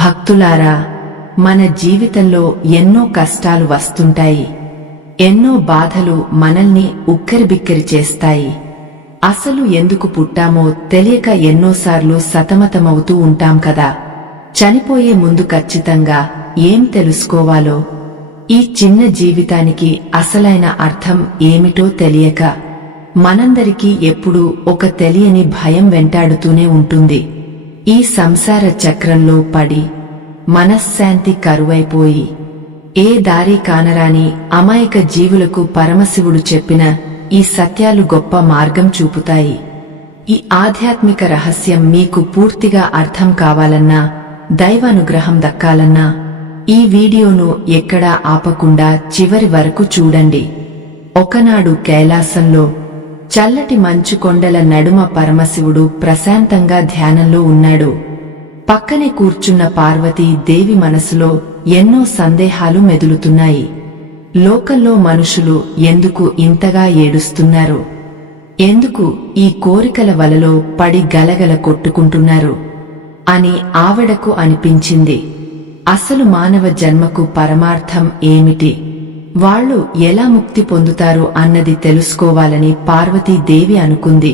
భక్తులారా, మన జీవితంలో ఎన్నో కష్టాలు వస్తుంటాయి. ఎన్నో బాధలు మనల్ని ఉక్కిరిబిక్కిరి చేస్తాయి. అసలు ఎందుకు పుట్టామో తెలియక ఎన్నోసార్లు సతమతమవుతూ ఉంటాం కదా. చనిపోయే ముందు ఖచ్చితంగా ఏం తెలుసుకోవాలో, ఈ చిన్న జీవితానికి అసలైన అర్థం ఏమిటో తెలియక మనందరికీ ఎప్పుడూ ఒక తెలియని భయం వెంటాడుతూనే ఉంటుంది. ఈ సంసార చక్రంలో పడి మనశ్శాంతి కరువైపోయి ఏ దారి కానరాని అమాయక జీవులకు పరమశివుడు చెప్పిన ఈ సత్యాలు గొప్ప మార్గం చూపుతాయి. ఈ ఆధ్యాత్మిక రహస్యం మీకు పూర్తిగా అర్థం కావాలన్నా, దైవానుగ్రహం దక్కాలన్నా ఈ వీడియోను ఎక్కడా ఆపకుండా చివరి వరకు చూడండి. ఒకనాడు కైలాసంలో చల్లటి మంచు కొండల నడుమ పరమశివుడు ప్రశాంతంగా ధ్యానంలో ఉన్నాడు. పక్కనే కూర్చున్న పార్వతీ దేవి మనసులో ఎన్నో సందేహాలు మెదులుతున్నాయి. లోకంలో మనుషులు ఎందుకు ఇంతగా ఏడుస్తున్నారు? ఎందుకు ఈ కోరికల వలలో పడి గలగల కొట్టుకుంటున్నారు అని ఆవిడకు అనిపించింది. అసలు మానవ జన్మకు పరమార్థం ఏమిటి? వాళ్ళు ఎలా ముక్తి పొందుతారు అన్నది తెలుసుకోవాలని పార్వతీదేవి అనుకుంది.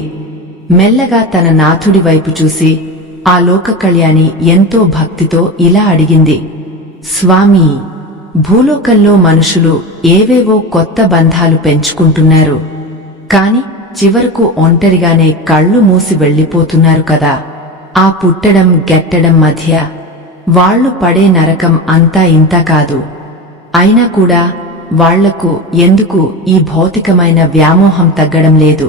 మెల్లగా తన నాథుడి వైపు చూసి ఆ లోక కళ్యాణి ఎంతో భక్తితో ఇలా అడిగింది, స్వామీ, భూలోకంలో మనుషులు ఏవేవో కొత్త బంధాలు పెంచుకుంటున్నారు. కాని చివరకు ఒంటరిగానే కళ్ళు మూసి వెళ్లిపోతున్నారు కదా. ఆ పుట్టడం గెట్టడం మధ్య వాళ్లు పడే నరకం అంతా ఇంతా కాదు. అయినా కూడా వాళ్లకు ఎందుకు ఈ భౌతికమైన వ్యామోహం తగ్గడం లేదు?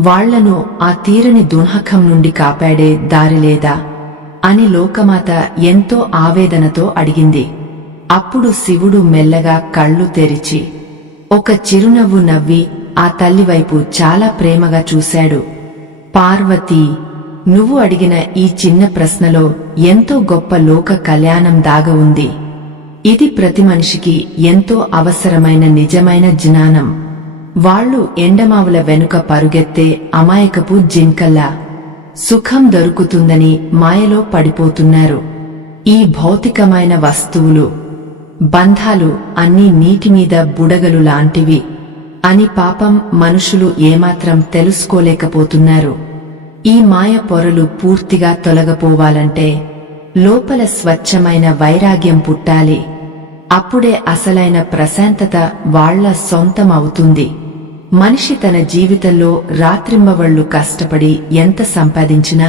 వాళ్లను ఆ తీరని దుర్హకం నుండి కాపాడే దారి లేదా అని లోకమాత ఎంతో ఆవేదనతో అడిగింది. అప్పుడు శివుడు మెల్లగా కళ్ళు తెరిచి ఒక చిరునవ్వు నవ్వి ఆ తల్లివైపు చాలా ప్రేమగా చూశాడు. పార్వతీ, నువ్వు అడిగిన ఈ చిన్న ప్రశ్నలో ఎంతో గొప్ప లోక కళ్యాణం దాగ ఉంది. ఇది ప్రతి మనిషికి ఎంతో అవసరమైన నిజమైన జ్ఞానం. వాళ్ళు ఎండమావుల వెనుక పరుగెత్తే అమాయకపు జింకల్లా సుఖం దొరుకుతుందని మాయలో పడిపోతున్నారు. ఈ భౌతికమైన వస్తువులు, బంధాలు అన్నీ నీటిమీద బుడగలు లాంటివి అని పాపం మనుషులు ఏమాత్రం తెలుసుకోలేకపోతున్నారు. ఈ మాయ పొరలు పూర్తిగా తొలగపోవాలంటే లోపల స్వచ్ఛమైన వైరాగ్యం పుట్టాలి. అప్పుడే అసలైన ప్రశాంతత వాళ్ల సొంతం అవుతుంది. మనిషి తన జీవితంలో రాత్రింబవళ్లు కష్టపడి ఎంత సంపాదించినా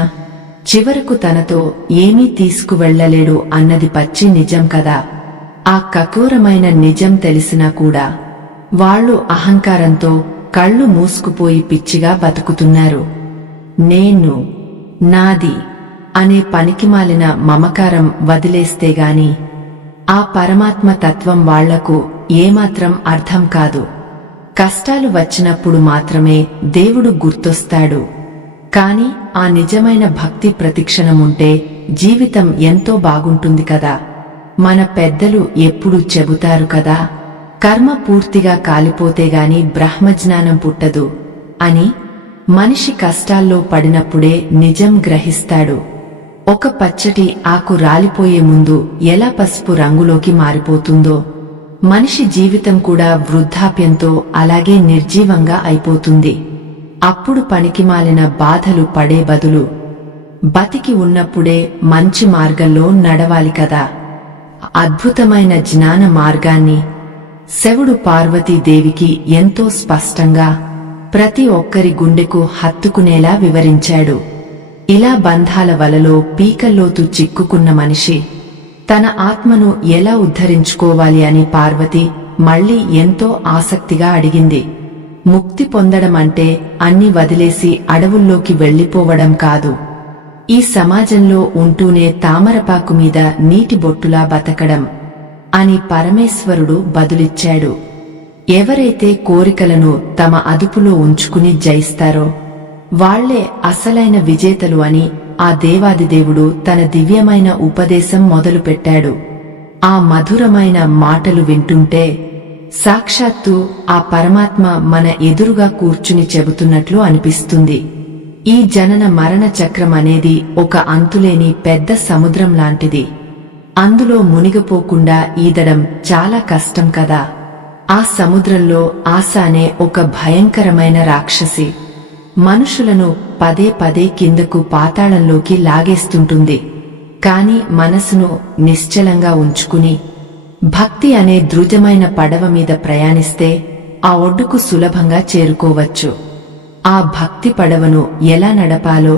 చివరకు తనతో ఏమీ తీసుకువెళ్లలేడు అన్నది పచ్చి నిజం కదా. ఆ కఠోరమైన నిజం తెలిసినా కూడా వాళ్లు అహంకారంతో కళ్ళు మూసుకుపోయి పిచ్చిగా బతుకుతున్నారు. నేను, నాది అనే పనికిమాలిన మమకారం వదిలేస్తేగాని ఆ పరమాత్మ తత్వం వాళ్లకు ఏమాత్రం అర్థం కాదు. కష్టాలు వచ్చినప్పుడు మాత్రమే దేవుడు గుర్తొస్తాడు. కాని ఆ నిజమైన భక్తి ప్రతిక్షణముంటే జీవితం ఎంతో బాగుంటుంది కదా. మన పెద్దలు ఎప్పుడూ చెబుతారు కదా, కర్మ పూర్తిగా కాలిపోతేగాని బ్రహ్మజ్ఞానం పుట్టదు అని. మనిషి కష్టాల్లో పడినప్పుడే నిజం గ్రహిస్తాడు. ఒక పచ్చటి ఆకు రాలిపోయే ముందు ఎలా పసుపు రంగులోకి మారిపోతుందో, మనిషి జీవితం కూడా వృద్ధాప్యంతో అలాగే నిర్జీవంగా అయిపోతుంది. అప్పుడు పనికిమాలిన బాధలు పడే బదులు బతికి ఉన్నప్పుడే మంచి మార్గంలో నడవాలి కదా. అద్భుతమైన జ్ఞాన మార్గాన్ని శివుడు పార్వతీదేవికి ఎంతో స్పష్టంగా ప్రతి ఒక్కరి గుండెకు హత్తుకునేలా వివరించాడు. ఇలా బంధాల వలలో పీకల్లోతు చిక్కుకున్న మనిషి తన ఆత్మను ఎలా ఉద్ధరించుకోవాలి అని పార్వతి మళ్లీ ఎంతో ఆసక్తిగా అడిగింది. ముక్తి పొందడం అంటే అన్ని వదిలేసి అడవుల్లోకి వెళ్లిపోవడం కాదు. ఈ సమాజంలో ఉంటూనే తామరపాకు మీద నీటి బొట్టులా బతకడం అని పరమేశ్వరుడు బదులిచ్చాడు. ఎవరైతే కోరికలను తమ అదుపులో ఉంచుకుని జయిస్తారో వాళ్లే అసలైన విజేతలు అని ఆ దేవాదిదేవుడు తన దివ్యమైన ఉపదేశం మొదలుపెట్టాడు. ఆ మధురమైన మాటలు వింటుంటే సాక్షాత్తు ఆ పరమాత్మ మన ఎదురుగా కూర్చుని చెబుతున్నట్లు అనిపిస్తుంది. ఈ జనన మరణ చక్రం అనేది ఒక అంతులేని పెద్ద సముద్రం లాంటిది. అందులో మునిగిపోకుండా ఈదడం చాలా కష్టం కదా. ఆ సముద్రంలో ఆశ అనే ఒక భయంకరమైన రాక్షసి మనుషులను పదే పదే కిందకు పాతాళంలోకి లాగేస్తుంటుంది. కాని మనసును నిశ్చలంగా ఉంచుకుని భక్తి అనే దృఢమైన పడవ మీద ప్రయాణిస్తే ఆ ఒడ్డుకు సులభంగా చేరుకోవచ్చు. ఆ భక్తి పడవను ఎలా నడపాలో,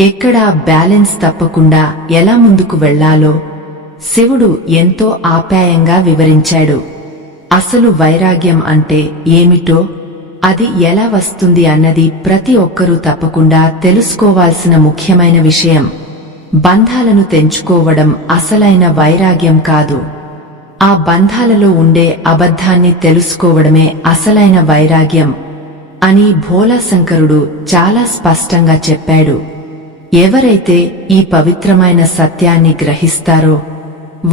ఎక్కడా బ్యాలెన్స్ తప్పకుండా ఎలా ముందుకు వెళ్లాలో శివుడు ఎంతో ఆప్యాయంగా వివరించాడు. అసలు వైరాగ్యం అంటే ఏమిటో, అది ఎలా వస్తుంది అన్నది ప్రతి ఒక్కరూ తప్పకుండా తెలుసుకోవాల్సిన ముఖ్యమైన విషయం. బంధాలను తెంచుకోవడం అసలైన వైరాగ్యం కాదు. ఆ బంధాలలో ఉండే అబద్ధాన్ని తెలుసుకోవడమే అసలైన వైరాగ్యం అని భోలాశంకరుడు చాలా స్పష్టంగా చెప్పాడు. ఎవరైతే ఈ పవిత్రమైన సత్యాన్ని గ్రహిస్తారో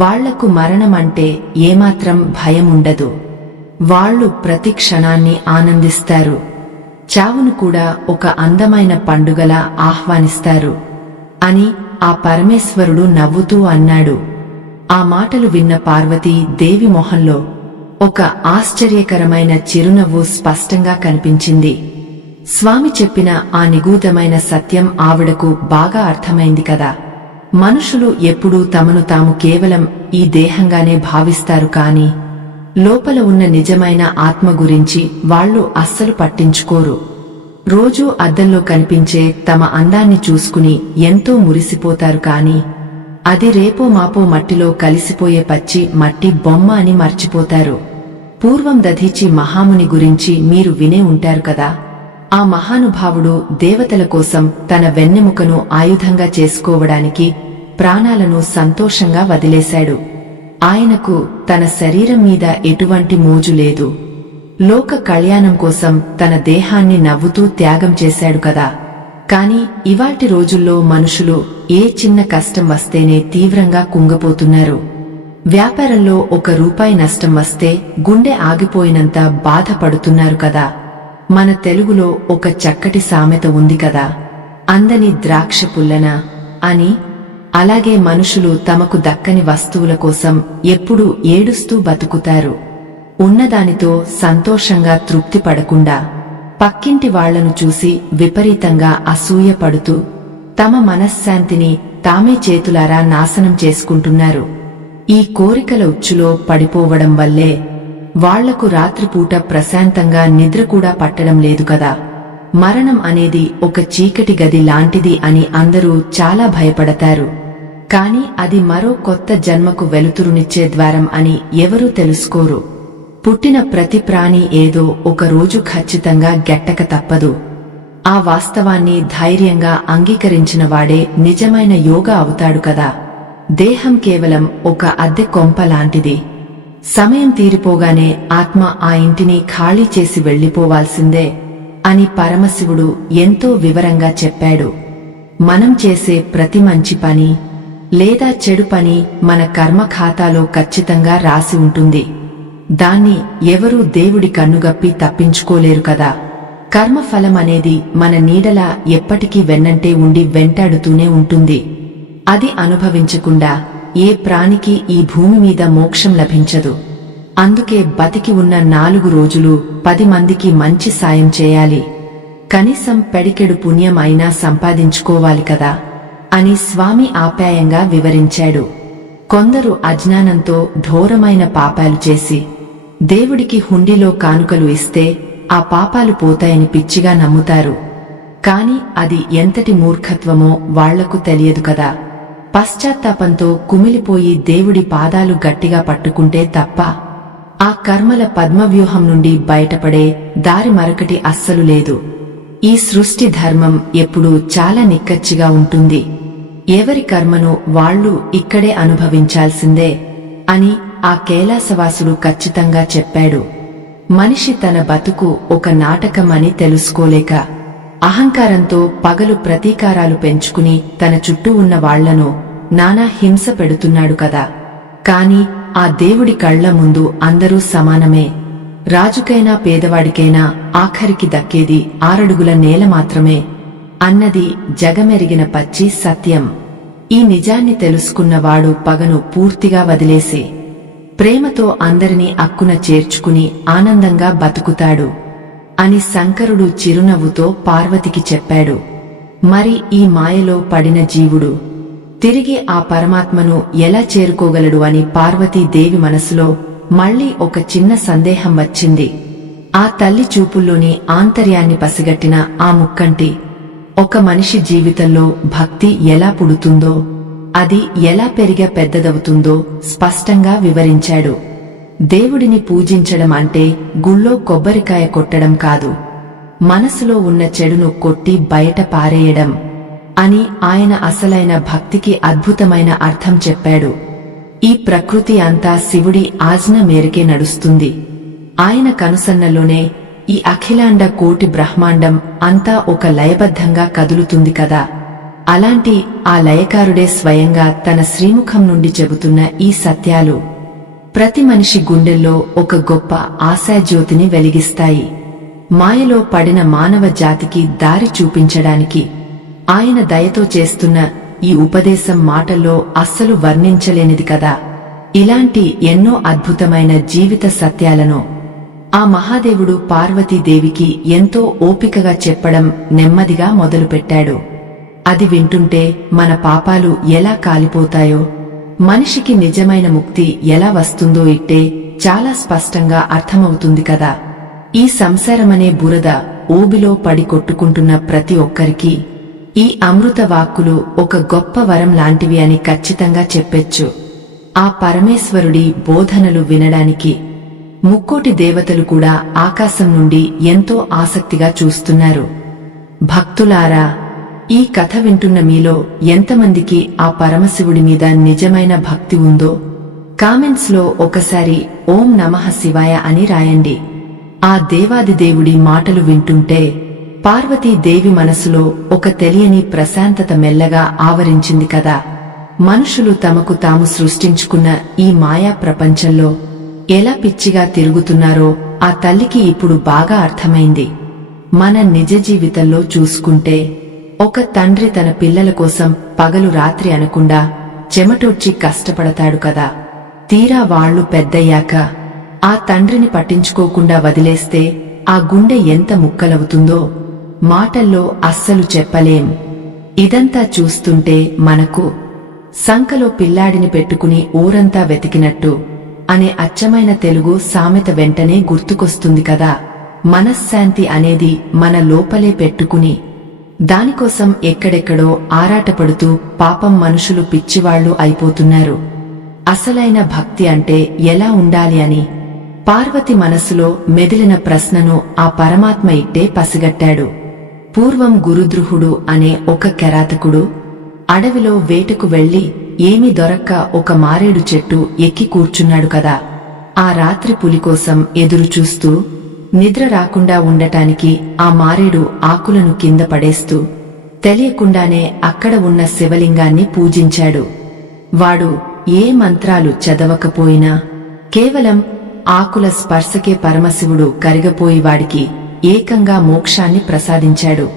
వాళ్లకు మరణమంటే ఏమాత్రం భయముండదు. వాళ్లు ప్రతి క్షణాన్ని ఆనందిస్తారు. చావును కూడా ఒక అందమైన పండుగలా ఆహ్వానిస్తారు అని ఆ పరమేశ్వరుడు నవ్వుతూ అన్నాడు. ఆ మాటలు విన్న పార్వతీ దేవి మొహంలో ఒక ఆశ్చర్యకరమైన చిరునవ్వు స్పష్టంగా కనిపించింది. స్వామి చెప్పిన ఆ నిగూఢమైన సత్యం ఆవిడకు బాగా అర్థమైంది కదా. మనుషులు ఎప్పుడూ తమను తాము కేవలం ఈ దేహంగానే భావిస్తారు, కాని లోపల ఉన్న నిజమైన ఆత్మ గురించి వాళ్లు అస్సలు పట్టించుకోరు. రోజూ అద్దంలో కనిపించే తమ అందాన్ని చూసుకుని ఎంతో మురిసిపోతారు, కాని అది రేపో మాపో మట్టిలో కలిసిపోయే పచ్చి మట్టి బొమ్మ అని మర్చిపోతారు. పూర్వం దధీచి మహాముని గురించి మీరు వినే ఉంటారు కదా. ఆ మహానుభావుడు దేవతల కోసం తన వెన్నెముకను ఆయుధంగా చేసుకోవడానికి ప్రాణాలను సంతోషంగా వదిలేశాడు. ఆయనకు తన శరీరం మీద ఎటువంటి మోజు లేదు. లోక కళ్యాణం కోసం తన దేహాన్ని నవ్వుతూ త్యాగం చేశాడు కదా. కాని ఇవాల్టి రోజుల్లో మనుషులు ఏ చిన్న కష్టం వస్తేనే తీవ్రంగా కుంగపోతున్నారు. వ్యాపారంలో ₹1 నష్టం వస్తే గుండె ఆగిపోయినంత బాధపడుతున్నారు కదా. మన తెలుగులో ఒక చక్కటి సామెత ఉంది కదా, అందని ద్రాక్ష పుల్లన అని. అలాగే మనుషులు తమకు దక్కని వస్తువుల కోసం ఎప్పుడూ ఏడుస్తూ బతుకుతారు. ఉన్నదానితో సంతోషంగా తృప్తి పడకుండా పక్కింటి వాళ్లను చూసి విపరీతంగా అసూయ పడుతూ తమ మనశ్శాంతిని తామే చేతులారా నాశనం చేసుకుంటున్నారు. ఈ కోరికల ఉచ్చులో పడిపోవడం వల్లే వాళ్లకు రాత్రిపూట ప్రశాంతంగా నిద్ర కూడా పట్టడం లేదు కదా. మరణం అనేది ఒక చీకటి గది లాంటిది అని అందరూ చాలా భయపడతారు. కాని అది మరో కొత్త జన్మకు వెలుతురునిచ్చే ద్వారం అని ఎవరూ తెలుసుకోరు. పుట్టిన ప్రతి ప్రాణి ఏదో ఒక రోజు ఖచ్చితంగా గెట్టక తప్పదు. ఆ వాస్తవాన్ని ధైర్యంగా అంగీకరించిన వాడే నిజమైన యోగా అవుతాడు కదా. దేహం కేవలం ఒక అద్దె కొంప లాంటిది. సమయం తీరిపోగానే ఆత్మ ఆ ఇంటిని ఖాళీ చేసి వెళ్లిపోవాల్సిందే అని పరమశివుడు ఎంతో వివరంగా చెప్పాడు. మనం చేసే ప్రతి మంచి పని లేదా చెడు పని మన కర్మ ఖాతాలో ఖచ్చితంగా రాసి ఉంటుంది. దాన్ని ఎవరూ దేవుడి కన్నుగప్పి తప్పించుకోలేరు కదా. కర్మఫలం అనేది మన నీడలా ఎప్పటికీ వెన్నంటే ఉండి వెంటాడుతూనే ఉంటుంది. అది అనుభవించకుండా ఏ ప్రాణికి ఈ భూమి మీద మోక్షం లభించదు. అందుకే బతికి ఉన్న 4 రోజులు 10 మందికి మంచి సాయం చేయాలి. కనీసం పెడికెడు పుణ్యం అయినా సంపాదించుకోవాలి కదా అని స్వామి ఆప్యాయంగా వివరించాడు. కొందరు అజ్ఞానంతో ఘోరమైన పాపాలు చేసి దేవుడికి హుండీలో కానుకలు ఇస్తే ఆ పాపాలు పోతాయని పిచ్చిగా నమ్ముతారు. కాని అది ఎంతటి మూర్ఖత్వమో వాళ్లకు తెలియదు కదా. పశ్చాత్తాపంతో కుమిలిపోయి దేవుడి పాదాలు గట్టిగా పట్టుకుంటే తప్ప ఆ కర్మల పద్మవ్యూహం నుండి బయటపడే దారి మరొకటి అస్సలు లేదు. ఈ సృష్టి ధర్మం ఎప్పుడూ చాలా నిక్కచ్చిగా ఉంటుంది. ఎవరి కర్మను వాళ్లు ఇక్కడే అనుభవించాల్సిందే అని ఆ కైలాసవాసుడు ఖచ్చితంగా చెప్పాడు. మనిషి తన బతుకు ఒక నాటకం అని తెలుసుకోలేక అహంకారంతో పగలు ప్రతీకారాలు పెంచుకుని తన చుట్టూ ఉన్న వాళ్లను నానా హింస పెడుతున్నాడు కదా. కాని ఆ దేవుడి కళ్ల ముందు అందరూ సమానమే. రాజుకైనా పేదవాడికైనా ఆఖరికి దక్కేది 6 అడుగుల నేల మాత్రమే అన్నది జగమెరిగిన పచ్చి సత్యం. ఈ నిజాన్ని తెలుసుకున్నవాడు పగను పూర్తిగా వదిలేసి ప్రేమతో అందరినీ అక్కున చేర్చుకుని ఆనందంగా బతుకుతాడు అని శంకరుడు చిరునవ్వుతో పార్వతికి చెప్పాడు. మరి ఈ మాయలో పడిన జీవుడు తిరిగి ఆ పరమాత్మను ఎలా చేరుకోగలడు అని పార్వతీదేవి మనసులో మళ్లీ ఒక చిన్న సందేహం వచ్చింది. ఆ తల్లి చూపుల్లోని ఆంతర్యాన్ని పసిగట్టిన ఆ ముక్కంటి ఒక మనిషి జీవితంలో భక్తి ఎలా పుడుతుందో, అది ఎలా పెరిగా పెద్దదవుతుందో స్పష్టంగా వివరించాడు. దేవుడిని పూజించడం అంటే గుళ్ళో కొబ్బరికాయ కొట్టడం కాదు, మనసులో ఉన్న చెడును కొట్టి బయట పారేయడం అని ఆయన అసలైన భక్తికి అద్భుతమైన అర్థం చెప్పాడు. ఈ ప్రకృతి అంతా శివుడి ఆజ్ఞ మేరకే నడుస్తుంది. ఆయన కనుసన్నల్లోనే ఈ అఖిలాండ కోటి బ్రహ్మాండం అంతా ఒక లయబద్ధంగా కదులుతుంది కదా. అలాంటి ఆ లయకారుడే స్వయంగా తన శ్రీముఖం నుండి చెబుతున్న ఈ సత్యాలు ప్రతి మనిషి గుండెల్లో ఒక గొప్ప ఆశాజ్యోతిని వెలిగిస్తాయి. మాయలో పడిన మానవ జాతికి దారి చూపించడానికి ఆయన దయతో చేస్తున్న ఈ ఉపదేశం మాటల్లో అస్సలు వర్ణించలేనిది కదా. ఇలాంటి ఎన్నో అద్భుతమైన జీవిత సత్యాలను ఆ మహాదేవుడు పార్వతీదేవికి ఎంతో ఓపికగా చెప్పడం నెమ్మదిగా మొదలుపెట్టాడు. అది వింటుంటే మన పాపాలు ఎలా కాలిపోతాయో, మనిషికి నిజమైన ముక్తి ఎలా వస్తుందో ఇట్టే చాలా స్పష్టంగా అర్థమవుతుంది కదా. ఈ సంసారమనే బురద ఊబిలో పడి కొట్టుకుంటున్న ప్రతి ఒక్కరికి ఈ అమృత వాక్కులు ఒక గొప్ప వరం లాంటివి అని ఖచ్చితంగా చెప్పొచ్చు. ఆ పరమేశ్వరుడి బోధనలు వినడానికి ముక్కోటి దేవతలు కూడా ఆకాశం నుండి ఎంతో ఆసక్తిగా చూస్తున్నారు. భక్తులారా, ఈ కథ వింటున్న మీలో ఎంతమందికి ఆ పరమశివుడి మీద నిజమైన భక్తి ఉందో కామెంట్స్ లో ఒకసారి ఓం నమః శివాయ అని రాయండి. ఆ దేవాదిదేవుడి మాటలు వింటుంటే పార్వతీదేవి మనసులో ఒక తెలియని ప్రశాంతత మెల్లగా ఆవరించింది కదా. మనుషులు తమకు తాము సృష్టించుకున్న ఈ మాయా ప్రపంచంలో ఎలా పిచ్చిగా తిరుగుతున్నారో ఆ తల్లికి ఇప్పుడు బాగా అర్థమైంది. మన నిజ జీవితంలో చూసుకుంటే ఒక తండ్రి తన పిల్లల కోసం పగలు రాత్రి అనకుండా చెమటోడ్చి కష్టపడతాడు కదా. తీరా వాళ్లు పెద్దయ్యాక ఆ తండ్రిని పట్టించుకోకుండా వదిలేస్తే ఆ గుండె ఎంత ముక్కలవుతుందో మాటల్లో అస్సలు చెప్పలేం. ఇదంతా చూస్తుంటే మనకు సంకలో పిల్లాడిని పెట్టుకుని ఊరంతా వెతికినట్టు అనే అచ్చమైన తెలుగు సామెత వెంటనే గుర్తుకొస్తుంది కదా. మనశ్శాంతి అనేది మన లోపలే పెట్టుకుని దానికోసం ఎక్కడెక్కడో ఆరాటపడుతూ పాపం మనుషులు పిచ్చివాళ్లు అయిపోతున్నారు. అసలైన భక్తి అంటే ఎలా ఉండాలి అని పార్వతి మనసులో మెదిలిన ప్రశ్నను ఆ పరమాత్మ ఇట్టే పసిగట్టాడు. పూర్వం గురుద్రుహుడు అనే ఒక కిరాతకుడు అడవిలో వేటకు వెళ్లి ఏమీ దొరక్క ఒక మారేడు చెట్టు ఎక్కి కూర్చున్నాడు కదా. ఆ రాత్రి పులికోసం ఎదురుచూస్తూ నిద్ర రాకుండా ఉండటానికి ఆ మారేడు ఆకులను కింద పడేస్తూ తెలియకుండానే అక్కడ ఉన్న శివలింగాన్ని పూజించాడు. వాడు ఏ మంత్రాలు చదవకపోయినా కేవలం ఆకుల స్పర్శకే పరమశివుడు కరిగపోయి వాడికి ఏకంగా మోక్షాన్ని ప్రసాదించాడు.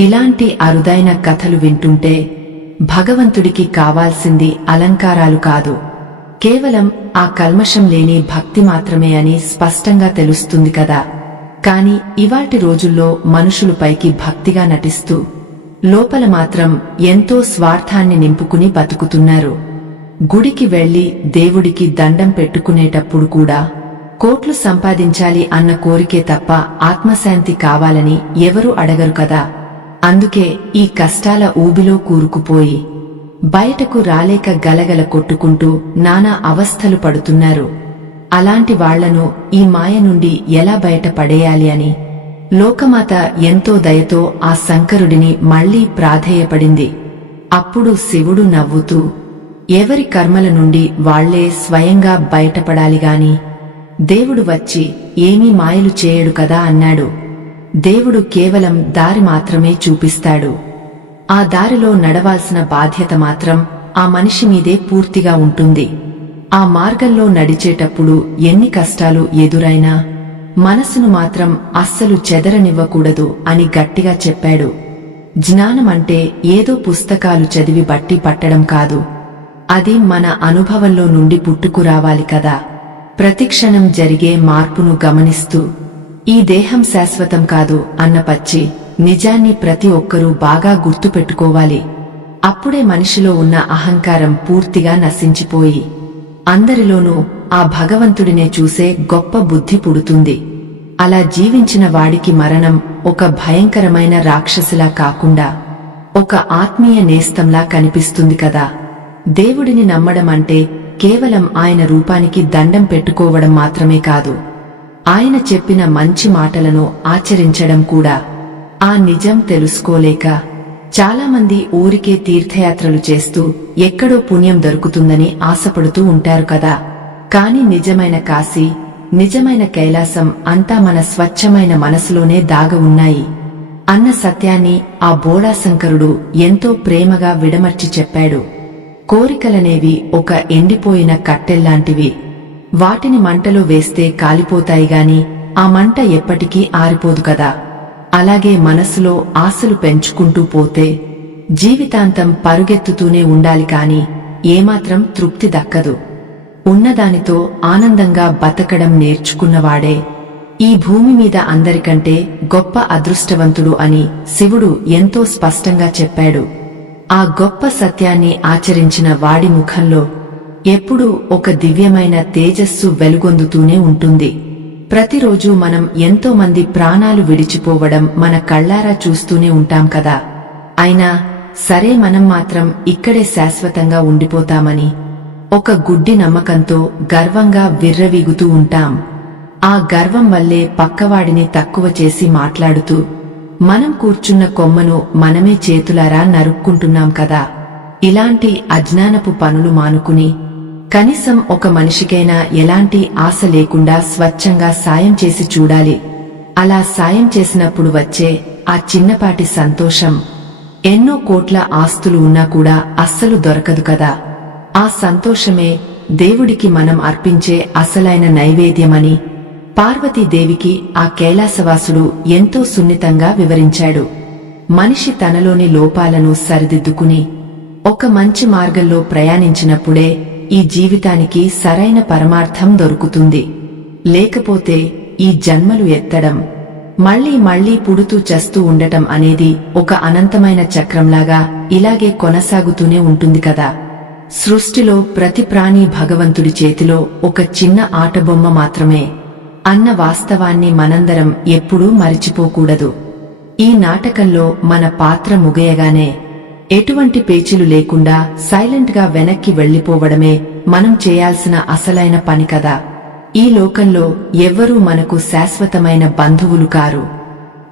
ఇలాంటి అరుదైన కథలు వింటుంటే భగవంతుడికి కావాల్సింది అలంకారాలు కాదు, కేవలం ఆ కల్మషం లేని భక్తి మాత్రమే అని స్పష్టంగా తెలుస్తుంది కదా. కాని ఇవాటి రోజుల్లో మనుషులు పైకి భక్తిగా నటిస్తూ లోపల మాత్రం ఎంతో స్వార్థాన్ని నింపుకుని బతుకుతున్నారు. గుడికి వెళ్లి దేవుడికి దండం పెట్టుకునేటప్పుడు కూడా కోట్లు సంపాదించాలి అన్న కోరికే తప్ప ఆత్మశాంతి కావాలని ఎవరూ అడగరు కదా. అందుకే ఈ కష్టాల ఊబిలో కూరుకుపోయి బయటకు రాలేక గలగల కొట్టుకుంటూ నానా అవస్థలు పడుతున్నారు. అలాంటి వాళ్లను ఈ మాయ నుండి ఎలా బయట పడేయాలి అని లోకమాత ఎంతో దయతో ఆ శంకరుడిని మళ్లీ ప్రాధేయపడింది. అప్పుడు శివుడు నవ్వుతూ, ఎవరి కర్మల నుండి వాళ్లే స్వయంగా బయటపడాలిగాని దేవుడు వచ్చి ఏమీ మాయలు చేయడు కదా అన్నాడు. దేవుడు కేవలం దారి మాత్రమే చూపిస్తాడు. ఆ దారిలో నడవాల్సిన బాధ్యత మాత్రం ఆ మనిషి మీదే పూర్తిగా ఉంటుంది. ఆ మార్గంలో నడిచేటప్పుడు ఎన్ని కష్టాలు ఎదురైనా మనసును మాత్రం అస్సలు చెదరనివ్వకూడదు అని గట్టిగా చెప్పాడు. జ్ఞానమంటే ఏదో పుస్తకాలు చదివి బట్టి పట్టడం కాదు, అది మన అనుభవంలో నుండి పుట్టుకురావాలి కదా. ప్రతిక్షణం జరిగే మార్పును గమనిస్తూ ఈ దేహం శాశ్వతం కాదు అన్న పచ్చి నిజాన్ని ప్రతి ఒక్కరూ బాగా గుర్తుపెట్టుకోవాలి. అప్పుడే మనిషిలో ఉన్న అహంకారం పూర్తిగా నశించిపోయి అందరిలోనూ ఆ భగవంతుడినే చూసే గొప్ప బుద్ధి పుడుతుంది. అలా జీవించిన వాడికి మరణం ఒక భయంకరమైన రాక్షసిలా కాకుండా ఒక ఆత్మీయ నేస్తంలా కనిపిస్తుంది కదా. దేవుడిని నమ్మడం అంటే కేవలం ఆయన రూపానికి దండం పెట్టుకోవడం మాత్రమే కాదు, ఆయన చెప్పిన మంచి మాటలను ఆచరించడం కూడా. ఆ నిజం తెలుసుకోలేక చాలామంది ఊరికే తీర్థయాత్రలు చేస్తూ ఎక్కడో పుణ్యం దొరుకుతుందని ఆశపడుతూ ఉంటారు కదా. కాని నిజమైన కాశీ, నిజమైన కైలాసం అంతా మన స్వచ్ఛమైన మనసులోనే దాగ ఉన్నాయి అన్న సత్యాన్ని ఆ బోళాశంకరుడు ఎంతో ప్రేమగా విడమర్చి చెప్పాడు. కోరికలనేవి ఒక ఎండిపోయిన కట్టెల్లాంటివి. వాటిని మంటలో వేస్తే కాలిపోతాయి గాని ఆ మంట ఎప్పటికీ ఆరిపోదు కదా. అలాగే మనసులో ఆశలు పెంచుకుంటూ పోతే జీవితాంతం పరుగెత్తుతూనే ఉండాలి కాని ఏమాత్రం తృప్తి దక్కదు. ఉన్నదానితో ఆనందంగా బతకడం నేర్చుకున్నవాడే ఈ భూమి మీద అందరికంటే గొప్ప అదృష్టవంతుడు అని శివుడు ఎంతో స్పష్టంగా చెప్పాడు. ఆ గొప్ప సత్యాన్ని ఆచరించిన వాడి ముఖంలో ఎప్పుడూ ఒక దివ్యమైన తేజస్సు వెలుగొందుతూనే ఉంటుంది. ప్రతిరోజూ మనం ఎంతో మంది ప్రాణాలు విడిచిపోవడం మన కళ్ళారా చూస్తూనే ఉంటాం కదా. అయినా సరే మనం మాత్రం ఇక్కడే శాశ్వతంగా ఉండిపోతామని ఒక గుడ్డి నమ్మకంతో గర్వంగా విర్రవీగుతూ ఉంటాం. ఆ గర్వం వల్లే పక్కవాడిని తక్కువ చేసి మాట్లాడుతూ మనం కూర్చున్న కొమ్మను మనమే చేతులారా నరుక్కుంటున్నాం కదా. ఇలాంటి అజ్ఞానపు పనులు మానుకుని కనీసం ఒక మనిషికైనా ఎలాంటి ఆశ లేకుండా స్వచ్ఛంగా సాయం చేసి చూడాలి. అలా సాయం చేసినప్పుడు వచ్చే ఆ చిన్నపాటి సంతోషం ఎన్నో కోట్ల ఆస్తులు ఉన్నా కూడా అస్సలు దొరకదు కదా. ఆ సంతోషమే దేవుడికి మనం అర్పించే అసలైన నైవేద్యమని పార్వతీదేవికి ఆ కైలాసవాసుడు ఎంతో సున్నితంగా వివరించాడు. మనిషి తనలోని లోపాలను సరిదిద్దుకుని ఒక మంచి మార్గంలో ప్రయాణించినప్పుడే ఈ జీవితానికి సరైన పరమార్థం దొరుకుతుంది. లేకపోతే ఈ జన్మలు ఎత్తడం, మళ్లీ మళ్లీ పుడుతూ చస్తూ ఉండటం అనేది ఒక అనంతమైన చక్రంలాగా ఇలాగే కొనసాగుతూనే ఉంటుంది కదా. సృష్టిలో ప్రతి ప్రాణి భగవంతుడి చేతిలో ఒక చిన్న ఆటబొమ్మ మాత్రమే అన్న వాస్తవాన్ని మనందరం ఎప్పుడూ మరిచిపోకూడదు. ఈ నాటకంలో మన పాత్ర ముగియగానే ఎటువంటి పేచీలు లేకుండా సైలెంట్ గా వెనక్కి వెళ్లిపోవడమే మనం చేయాల్సిన అసలైన పని కదా. ఈ లోకంలో ఎవ్వరూ మనకు శాశ్వతమైన బంధువులు కారు.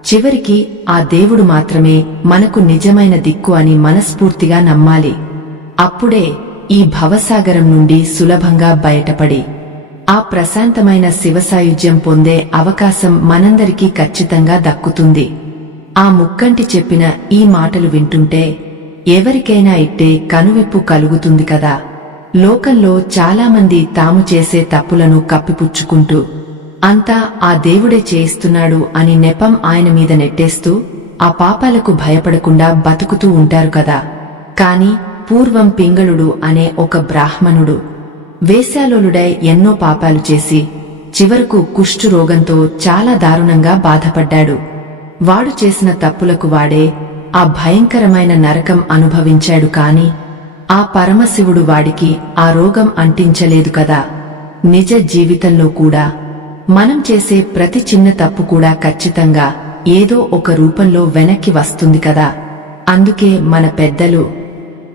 చివరికి ఆ దేవుడు మాత్రమే మనకు నిజమైన దిక్కు అని మనస్ఫూర్తిగా నమ్మాలి. అప్పుడే ఈ భవసాగరం నుండి సులభంగా బయటపడి ఆ ప్రశాంతమైన శివసాయుజ్యం పొందే అవకాశం మనందరికీ ఖచ్చితంగా దక్కుతుంది. ఆ ముక్కంటి చెప్పిన ఈ మాటలు వింటుంటే ఎవరికైనా ఇట్టే కనువిప్పు కలుగుతుంది కదా. లోకంలో చాలామంది తాము చేసే తప్పులను కప్పిపుచ్చుకుంటూ అంతా ఆ దేవుడే చేయిస్తున్నాడు అని నెపం ఆయన మీద నెట్టేస్తూ ఆ పాపాలకు భయపడకుండా బతుకుతూ ఉంటారు కదా. కాని పూర్వం పింగళుడు అనే ఒక బ్రాహ్మణుడు వేశ్యాలోలుడై ఎన్నో పాపాలు చేసి చివరకు కుష్ఠు రోగంతో చాలా దారుణంగా బాధపడ్డాడు. వాడు చేసిన తప్పులకు వాడే ఆ భయంకరమైన నరకం అనుభవించాడు. కాని ఆ పరమశివుడు వాడికి ఆ రోగం అంటించలేదు కదా. నిజ జీవితంలో కూడా మనం చేసే ప్రతి చిన్న తప్పు కూడా ఖచ్చితంగా ఏదో ఒక రూపంలో వెనక్కి వస్తుంది కదా. అందుకే మన పెద్దలు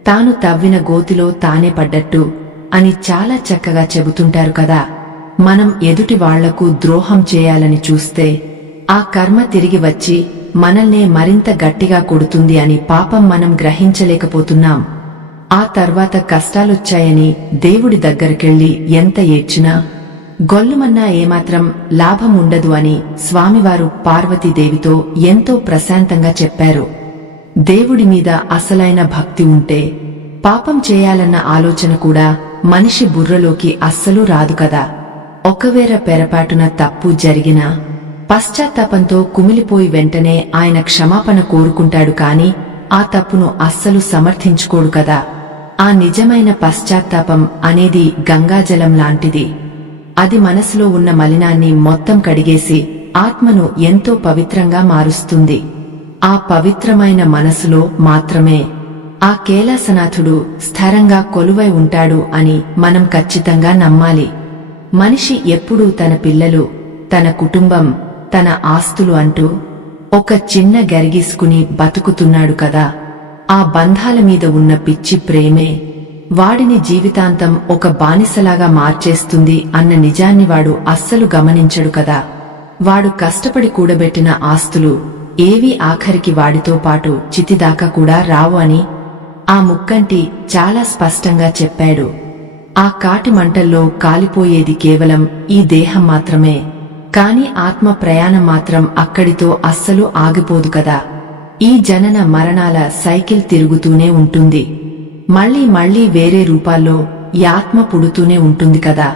తాను తవ్విన గోతిలో తానే పడ్డట్టు అని చాలా చక్కగా చెబుతుంటారు కదా. మనం ఎదుటి వాళ్లకు ద్రోహం చేయాలని చూస్తే ఆ కర్మ తిరిగి వచ్చి మనల్నే మరింత గట్టిగా కొడుతుంది అని పాపం మనం గ్రహించలేకపోతున్నాం. ఆ తర్వాత కష్టాలొచ్చాయని దేవుడి దగ్గరకెళ్లి ఎంత ఏడ్చినా గొల్లుమన్నా ఏమాత్రం లాభం ఉండదు అని స్వామివారు పార్వతీదేవితో ఎంతో ప్రశాంతంగా చెప్పారు. దేవుడి మీద అసలైన భక్తి ఉంటే పాపం చేయాలన్న ఆలోచన కూడా మనిషి బుర్రలోకి అస్సలు రాదు కదా. ఒకవేళ పొరపాటున తప్పు జరిగినా పశ్చాత్తాపంతో కుమిలిపోయి వెంటనే ఆయన క్షమాపణ కోరుకుంటాడు కాని ఆ తప్పును అస్సలు సమర్థించుకోడు కదా. ఆ నిజమైన పశ్చాత్తాపం అనేది గంగాజలం లాంటిది. అది మనసులో ఉన్న మలినాన్ని మొత్తం కడిగేసి ఆత్మను ఎంతో పవిత్రంగా మారుస్తుంది. ఆ పవిత్రమైన మనసులో మాత్రమే ఆ కైలాసనాథుడు స్థిరంగా కొలువై ఉంటాడు అని మనం ఖచ్చితంగా నమ్మాలి. మనిషి ఎప్పుడూ తన పిల్లలు, తన కుటుంబం, తన ఆస్తులు అంటూ ఒక చిన్న గరిగీసుకుని బతుకుతున్నాడు కదా. ఆ బంధాల మీద ఉన్న పిచ్చి ప్రేమే వాడిని జీవితాంతం ఒక బానిసలాగా మార్చేస్తుంది అన్న నిజాన్ని వాడు అస్సలు గమనించడు కదా. వాడు కష్టపడి కూడబెట్టిన ఆస్తులు ఏవీ ఆఖరికి వాడితో పాటు చితిదాకా కూడా రావు అని ఆ ముక్కంటి చాలా స్పష్టంగా చెప్పాడు. ఆ కాటి మంటల్లో కాలిపోయేది కేవలం ఈ దేహం మాత్రమే, కాని ఆత్మ ప్రయాణం మాత్రం అక్కడితో అస్సలు ఆగిపోదు కదా. ఈ జనన మరణాల సైకిల్ తిరుగుతూనే ఉంటుంది. మళ్లీ మళ్లీ వేరే రూపాల్లో ఈ ఆత్మ పుడుతూనే ఉంటుంది కదా.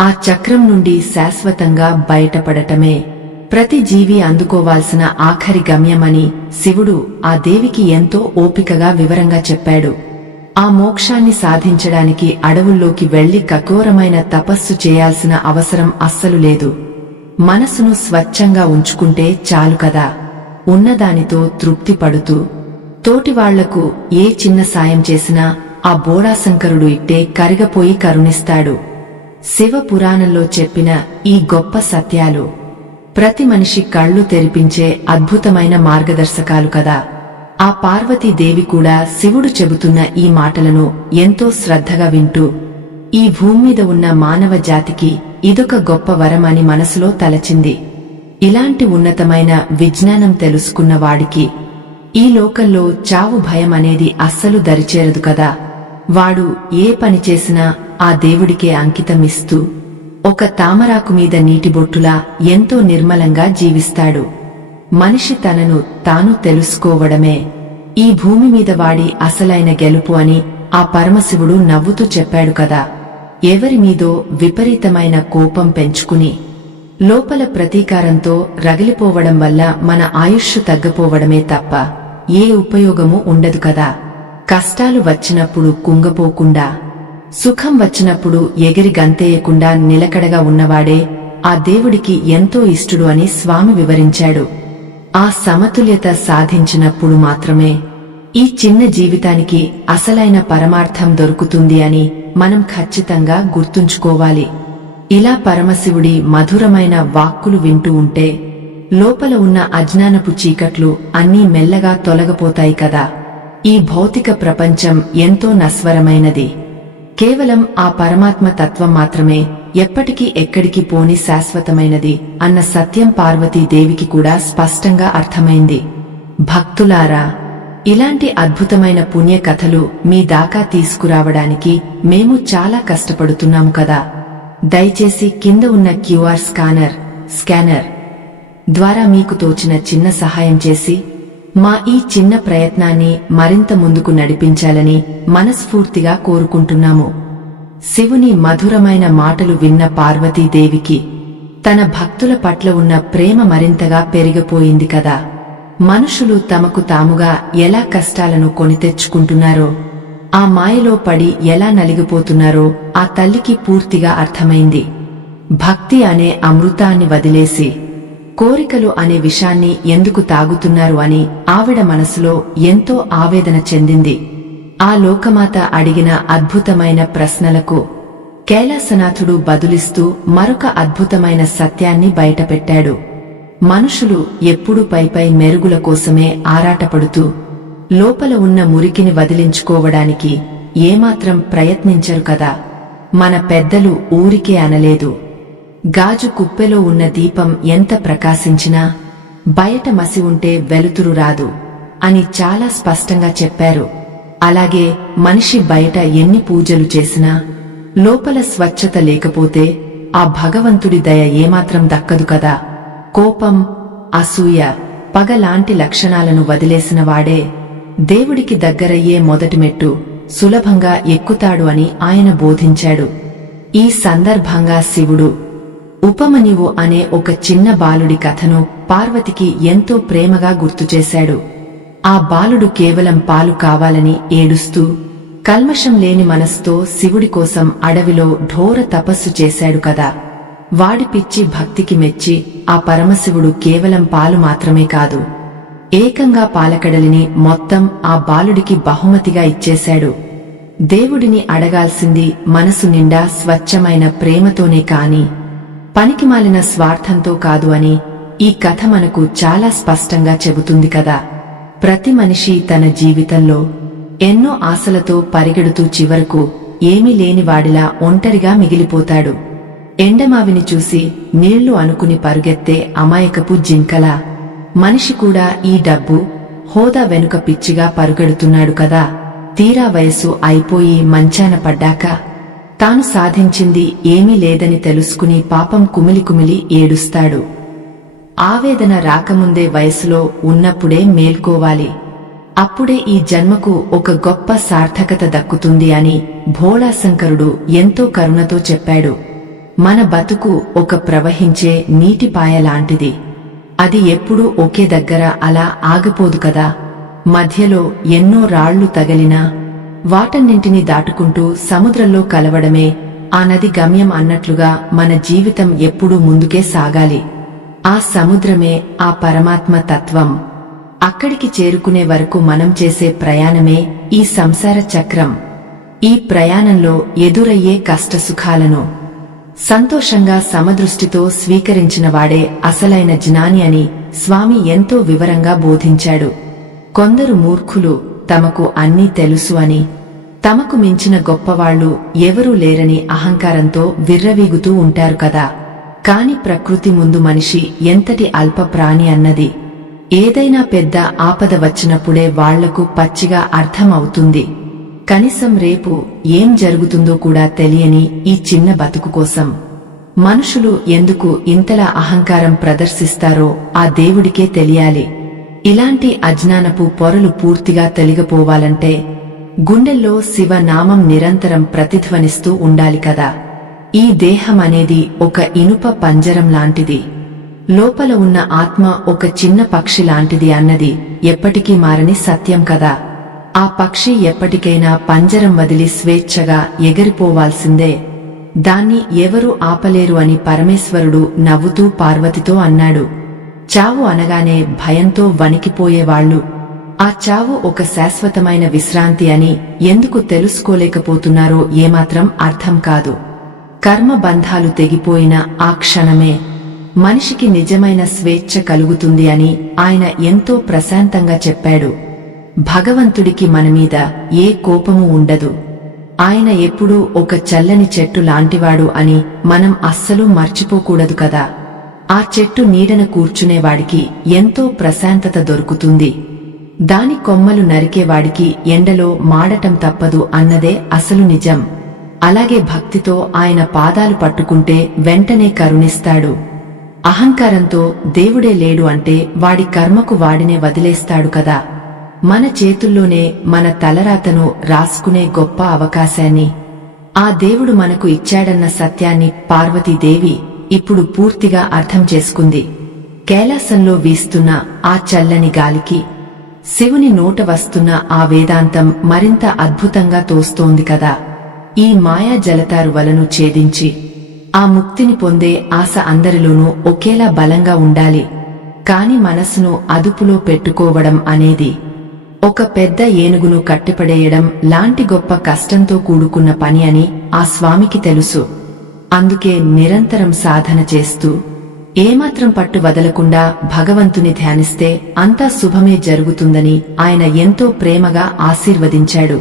ఆ చక్రం నుండి శాశ్వతంగా బయటపడటమే ప్రతి జీవి అందుకోవాల్సిన ఆఖరి గమ్యమని శివుడు ఆ దేవికి ఎంతో ఓపికగా వివరంగా చెప్పాడు. ఆ మోక్షాన్ని సాధించడానికి అడవుల్లోకి వెళ్లి కఠోరమైన తపస్సు చేయాల్సిన అవసరం అస్సలు లేదు. మనసును స్వచ్ఛంగా ఉంచుకుంటే చాలు కదా. ఉన్నదానితో తృప్తి పడుతూ తోటివాళ్లకు ఏ చిన్న సాయం చేసినా ఆ బోడాశంకరుడు ఇట్టే కరిగపోయి కరుణిస్తాడు. శివ పురాణంలో చెప్పిన ఈ గొప్ప సత్యాలు ప్రతి మనిషి కళ్ళు తెరిపించే అద్భుతమైన మార్గదర్శకాలు కదా. ఆ పార్వతీదేవి కూడా శివుడు చెబుతున్న ఈ మాటలను ఎంతో శ్రద్ధగా వింటూ ఈ భూమి మీద ఉన్న మానవ జాతికి ఇదొక గొప్ప వరం అని మనసులో తలచింది. ఇలాంటి ఉన్నతమైన విజ్ఞానం తెలుసుకున్న వాడికి ఈ లోకంలో చావు భయం అనేది అస్సలు దరిచేరదు కదా. వాడు ఏ పని చేసినా ఆ దేవుడికే అంకితమిస్తూ ఒక తామరాకు మీద నీటిబొట్టులా ఎంతో నిర్మలంగా జీవిస్తాడు. మనిషి తనను తాను తెలుసుకోవడమే ఈ భూమి మీద వాడి అసలైన గెలుపు అని ఆ పరమశివుడు నవ్వుతూ చెప్పాడు కదా. ఎవరి మీదో విపరీతమైన కోపం పెంచుకుని లోపల ప్రతీకారంతో రగిలిపోవడం వల్ల మన ఆయుష్షు తగ్గపోవడమే తప్ప ఏ ఉపయోగమూ ఉండదు కదా. కష్టాలు వచ్చినప్పుడు కుంగపోకుండా, సుఖం వచ్చినప్పుడు ఎగిరి గంతేయకుండా నిలకడగా ఉన్నవాడే ఆ దేవుడికి ఎంతో ఇష్టుడు అని స్వామి వివరించాడు. ఆ సమతుల్యత సాధించినప్పుడు మాత్రమే ఈ చిన్న జీవితానికి అసలైన పరమార్థం దొరుకుతుంది అని మనం ఖచ్చితంగా గుర్తుంచుకోవాలి. ఇలా పరమశివుడి మధురమైన వాక్కులు వింటూ ఉంటే లోపల ఉన్న అజ్ఞానపు చీకట్లు అన్నీ మెల్లగా తొలగపోతాయి కదా. ఈ భౌతిక ప్రపంచం ఎంతో నశ్వరమైనది. కేవలం ఆ పరమాత్మ తత్వం మాత్రమే ఎప్పటికీ ఎక్కడికి పోని శాశ్వతమైనది అన్న సత్యం పార్వతీదేవికి కూడా స్పష్టంగా అర్థమైంది. భక్తులారా, ఇలాంటి అద్భుతమైన పుణ్య కథలు మీ దాకా తీసుకురావడానికి మేము చాలా కష్టపడుతున్నాము కదా. దయచేసి కింద ఉన్న క్యూఆర్ స్కానర్ ద్వారా మీకు తోచిన చిన్న సహాయం చేసి మా ఈ చిన్న ప్రయత్నాన్ని మరింత ముందుకు నడిపించాలని మనస్ఫూర్తిగా కోరుకుంటున్నాము. శివుని మధురమైన మాటలు విన్న పార్వతీదేవికి తన భక్తుల పట్ల ఉన్న ప్రేమ మరింతగా పెరిగిపోయింది కదా. మనుషులు తమకు తాముగా ఎలా కష్టాలను కొనితెచ్చుకుంటున్నారో, ఆ మాయలో పడి ఎలా నలిగిపోతున్నారో ఆ తల్లికి పూర్తిగా అర్థమైంది. భక్తి అనే అమృతాన్ని వదిలేసి కోరికలు అనే విషాన్ని ఎందుకు తాగుతున్నారు అని ఆవిడ మనసులో ఎంతో ఆవేదన చెందింది. ఆ లోకమాత అడిగిన అద్భుతమైన ప్రశ్నలకు కైలాసనాథుడు బదులిస్తూ మరొక అద్భుతమైన సత్యాన్ని బయటపెట్టాడు. మనుషులు ఎప్పుడూ పైపై మెరుగుల కోసమే ఆరాటపడుతూ లోపల ఉన్న మురికిని వదిలించుకోవడానికి ఏమాత్రం ప్రయత్నించరు కదా. మన పెద్దలు ఊరికే అనలేదు, గాజు కుప్పెలో ఉన్న దీపం ఎంత ప్రకాశించినా బయట మసి ఉంటే వెలుతురు రాదు అని చాలా స్పష్టంగా చెప్పారు. అలాగే మనిషి బయట ఎన్ని పూజలు చేసినా లోపల స్వచ్ఛత లేకపోతే ఆ భగవంతుడి దయ ఏమాత్రం దక్కదు కదా. కోపం, అసూయ, పగ లాంటి లక్షణాలను వదిలేసిన వాడే దేవుడికి దగ్గరయ్యే మొదటి మెట్టు సులభంగా ఎక్కుతాడు అని ఆయన బోధించాడు. ఈ సందర్భంగా శివుడు ఉపమన్యువు అనే ఒక చిన్న బాలుడి కథను పార్వతికి ఎంతో ప్రేమగా గుర్తుచేశాడు. ఆ బాలుడు కేవలం పాలు కావాలని ఏడుస్తూ కల్మషం లేని మనసుతో శివుడి కోసం అడవిలో ఘోర తపస్సు చేశాడు కదా. వాడి పిచ్చి భక్తికి మెచ్చి ఆ పరమశివుడు కేవలం పాలు మాత్రమే కాదు, ఏకంగా పాలకడలిని మొత్తం ఆ బాలుడికి బహుమతిగా ఇచ్చేశాడు. దేవుడిని అడగాల్సింది మనసు నిండా స్వచ్ఛమైన ప్రేమతోనే కాని పనికిమాలిన స్వార్థంతో కాదు అని ఈ కథ మనకు చాలా స్పష్టంగా చెబుతుంది కదా. ప్రతి మనిషి తన జీవితంలో ఎన్నో ఆశలతో పరిగెడుతూ చివరకు ఏమీ లేనివాడిలా ఒంటరిగా మిగిలిపోతాడు. ఎండమావిని చూసి నీళ్లు అనుకుని పరుగెత్తే అమాయకపు జింకలా మనిషి కూడా ఈ డబ్బు హోదా వెనుక పిచ్చిగా పరుగెడుతున్నాడు కదా. తీరా వయసు అయిపోయి మంచాన పడ్డాక తాను సాధించింది ఏమీ లేదని తెలుసుకుని పాపం కుమిలి కుమిలి ఏడుస్తాడు. ఆవేదన రాకముందే వయసులో ఉన్నప్పుడే మేల్కోవాలి. అప్పుడే ఈ జన్మకు ఒక గొప్ప సార్థకత దక్కుతుంది అని భోళాశంకరుడు ఎంతో కరుణతో చెప్పాడు. మన బతుకు ఒక ప్రవహించే నీటిపాయలాంటిది. అది ఎప్పుడూ ఒకే దగ్గర అలా ఆగిపోదు కదా. మధ్యలో ఎన్నో రాళ్లు తగిలినా వాటన్నింటినీ దాటుకుంటూ సముద్రంలో కలవడమే ఆ నది గమ్యం అన్నట్లుగా మన జీవితం ఎప్పుడూ ముందుకే సాగాలి. ఆ సముద్రమే ఆ పరమాత్మ తత్వం. అక్కడికి చేరుకునే వరకు మనం చేసే ప్రయాణమే ఈ సంసార చక్రం. ఈ ప్రయాణంలో ఎదురయ్యే కష్టసుఖాలను సంతోషంగా సమదృష్టితో స్వీకరించినవాడే అసలైన జ్ఞాని అని స్వామి ఎంతో వివరంగా బోధించాడు. కొందరు మూర్ఖులు తమకు అన్నీ తెలుసు అని, తమకు మించిన గొప్పవాళ్లు ఎవరూ లేరని అహంకారంతో విర్రవీగుతూ ఉంటారు కదా. కాని ప్రకృతి ముందు మనిషి ఎంతటి అల్ప ప్రాణి అన్నది ఏదైనా పెద్ద ఆపద వచ్చినప్పుడే వాళ్లకు పచ్చిగా అర్థం అవుతుంది. కనీసం రేపు ఏం జరుగుతుందో కూడా తెలియని ఈ చిన్న బతుకు కోసం మనుషులు ఎందుకు ఇంతలా అహంకారం ప్రదర్శిస్తారో ఆ దేవుడికే తెలియాలి. ఇలాంటి అజ్ఞానపు పొరలు పూర్తిగా తొలగిపోవాలంటే గుండెల్లో శివనామం నిరంతరం ప్రతిధ్వనిస్తూ ఉండాలి కదా. ఈ దేహం అనేది ఒక ఇనుప పంజరం లాంటిది. లోపల ఉన్న ఆత్మ ఒక చిన్న పక్షి లాంటిది అన్నది ఎప్పటికీ మారని సత్యం కదా. ఆ పక్షి ఎప్పటికైనా పంజరం వదిలి స్వేచ్ఛగా ఎగిరిపోవాల్సిందే. దాన్ని ఎవరూ ఆపలేరు అని పరమేశ్వరుడు నవ్వుతూ పార్వతితో అన్నాడు. చావు అనగానే భయంతో వణికిపోయేవాళ్లు ఆ చావు ఒక శాశ్వతమైన విశ్రాంతి అని ఎందుకు తెలుసుకోలేకపోతున్నారో ఏమాత్రం అర్థం కాదు. కర్మ బంధాలు తెగిపోయిన ఆ క్షణమే మనిషికి నిజమైన స్వేచ్ఛ కలుగుతుంది అని ఆయన ఎంతో ప్రశాంతంగా చెప్పాడు. భగవంతుడికి మనమీద ఏ కోపము ఉండదు. ఆయన ఎప్పుడూ ఒక చల్లని చెట్టు లాంటివాడు అని మనం అస్సలు మర్చిపోకూడదు కదా. ఆ చెట్టు నీడన కూర్చునేవాడికి ఎంతో ప్రశాంతత దొరుకుతుంది. దాని కొమ్మలు నరికేవాడికి ఎండలో మాడటం తప్పదు అన్నదే అసలు నిజం. అలాగే భక్తితో ఆయన పాదాలు పట్టుకుంటే వెంటనే కరుణిస్తాడు. అహంకారంతో దేవుడే లేడు అంటే వాడి కర్మకు వాడినే వదిలేస్తాడు కదా. మన చేతుల్లోనే మన తలరాతను రాసుకునే గొప్ప అవకాశాన్ని ఆ దేవుడు మనకు ఇచ్చాడన్న సత్యాన్ని పార్వతీదేవి ఇప్పుడు పూర్తిగా అర్థం చేసుకుంది. కైలాసంలో వీస్తున్న ఆ చల్లని గాలికి శివుని నోట వస్తున్న ఆ వేదాంతం మరింత అద్భుతంగా తోస్తోంది కదా. ఈ మాయా జలతారువలను ఛేదించి ఆ ముక్తిని పొందే ఆశ అందరిలోనూ ఒకేలా బలంగా ఉండాలి. కాని మనసును అదుపులో పెట్టుకోవడం అనేది ఒక పెద్ద ఏనుగును కట్టిపడేయడం లాంటి గొప్ప కష్టంతో కూడుకున్న పని అని ఆ స్వామికి తెలుసు. అందుకే నిరంతరం సాధన చేస్తూ ఏమాత్రం పట్టు వదలకుండా భగవంతుని ధ్యానిస్తే అంతా శుభమే జరుగుతుందని ఆయన ఎంతో ప్రేమగా ఆశీర్వదించాడు.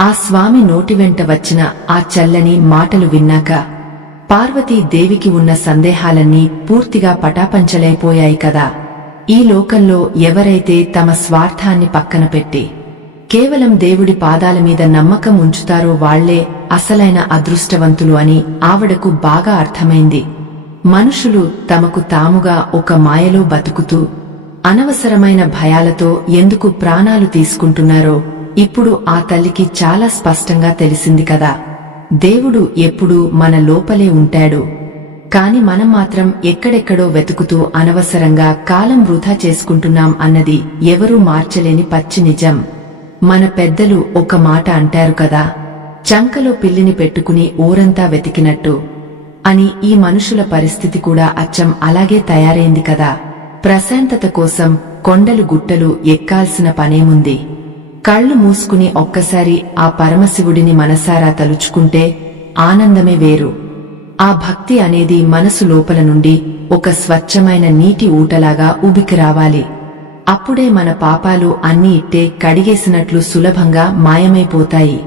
ఆ స్వామి నోటివెంట వచ్చిన ఆ చల్లని మాటలు విన్నాక పార్వతీదేవికి ఉన్న సందేహాలన్నీ పూర్తిగా పటాపంచలైపోయాయి కదా. ఈ లోకంలో ఎవరైతే తమ స్వార్థాన్ని పక్కన పెట్టి కేవలం దేవుడి పాదాల మీద నమ్మకం ఉంచుతారో వాళ్లే అసలైన అదృష్టవంతులు అని ఆవిడకు బాగా అర్థమైంది. మనుషులు తమకు తాముగా ఒక మాయలో బతుకుతూ అనవసరమైన భయాలతో ఎందుకు ప్రాణాలు తీసుకుంటున్నారో ఇప్పుడు ఆ తల్లికి చాలా స్పష్టంగా తెలిసింది కదా. దేవుడు ఎప్పుడూ మన లోపలే ఉంటాడు. కాని మనం మాత్రం ఎక్కడెక్కడో వెతుకుతూ అనవసరంగా కాలం వృధా చేసుకుంటున్నాం అన్నది ఎవరూ మార్చలేని పచ్చి నిజం. మన పెద్దలు ఒక మాట అంటారు కదా, చంకలో పిల్లిని పెట్టుకుని ఊరంతా వెతికినట్టు అని. ఈ మనుషుల పరిస్థితి కూడా అచ్చం అలాగే తయారైంది కదా. ప్రశాంతత కోసం కొండలు గుట్టలు ఎక్కాల్సిన పనేముంది? కళ్ళు మూసుకుని ఒక్కసారి ఆ పరమశివుడిని మనసారా తలుచుకుంటే ఆనందమే వేరు. ఆ భక్తి అనేది మనసు లోపల నుండి ఒక స్వచ్ఛమైన నీటి ఊటలాగా ఉబికి రావాలి. అప్పుడే మన పాపాలు అన్నీ ఇట్టే కడిగేసినట్లు సులభంగా మాయమైపోతాయి.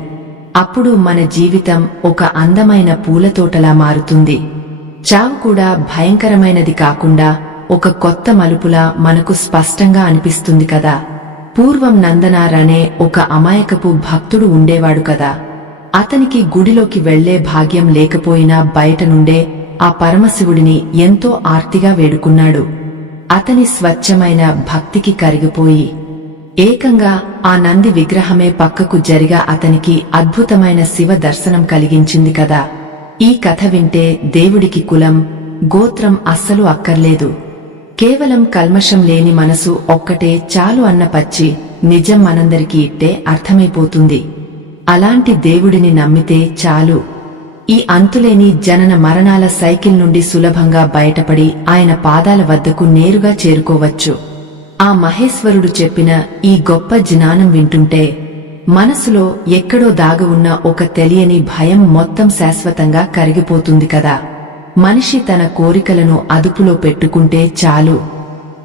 అప్పుడు మన జీవితం ఒక అందమైన పూలతోటలా మారుతుంది. చావు కూడా భయంకరమైనది కాకుండా ఒక కొత్త మలుపులా మనకు స్పష్టంగా అనిపిస్తుంది కదా. పూర్వం నందనార్ అనే ఒక అమాయకపు భక్తుడు ఉండేవాడు కదా. అతనికి గుడిలోకి వెళ్లే భాగ్యం లేకపోయినా బయట నుండే ఆ పరమశివుడిని ఎంతో ఆర్తిగా వేడుకున్నాడు. అతని స్వచ్ఛమైన భక్తికి కరిగిపోయి ఏకంగా ఆ నంది విగ్రహమే పక్కకు జరిగా అతనికి అద్భుతమైన శివ దర్శనం కలిగించింది కదా. ఈ కథ వింటే దేవుడికి కులం గోత్రం అస్సలు అక్కర్లేదు. కేవలం కల్మషం లేని మనసు ఒక్కటే చాలు అన్న పచ్చి నిజం మనందరికీ ఇట్టే అర్థమైపోతుంది. అలాంటి దేవుడిని నమ్మితే చాలు. ఈ అంతులేని జనన మరణాల సైకిల్ నుండి సులభంగా బయటపడి ఆయన పాదాల వద్దకు నేరుగా చేరుకోవచ్చు. ఆ మహేశ్వరుడు చెప్పిన ఈ గొప్ప జ్ఞానం వింటుంటే మనసులో ఎక్కడో దాగి ఉన్న ఒక తెలియని భయం మొత్తం శాశ్వతంగా కరిగిపోతుంది కదా. మనిషి తన కోరికలను అదుపులో పెట్టుకుంటే చాలు,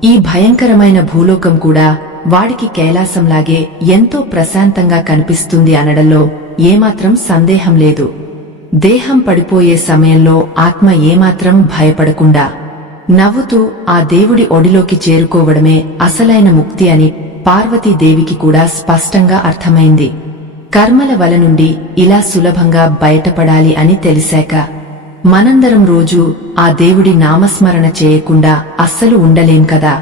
ఈ భయంకరమైన భూలోకం కూడా వాడికి కైలాసంలాగే ఎంతో ప్రశాంతంగా కనిపిస్తుంది అనడంలో ఏమాత్రం సందేహం లేదు. దేహం పడిపోయే సమయంలో ఆత్మ ఏమాత్రం భయపడకుండా నవ్వుతూ ఆ దేవుడి ఒడిలోకి చేరుకోవడమే అసలైన ముక్తి అని పార్వతీదేవికి కూడా స్పష్టంగా అర్థమైంది. కర్మల వల నుండి ఇలా సులభంగా బయటపడాలి అని తెలిసాక మనందరం రోజూ ఆ దేవుడి నామస్మరణ చేయకుండా అస్సలు ఉండలేం కదా.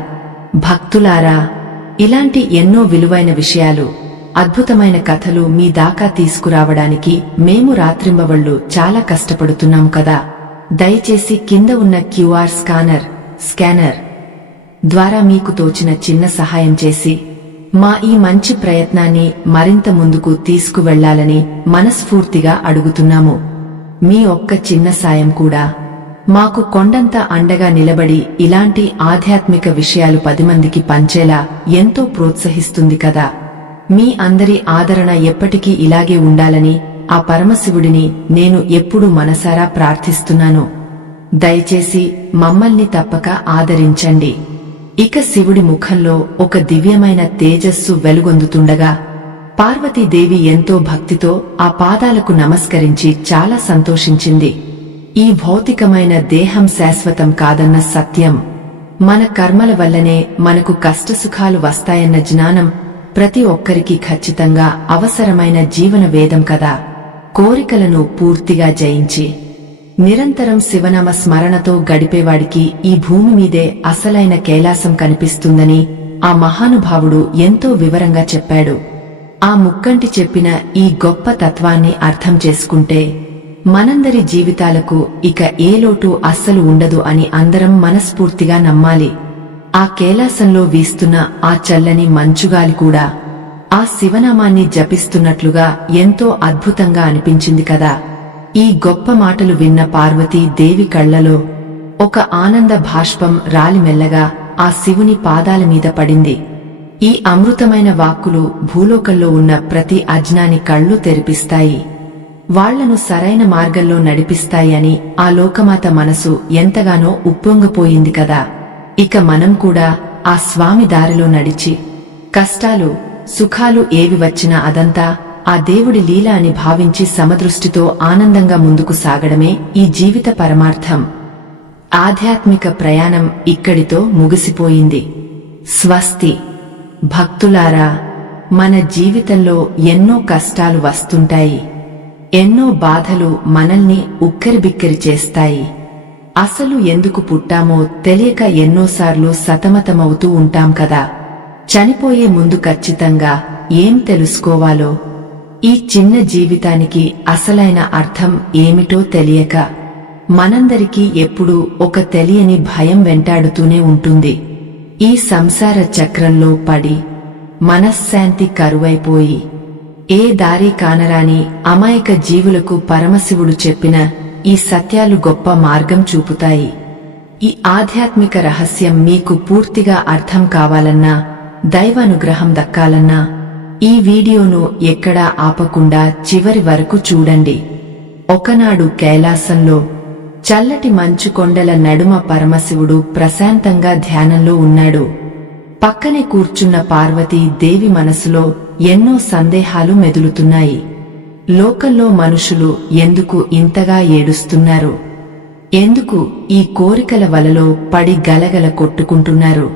భక్తులారా, ఇలాంటి ఎన్నో విలువైన విషయాలు, అద్భుతమైన కథలు మీ దాకా తీసుకురావడానికి మేము రాత్రింబవళ్లు చాలా కష్టపడుతున్నాం కదా. దయచేసి కింద ఉన్న క్యూఆర్ స్కానర్ ద్వారా మీకు తోచిన చిన్న సహాయం చేసి మా ఈ మంచి ప్రయత్నాన్ని మరింత ముందుకు తీసుకువెళ్లాలని మనస్ఫూర్తిగా అడుగుతున్నాము. మీ ఒక్క చిన్న సాయం కూడా మాకు కొండంత అండగా నిలబడి ఇలాంటి ఆధ్యాత్మిక విషయాలు 10 మందికి పంచేలా ఎంతో ప్రోత్సహిస్తుంది కదా. మీ అందరి ఆదరణ ఎప్పటికీ ఇలాగే ఉండాలని ఆ పరమశివుడిని నేను ఎప్పుడూ మనసారా ప్రార్థిస్తున్నాను. దయచేసి మమ్మల్ని తప్పక ఆదరించండి. ఇక శివుడి ముఖంలో ఒక దివ్యమైన తేజస్సు వెలుగొందుతుండగా పార్వతీదేవి ఎంతో భక్తితో ఆ పాదాలకు నమస్కరించి చాలా సంతోషించింది. ఈ భౌతికమైన దేహం శాశ్వతం కాదన్న సత్యం, మన కర్మల వల్లనే మనకు కష్టసుఖాలు వస్తాయన్న జ్ఞానం ప్రతి ఒక్కరికి ఖచ్చితంగా అవసరమైన జీవన వేదం కదా. కోరికలను పూర్తిగా జయించి నిరంతరం శివనామ స్మరణతో గడిపేవాడికి ఈ భూమి మీదే అసలైన కైలాసం కనిపిస్తుందని ఆ మహానుభావుడు ఎంతో వివరంగా చెప్పాడు. ఆ ముక్కంటి చెప్పిన ఈ గొప్ప తత్వాన్ని అర్థం చేసుకుంటే మనందరి జీవితాలకు ఇక ఏ లోటు అస్సలు ఉండదు అని అందరం మనస్ఫూర్తిగా నమ్మాలి. ఆ కైలాసంలో వీస్తున్న ఆ చల్లని మంచుగాలి కూడా ఆ శివనామాన్ని జపిస్తున్నట్లుగా ఎంతో అద్భుతంగా అనిపించింది కదా. ఈ గొప్ప మాటలు విన్న పార్వతీ దేవి కళ్లలో ఒక ఆనంద భాష్పం రాలిమెల్లగా ఆ శివుని పాదాల మీద పడింది. ఈ అమృతమైన వాక్కులు భూలోకంలో ఉన్న ప్రతి అజ్ఞాని కళ్ళు తెరిపిస్తాయి, వాళ్లను సరైన మార్గంలో నడిపిస్తాయి అని ఆ లోకమాత మనసు ఎంతగానో ఉప్పొంగిపోయింది కదా. ఇక మనం కూడా ఆ స్వామి దారిలో నడిచి కష్టాలు సుఖాలు ఏవి వచ్చినా అదంతా ఆ దేవుడి లీల అని భావించి సమదృష్టితో ఆనందంగా ముందుకు సాగడమే ఈ జీవిత పరమార్థం. ఆధ్యాత్మిక ప్రయాణం ఇక్కడితో ముగిసిపోయింది. స్వస్తి. భక్తులారా, మన జీవితంలో ఎన్నో కష్టాలు వస్తుంటాయి, ఎన్నో బాధలు మనల్ని ఉక్కిరిబిక్కిరి చేస్తాయి. అసలు ఎందుకు పుట్టామో తెలియక ఎన్నోసార్లు సతమతమవుతూ ఉంటాం కదా. చనిపోయే ముందు ఖచ్చితంగా ఏం తెలుసుకోవాలో, ఈ చిన్న జీవితానికి అసలైన అర్థం ఏమిటో తెలియక మనందరికీ ఎప్పుడూ ఒక తెలియని భయం వెంటాడుతూనే ఉంటుంది. ఈ సంసార చక్రంలో పడి మనశ్శాంతి కరువైపోయి ఏ దారి కానరాని అమాయక జీవులకు పరమశివుడు చెప్పిన ఈ సత్యాలు గొప్ప మార్గం చూపుతాయి. ఈ ఆధ్యాత్మిక రహస్యం మీకు పూర్తిగా అర్థం కావాలన్నా, దైవానుగ్రహం దక్కాలన్నా ఈ వీడియోను ఎక్కడా ఆపకుండా చివరి వరకు చూడండి. ఒకనాడు కైలాసంలో చల్లటి మంచు కొండల నడుమ పరమశివుడు ప్రశాంతంగా ధ్యానంలో ఉన్నాడు. పక్కనే కూర్చున్న పార్వతీ దేవి మనసులో ఎన్నో సందేహాలు మెదులుతున్నాయి. లోకంలో మనుషులు ఎందుకు ఇంతగా ఏడుస్తున్నారు? ఎందుకు ఈ కోరికల వలలో పడి గలగల కొట్టుకుంటున్నారు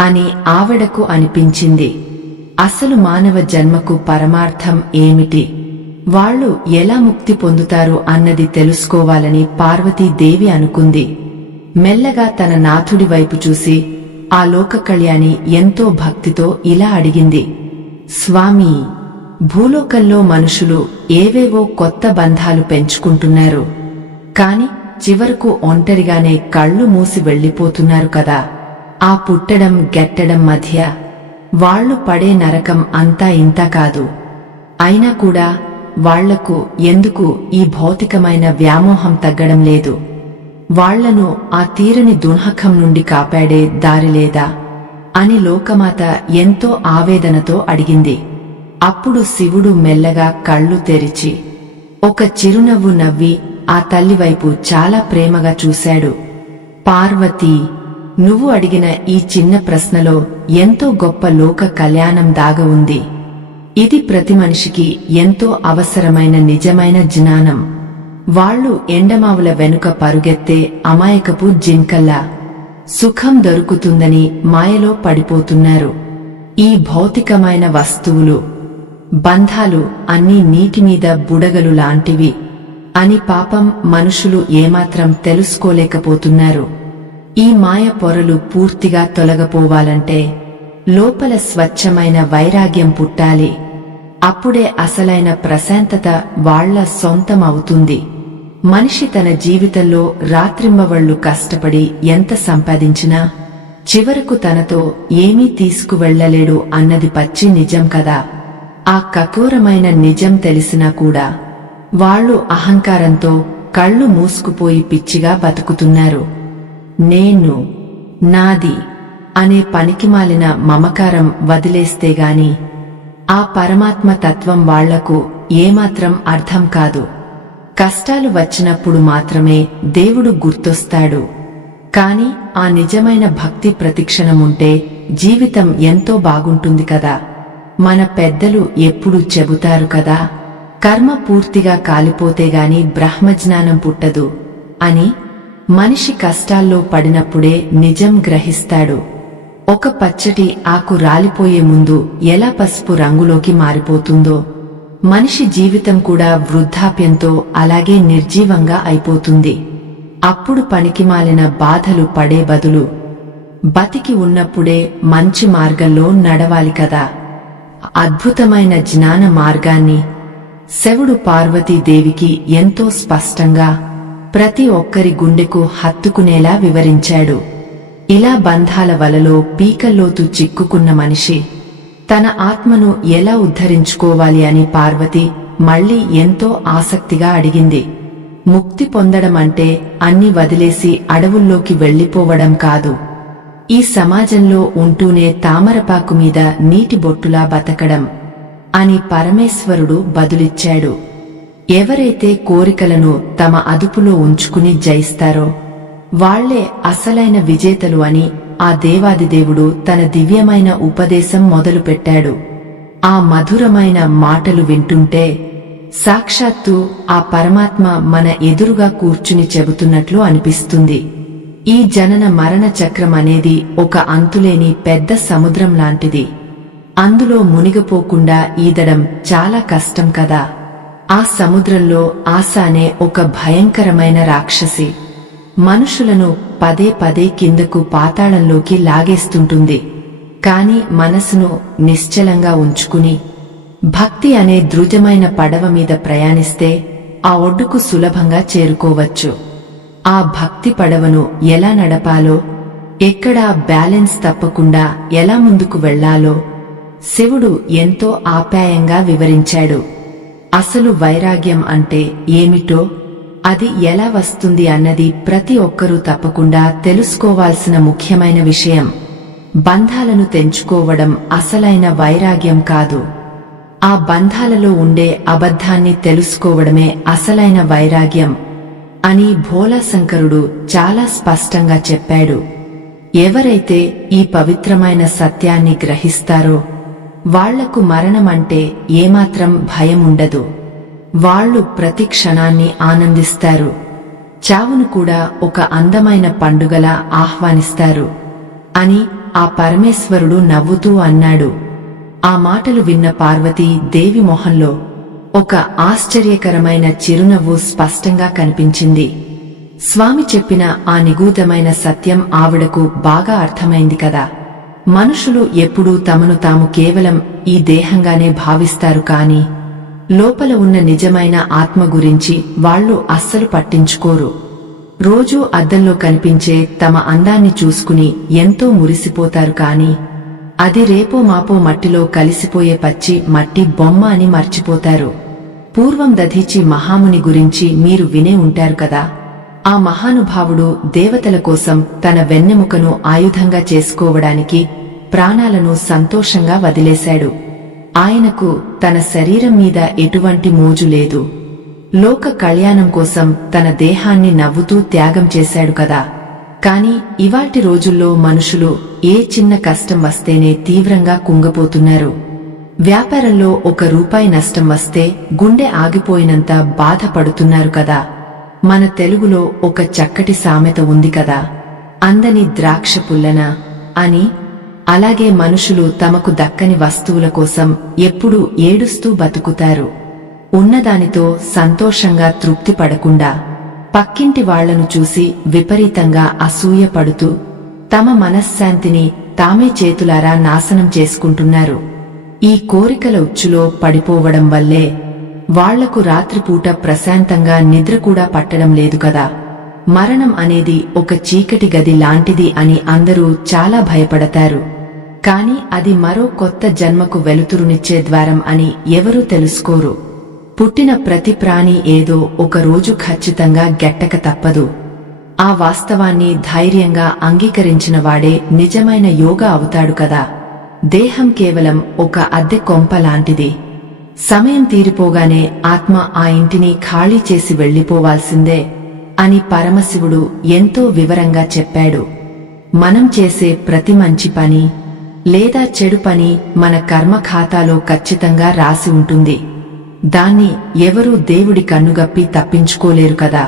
అని ఆవిడకు అనిపించింది. అసలు మానవ జన్మకు పరమార్థం ఏమిటి? వాళ్ళు ఎలా ముక్తి పొందుతారు అన్నది తెలుసుకోవాలని పార్వతీదేవి అనుకుంది. మెల్లగా తన నాథుడి వైపు చూసి ఆ లోక కళ్యాణి ఎంతో భక్తితో ఇలా అడిగింది, స్వామీ, భూలోకంలో మనుషులు ఏవేవో కొత్త బంధాలు పెంచుకుంటున్నారు. కాని చివరకు ఒంటరిగానే కళ్ళు మూసి వెళ్లిపోతున్నారు కదా. ఆ పుట్టడం గెట్టడం మధ్య వాళ్లు పడే నరకం అంతా ఇంతా కాదు. అయినా కూడా వాళ్లకు ఎందుకు ఈ భౌతికమైన వ్యామోహం తగ్గడం లేదు? వాళ్లను ఆ తీరని దుర్హకం నుండి కాపాడే దారి లేదా అని లోకమాత ఎంతో ఆవేదనతో అడిగింది. అప్పుడు శివుడు మెల్లగా కళ్ళు తెరిచి ఒక చిరునవ్వు నవ్వి ఆ తల్లివైపు చాలా ప్రేమగా చూశాడు. పార్వతీ, నువ్వు అడిగిన ఈ చిన్న ప్రశ్నలో ఎంతో గొప్ప లోక కళ్యాణం దాగ ఉంది. ఇది ప్రతి మనిషికి ఎంతో అవసరమైన నిజమైన జ్ఞానం. వాళ్ళు ఎండమావుల వెనుక పరుగెత్తే అమాయకపు జింకల్లా సుఖం దొరుకుతుందని మాయలో పడిపోతున్నారు. ఈ భౌతికమైన వస్తువులు, బంధాలు అన్నీ నీటిమీద బుడగలు లాంటివి అని పాపం మనుషులు ఏమాత్రం తెలుసుకోలేకపోతున్నారు. ఈ మాయ పొరలు పూర్తిగా తొలగపోవాలంటే లోపల స్వచ్ఛమైన వైరాగ్యం పుట్టాలి. అప్పుడే అసలైన ప్రశాంతత వాళ్ల సొంతం అవుతుంది. మనిషి తన జీవితంలో రాత్రింబవళ్లు కష్టపడి ఎంత సంపాదించినా చివరకు తనతో ఏమీ తీసుకువెళ్లలేడు అన్నది పచ్చి నిజం కదా. ఆ కఠోరమైన నిజం తెలిసినా కూడా వాళ్ళు అహంకారంతో కళ్ళు మూసుకుపోయి పిచ్చిగా బతుకుతున్నారు. నేను, నాది అనే పనికిమాలిన మమకారం వదిలేస్తేగాని ఆ పరమాత్మ తత్వం వాళ్లకు ఏమాత్రం అర్థం కాదు. కష్టాలు వచ్చినప్పుడు మాత్రమే దేవుడు గుర్తొస్తాడు. కాని ఆ నిజమైన భక్తి ప్రతిక్షణముంటే జీవితం ఎంతో బాగుంటుంది కదా. మన పెద్దలు ఎప్పుడు చెబుతారు కదా, కర్మ పూర్తిగా కాలిపోతేగాని బ్రహ్మజ్ఞానం పుట్టదు అని. మనిషి కష్టాల్లో పడినప్పుడే నిజం గ్రహిస్తాడు. ఒక పచ్చటి ఆకు రాలిపోయే ముందు ఎలా పసుపు రంగులోకి మారిపోతుందో, మనిషి జీవితం కూడా వృద్ధాప్యంతో అలాగే నిర్జీవంగా అయిపోతుంది. అప్పుడు పనికిమాలిన బాధలు పడే బదులు బతికి ఉన్నప్పుడే మంచి మార్గంలో నడవాలి కదా. అద్భుతమైన జ్ఞాన మార్గాన్ని శివుడు పార్వతీదేవికి ఎంతో స్పష్టంగా ప్రతి ఒక్కరి గుండెకు హత్తుకునేలా వివరించాడు. ఇలా బంధాల వలలో పీకల్లోతు చిక్కుకున్న మనిషి తన ఆత్మను ఎలా ఉద్ధరించుకోవాలి అని పార్వతి మళ్లీ ఎంతో ఆసక్తిగా అడిగింది. ముక్తి పొందడం అంటే అన్ని వదిలేసి అడవుల్లోకి వెళ్లిపోవడం కాదు. ఈ సమాజంలో ఉంటూనే తామరపాకు మీద నీటి బొట్టులా బతకడం అని పరమేశ్వరుడు బదులిచ్చాడు. ఎవరైతే కోరికలను తమ అదుపులో ఉంచుకుని జయిస్తారో వాళ్లే అసలైన విజేతలు అని ఆ దేవాదిదేవుడు తన దివ్యమైన ఉపదేశం మొదలుపెట్టాడు. ఆ మధురమైన మాటలు వింటుంటే సాక్షాత్తు ఆ పరమాత్మ మన ఎదురుగా కూర్చుని చెబుతున్నట్లు అనిపిస్తుంది. ఈ జనన మరణ చక్రం అనేది ఒక అంతులేని పెద్ద సముద్రం లాంటిది. అందులో మునిగిపోకుండా ఈదడం చాలా కష్టం కదా. ఆ సముద్రంలో ఆశ అనే ఒక భయంకరమైన రాక్షసి మనుషులను పదే పదే కిందకు పాతాళంలోకి లాగేస్తుంటుంది. కాని మనసును నిశ్చలంగా ఉంచుకుని భక్తి అనే దృఢమైన పడవ మీద ప్రయాణిస్తే ఆ ఒడ్డుకు సులభంగా చేరుకోవచ్చు. ఆ భక్తి పడవను ఎలా నడపాలో, ఎక్కడా బ్యాలెన్స్ తప్పకుండా ఎలా ముందుకు వెళ్లాలో శివుడు ఎంతో ఆప్యాయంగా వివరించాడు. అసలు వైరాగ్యం అంటే ఏమిటో, అది ఎలా వస్తుంది అన్నది ప్రతి ఒక్కరూ తప్పకుండా తెలుసుకోవాల్సిన ముఖ్యమైన విషయం. బంధాలను తెంచుకోవడం అసలైన వైరాగ్యం కాదు. ఆ బంధాలలో ఉండే అబద్ధాన్ని తెలుసుకోవడమే అసలైన వైరాగ్యం అని భోలాశంకరుడు చాలా స్పష్టంగా చెప్పాడు. ఎవరైతే ఈ పవిత్రమైన సత్యాన్ని గ్రహిస్తారో వాళ్లకు మరణమంటే ఏమాత్రం భయం ఉండదు. వాళ్ళు ప్రతి క్షణాన్ని ఆనందిస్తారు. చావును కూడా ఒక అందమైన పండుగలా ఆహ్వానిస్తారు అని ఆ పరమేశ్వరుడు నవ్వుతూ అన్నాడు. ఆ మాటలు విన్న పార్వతీ దేవి మొహంలో ఒక ఆశ్చర్యకరమైన చిరునవ్వు స్పష్టంగా కనిపించింది. స్వామి చెప్పిన ఆ నిగూఢమైన సత్యం ఆవిడకు బాగా అర్థమైంది కదా. మనుషులు ఎప్పుడూ తమను తాము కేవలం ఈ దేహంగానే భావిస్తారు, కాని లోపల ఉన్న నిజమైన ఆత్మ గురించి వాళ్ళు అస్సలు పట్టించుకోరు. రోజూ అద్దంలో కనిపించే తమ అందాన్ని చూసుకుని ఎంతో మురిసిపోతారు, కాని అది రేపో మాపో మట్టిలో కలిసిపోయే పచ్చి మట్టి బొమ్మ అని మర్చిపోతారు. పూర్వం దధీచి మహాముని గురించి మీరు వినే ఉంటారు కదా. ఆ మహానుభావుడు దేవతల కోసం తన వెన్నెముకను ఆయుధంగా చేసుకోవడానికి ప్రాణాలను సంతోషంగా వదిలేశాడు. ఆయనకు తన శరీరం మీద ఎటువంటి మోజు లేదు. లోక కళ్యాణం కోసం తన దేహాన్ని నవ్వుతూ త్యాగం చేశాడు కదా. కాని ఇవాల్టి రోజుల్లో మనుషులు ఏ చిన్న కష్టం వస్తేనే తీవ్రంగా కుంగపోతున్నారు. వ్యాపారంలో ₹1 నష్టం వస్తే గుండె ఆగిపోయినంత బాధపడుతున్నారు కదా. మన తెలుగులో ఒక చక్కటి సామెత ఉంది కదా, అందని ద్రాక్ష పుల్లన అని. అలాగే మనుషులు తమకు దక్కని వస్తువుల కోసం ఎప్పుడూ ఏడుస్తూ బతుకుతారు. ఉన్నదానితో సంతోషంగా తృప్తి పడకుండా పక్కింటి వాళ్లను చూసి విపరీతంగా అసూయ పడుతూ తమ మనశ్శాంతిని తామే చేతులారా నాశనం చేసుకుంటున్నారు. ఈ కోరికల ఉచ్చులో పడిపోవడం వల్లే వాళ్లకు రాత్రిపూట ప్రశాంతంగా నిద్ర కూడా పట్టడం లేదు కదా. మరణం అనేది ఒక చీకటి గది లాంటిది అని అందరూ చాలా భయపడతారు. కాని అది మరో కొత్త జన్మకు వెలుతురునిచ్చే ద్వారం అని ఎవరూ తెలుసుకోరు. పుట్టిన ప్రతి ప్రాణి ఏదో ఒక రోజు ఖచ్చితంగా గెట్టక తప్పదు. ఆ వాస్తవాన్ని ధైర్యంగా అంగీకరించిన వాడే నిజమైన యోగా అవుతాడు కదా. దేహం కేవలం ఒక అద్దె కొంప లాంటిది. సమయం తీరిపోగానే ఆత్మ ఆ ఇంటిని ఖాళీ చేసి వెళ్లిపోవాల్సిందే అని పరమశివుడు ఎంతో వివరంగా చెప్పాడు. మనం చేసే ప్రతి మంచి పని లేదా చెడు పని మన కర్మ ఖాతాలో ఖచ్చితంగా రాసి ఉంటుంది. దాన్ని ఎవరూ దేవుడి కన్నుగప్పి తప్పించుకోలేరు కదా.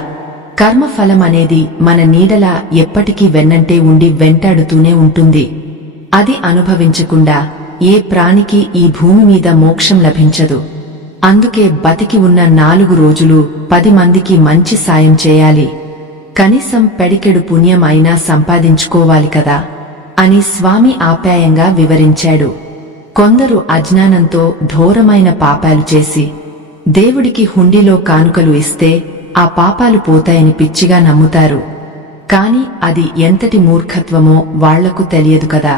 కర్మఫలం అనేది మన నీడలా ఎప్పటికీ వెన్నంటే ఉండి వెంటాడుతూనే ఉంటుంది. అది అనుభవించకుండా ఏ ప్రాణికి ఈ భూమి మీద మోక్షం లభించదు. అందుకే బతికి ఉన్న 4 రోజులు 10 మందికి మంచి సాయం చేయాలి. కనీసం పెడికెడు పుణ్యం అయినా సంపాదించుకోవాలి కదా అని స్వామి ఆప్యాయంగా వివరించాడు. కొందరు అజ్ఞానంతో ఘోరమైన పాపాలు చేసి దేవుడికి హుండీలో కానుకలు ఇస్తే ఆ పాపాలు పోతాయని పిచ్చిగా నమ్ముతారు. కాని అది ఎంతటి మూర్ఖత్వమో వాళ్లకు తెలియదు కదా.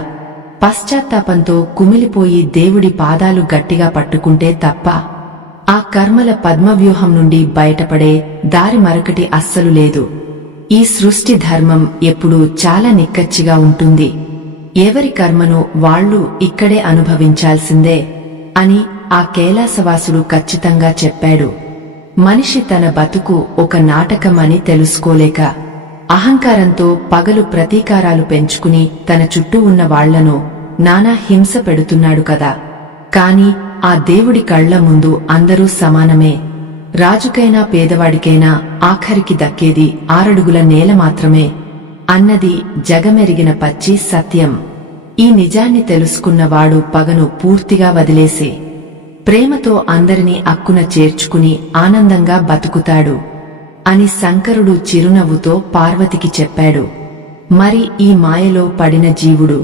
పశ్చాత్తాపంతో కుమిలిపోయి దేవుడి పాదాలు గట్టిగా పట్టుకుంటే తప్ప ఆ కర్మల పద్మవ్యూహం నుండి బయటపడే దారి మరొకటి అస్సలు లేదు. ఈ సృష్టి ధర్మం ఎప్పుడూ చాలా నిక్కచ్చిగా ఉంటుంది. ఎవరి కర్మను వాళ్లు ఇక్కడే అనుభవించాల్సిందే అని ఆ కైలాసవాసుడు ఖచ్చితంగా చెప్పాడు. మనిషి తన బతుకు ఒక నాటకమని తెలుసుకోలేక అహంకారంతో పగలు ప్రతీకారాలు పెంచుకుని తన చుట్టూ ఉన్న వాళ్లను నానా హింస పెడుతున్నాడు కదా. కాని ఆ దేవుడి కళ్ల ముందు అందరూ సమానమే. రాజుకైనా పేదవాడికైనా ఆఖరికి దక్కేది 6 అడుగుల నేల మాత్రమే అన్నది జగమెరిగిన పచ్చి సత్యం. ఈ నిజాన్ని తెలుసుకున్నవాడు పగను పూర్తిగా వదిలేసి ప్రేమతో అందరినీ అక్కున చేర్చుకుని ఆనందంగా బతుకుతాడు అని శంకరుడు చిరునవ్వుతో పార్వతికి చెప్పాడు. మరి ఈ మాయలో పడిన జీవుడు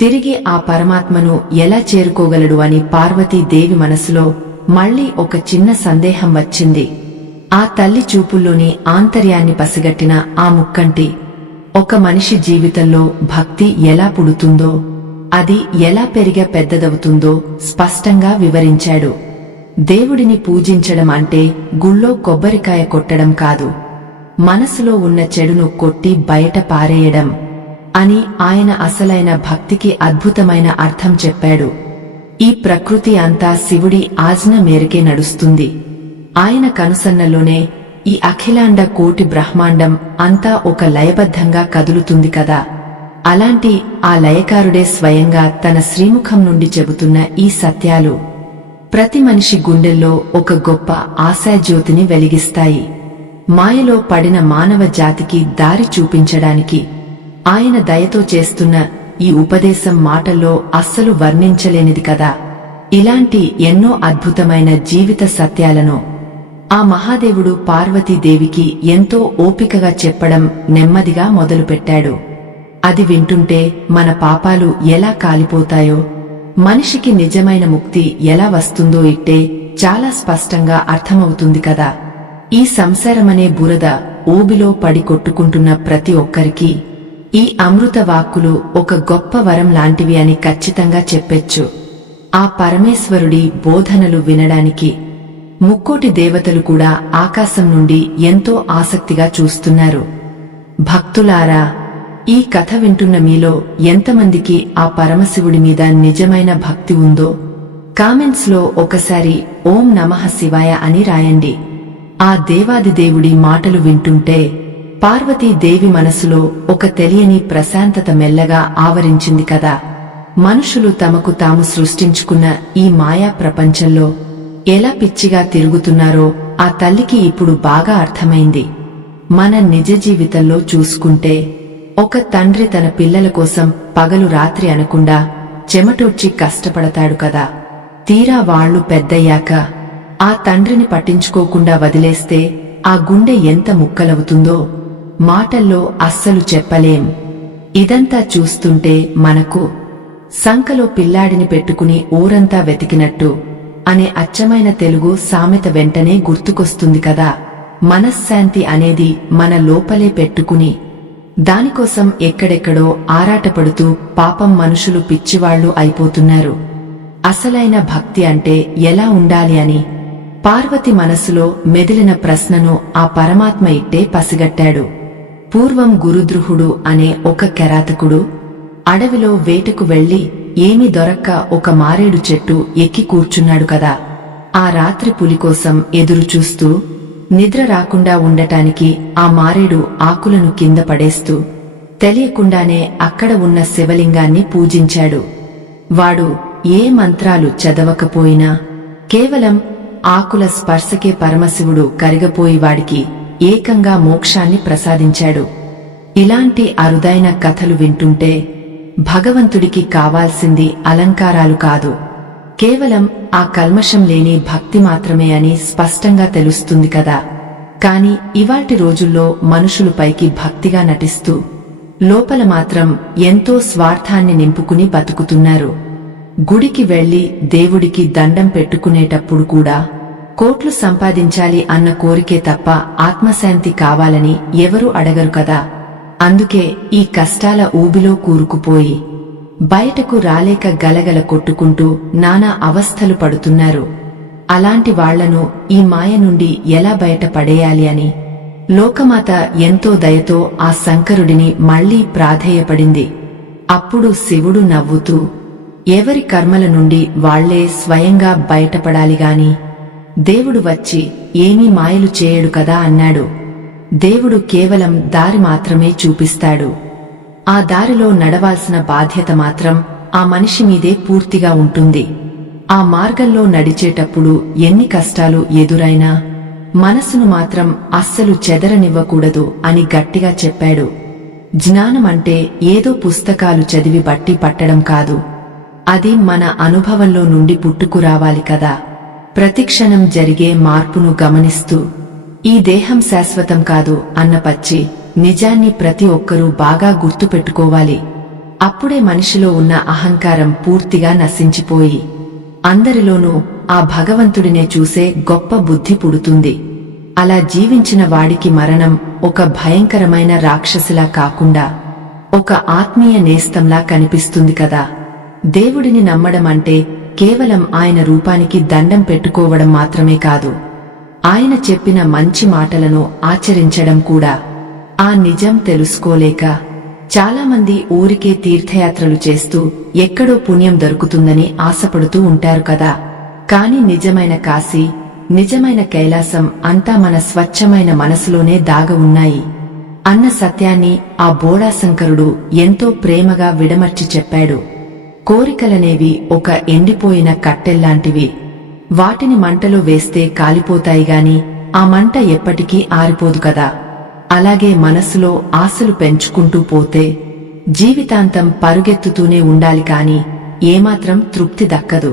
తిరిగి ఆ పరమాత్మను ఎలా చేరుకోగలడు అని పార్వతీదేవి మనసులో మళ్లీ ఒక చిన్న సందేహం వచ్చింది. ఆ తల్లి చూపుల్లోని ఆంతర్యాన్ని పసిగట్టిన ఆ ముక్కంటి ఒక మనిషి జీవితంలో భక్తి ఎలా పుడుతుందో, అది ఎలా పెరిగా పెద్దదవుతుందో స్పష్టంగా వివరించాడు. దేవుడిని పూజించడం అంటే గుళ్ళో కొబ్బరికాయ కొట్టడం కాదు, మనసులో ఉన్న చెడును కొట్టి బయట పారేయడం అని ఆయన అసలైన భక్తికి అద్భుతమైన అర్థం చెప్పాడు. ఈ ప్రకృతి అంతా శివుడి ఆజ్ఞ మేరకే నడుస్తుంది. ఆయన కనుసన్నల్లోనే ఈ అఖిలాండ కోటి బ్రహ్మాండం అంతా ఒక లయబద్ధంగా కదులుతుంది కదా. అలాంటి ఆ లయకారుడే స్వయంగా తన శ్రీముఖం నుండి చెబుతున్న ఈ సత్యాలు ప్రతి మనిషి గుండెల్లో ఒక గొప్ప ఆశాజ్యోతిని వెలిగిస్తాయి. మాయలో పడిన మానవ జాతికి దారి చూపించడానికి ఆయన దయతో చేస్తున్న ఈ ఉపదేశం మాటల్లో అస్సలు వర్ణించలేనిది కదా. ఇలాంటి ఎన్నో అద్భుతమైన జీవిత సత్యాలను ఆ మహాదేవుడు పార్వతీదేవికి ఎంతో ఓపికగా చెప్పడం నెమ్మదిగా మొదలుపెట్టాడు. అది వింటుంటే మన పాపాలు ఎలా కాలిపోతాయో, మనిషికి నిజమైన ముక్తి ఎలా వస్తుందో ఇట్టే చాలా స్పష్టంగా అర్థమవుతుంది కదా. ఈ సంసారమనే బురద ఊబిలో పడి కొట్టుకుంటున్న ప్రతి ఒక్కరికి ఈ అమృత వాక్కులు ఒక గొప్ప వరం లాంటివి అని ఖచ్చితంగా చెప్పొచ్చు. ఆ పరమేశ్వరుడి బోధనలు వినడానికి ముక్కోటి దేవతలు కూడా ఆకాశం నుండి ఎంతో ఆసక్తిగా చూస్తున్నారు. భక్తులారా, ఈ కథ వింటున్న మీలో ఎంతమందికి ఆ పరమశివుడి మీద నిజమైన భక్తి ఉందో కామెంట్స్ లో ఒకసారి ఓం నమః శివాయ అని రాయండి. ఆ దేవాదిదేవుడి మాటలు వింటుంటే పార్వతీదేవి మనసులో ఒక తెలియని ప్రశాంతత మెల్లగా ఆవరించింది కదా. మనుషులు తమకు తాము సృష్టించుకున్న ఈ మాయా ప్రపంచంలో ఎలా పిచ్చిగా తిరుగుతున్నారో ఆ తల్లికి ఇప్పుడు బాగా అర్థమైంది. మన నిజ జీవితంలో చూసుకుంటే ఒక తండ్రి తన పిల్లల కోసం పగలు రాత్రి అనకుండా చెమటొచ్చి కష్టపడతాడు కదా. తీరా వాళ్లు పెద్దయ్యాక ఆ తండ్రిని పట్టించుకోకుండా వదిలేస్తే ఆ గుండె ఎంత ముక్కలవుతుందో మాటల్లో అస్సలు చెప్పలేం. ఇదంతా చూస్తుంటే మనకు సంకలో పిల్లాడిని పెట్టుకుని ఊరంతా వెతికినట్టు అనే అచ్చమైన తెలుగు సామెత వెంటనే గుర్తుకొస్తుంది కదా. మనశ్శాంతి అనేది మన లోపలే పెట్టుకుని దానికోసం ఎక్కడెక్కడో ఆరాటపడుతూ పాపం మనుషులు పిచ్చివాళ్లు అయిపోతున్నారు. అసలైన భక్తి అంటే ఎలా ఉండాలి అని పార్వతి మనసులో మెదిలిన ప్రశ్నను ఆ పరమాత్మ ఇట్టే పసిగట్టాడు. పూర్వం గురుద్రుహుడు అనే ఒక కిరాతకుడు అడవిలో వేటకు వెళ్లి ఏమీ దొరక్క ఒక మారేడు చెట్టు ఎక్కి కూర్చున్నాడు కదా. ఆ రాత్రి పులి కోసం ఎదురుచూస్తూ నిద్ర రాకుండా ఉండటానికి ఆ మారేడు ఆకులను కింద పడేస్తూ తెలియకుండానే అక్కడ ఉన్న శివలింగాన్ని పూజించాడు. వాడు ఏ మంత్రాలు చదవకపోయినా కేవలం ఆకుల స్పర్శకే పరమశివుడు కరిగపోయి వాడికి ఏకంగా మోక్షాన్ని ప్రసాదించాడు. ఇలాంటి అరుదైన కథలు వింటుంటే భగవంతుడికి కావాల్సింది అలంకారాలు కాదు, కేవలం ఆ కల్మషం లేని భక్తి మాత్రమే అని స్పష్టంగా తెలుస్తుంది కదా. కాని ఇవాటి రోజుల్లో మనుషులు పైకి భక్తిగా నటిస్తూ లోపల మాత్రం ఎంతో స్వార్థాన్ని నింపుకుని బతుకుతున్నారు. గుడికి వెళ్లి దేవుడికి దండం పెట్టుకునేటప్పుడు కూడా కోట్లు సంపాదించాలి అన్న కోరికే తప్ప ఆత్మశాంతి కావాలని ఎవరూ అడగరు కదా. అందుకే ఈ కష్టాల ఊబిలో కూరుకుపోయి బయటకు రాలేక గలగల కొట్టుకుంటూ నానా అవస్థలు పడుతున్నారు. అలాంటి వాళ్లను ఈ మాయ నుండి ఎలా బయట పడేయాలి అని లోకమాత ఎంతో దయతో ఆ శంకరుడిని మళ్లీ ప్రాధేయపడింది. అప్పుడు శివుడు నవ్వుతూ, ఎవరి కర్మల నుండి వాళ్లే స్వయంగా బయటపడాలిగాని దేవుడు వచ్చి ఏమీ మాయలు చేయడు కదా అన్నాడు. దేవుడు కేవలం దారి మాత్రమే చూపిస్తాడు. ఆ దారిలో నడవాల్సిన బాధ్యత మాత్రం ఆ మనిషి మీదే పూర్తిగా ఉంటుంది. ఆ మార్గంలో నడిచేటప్పుడు ఎన్ని కష్టాలు ఎదురైనా మనసును మాత్రం అస్సలు చెదరనివ్వకూడదు అని గట్టిగా చెప్పాడు. జ్ఞానమంటే ఏదో పుస్తకాలు చదివి బట్టి పట్టడం కాదు, అది మన అనుభవంలో నుండి పుట్టుకురావాలి కదా. ప్రతిక్షణం జరిగే మార్పును గమనిస్తూ ఈ దేహం శాశ్వతం కాదు అన్న పచ్చి నిజాన్ని ప్రతి ఒక్కరూ బాగా గుర్తుపెట్టుకోవాలి. అప్పుడే మనిషిలో ఉన్న అహంకారం పూర్తిగా నశించిపోయి అందరిలోనూ ఆ భగవంతుడినే చూసే గొప్ప బుద్ధి పుడుతుంది. అలా జీవించిన వాడికి మరణం ఒక భయంకరమైన రాక్షసిలా కాకుండా ఒక ఆత్మీయ నేస్తంలా కనిపిస్తుంది కదా. దేవుడిని నమ్మడం అంటే కేవలం ఆయన రూపానికి దండం పెట్టుకోవడం మాత్రమే కాదు, ఆయన చెప్పిన మంచి మాటలను ఆచరించడం కూడా. ఆ నిజం తెలుసుకోలేక చాలామంది ఊరికే తీర్థయాత్రలు చేస్తూ ఎక్కడో పుణ్యం దొరుకుతుందని ఆశపడుతూ ఉంటారు కదా. కాని నిజమైన కాశీ, నిజమైన కైలాసం అంతా మన స్వచ్ఛమైన మనసులోనే దాగ ఉన్నాయి అన్న సత్యాన్ని ఆ బోడాశంకరుడు ఎంతో ప్రేమగా విడమర్చి చెప్పాడు. కోరికలనేవి ఒక ఎండిపోయిన కట్టెల్లాంటివి. వాటిని మంటలో వేస్తే కాలిపోతాయి గాని ఆ మంట ఎప్పటికీ ఆరిపోదు కదా. అలాగే మనసులో ఆశలు పెంచుకుంటూ పోతే జీవితాంతం పరుగెత్తుతూనే ఉండాలి కాని ఏమాత్రం తృప్తి దక్కదు.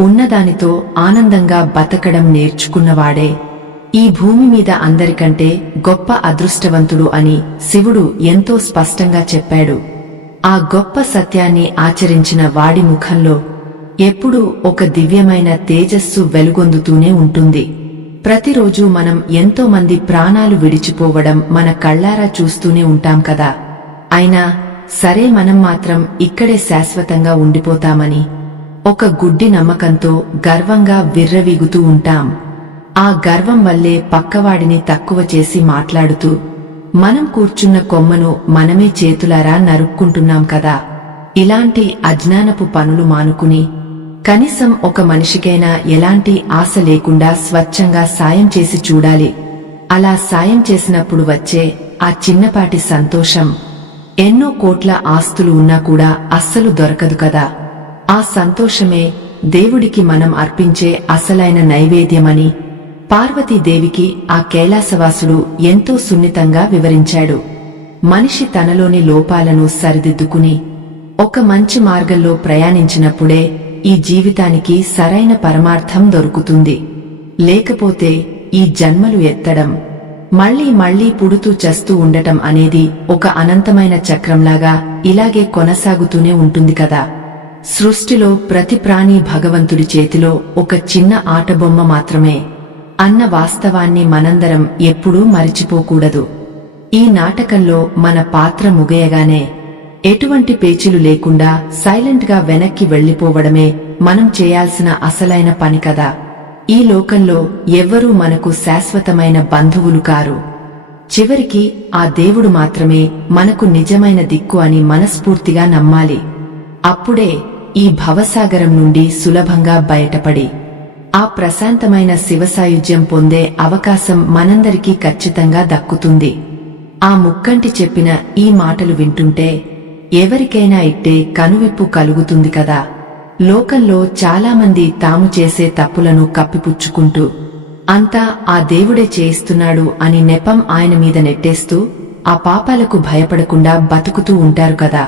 ఉన్నదానితో ఆనందంగా బతకడం నేర్చుకున్నవాడే ఈ భూమి మీద అందరికంటే గొప్ప అదృష్టవంతుడు అని శివుడు ఎంతో స్పష్టంగా చెప్పాడు. ఆ గొప్ప సత్యాన్ని ఆచరించిన వాడి ముఖంలో ఎప్పుడూ ఒక దివ్యమైన తేజస్సు వెలుగొందుతూనే ఉంటుంది. ప్రతిరోజూ మనం ఎంతో మంది ప్రాణాలు విడిచిపోవడం మన కళ్ళారా చూస్తూనే ఉంటాం కదా. అయినా సరే మనం మాత్రం ఇక్కడే శాశ్వతంగా ఉండిపోతామని ఒక గుడ్డి నమ్మకంతో గర్వంగా విర్రవీగుతూ ఉంటాం. ఆ గర్వం వల్లే పక్కవాడిని తక్కువ చేసి మాట్లాడుతూ మనం కూర్చున్న కొమ్మను మనమే చేతులారా నరుక్కుంటున్నాం కదా. ఇలాంటి అజ్ఞానపు పనులు మానుకుని కనీసం ఒక మనిషికైనా ఎలాంటి ఆశ లేకుండా స్వచ్ఛంగా సాయం చేసి చూడాలి. అలా సాయం చేసినప్పుడు వచ్చే ఆ చిన్నపాటి సంతోషం ఎన్నో కోట్ల ఆస్తులు ఉన్నా కూడా అస్సలు దొరకదు కదా. ఆ సంతోషమే దేవుడికి మనం అర్పించే అసలైన నైవేద్యమని పార్వతీదేవికి ఆ కైలాసవాసుడు ఎంతో సున్నితంగా వివరించాడు. మనిషి తనలోని లోపాలను సరిదిద్దుకుని ఒక మంచి మార్గంలో ప్రయాణించినప్పుడే ఈ జీవితానికి సరైన పరమార్థం దొరుకుతుంది. లేకపోతే ఈ జన్మలు ఎత్తడం, మళ్లీ మళ్లీ పుడుతూ చస్తూ ఉండటం అనేది ఒక అనంతమైన చక్రంలాగా ఇలాగే కొనసాగుతూనే ఉంటుంది కదా. సృష్టిలో ప్రతి ప్రాణి భగవంతుడి చేతిలో ఒక చిన్న ఆటబొమ్మ మాత్రమే అన్న వాస్తవాన్ని మనందరం ఎప్పుడూ మరిచిపోకూడదు. ఈ నాటకంలో మన పాత్ర ముగియగానే ఎటువంటి పేచీలు లేకుండా సైలెంట్ గా వెనక్కి వెళ్లిపోవడమే మనం చేయాల్సిన అసలైన పని కదా. ఈ లోకంలో ఎవ్వరూ మనకు శాశ్వతమైన బంధువులు కారు. చివరికి ఆ దేవుడు మాత్రమే మనకు నిజమైన దిక్కు అని మనస్ఫూర్తిగా నమ్మాలి. అప్పుడే ఈ భవసాగరం నుండి సులభంగా బయటపడి ఆ ప్రశాంతమైన శివసాయుజ్యం పొందే అవకాశం మనందరికీ ఖచ్చితంగా దక్కుతుంది. ఆ ముక్కంటి చెప్పిన ఈ మాటలు వింటుంటే ఎవరికైనా ఇట్టే కనువిప్పు కలుగుతుంది కదా. లోకంలో చాలామంది తాము చేసే తప్పులను కప్పిపుచ్చుకుంటూ అంతా ఆ దేవుడే చేయిస్తున్నాడు అని నెపం ఆయన మీద నెట్టేస్తూ ఆ పాపాలకు భయపడకుండా బతుకుతూ ఉంటారు కదా.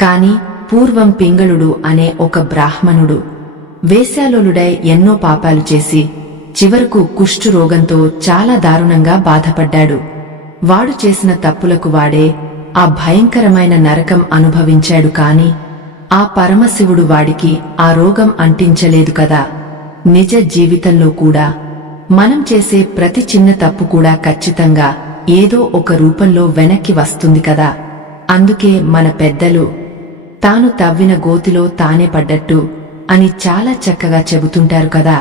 కాని పూర్వం పింగళుడు అనే ఒక బ్రాహ్మణుడు వేశ్యాలోలుడై ఎన్నో పాపాలు చేసి చివరకు కుష్ఠు రోగంతో చాలా దారుణంగా బాధపడ్డాడు. వాడు చేసిన తప్పులకు వాడే ఆ భయంకరమైన నరకం అనుభవించాడు. కాని ఆ పరమశివుడు వాడికి ఆ రోగం అంటించలేదు కదా. నిజ జీవితంలో కూడా మనం చేసే ప్రతి చిన్న తప్పు కూడా ఖచ్చితంగా ఏదో ఒక రూపంలో వెనక్కి వస్తుంది కదా. అందుకే మన పెద్దలు తాను తవ్విన గోతిలో తానే పడ్డట్టు అని చాలా చక్కగా చెబుతుంటారు కదా.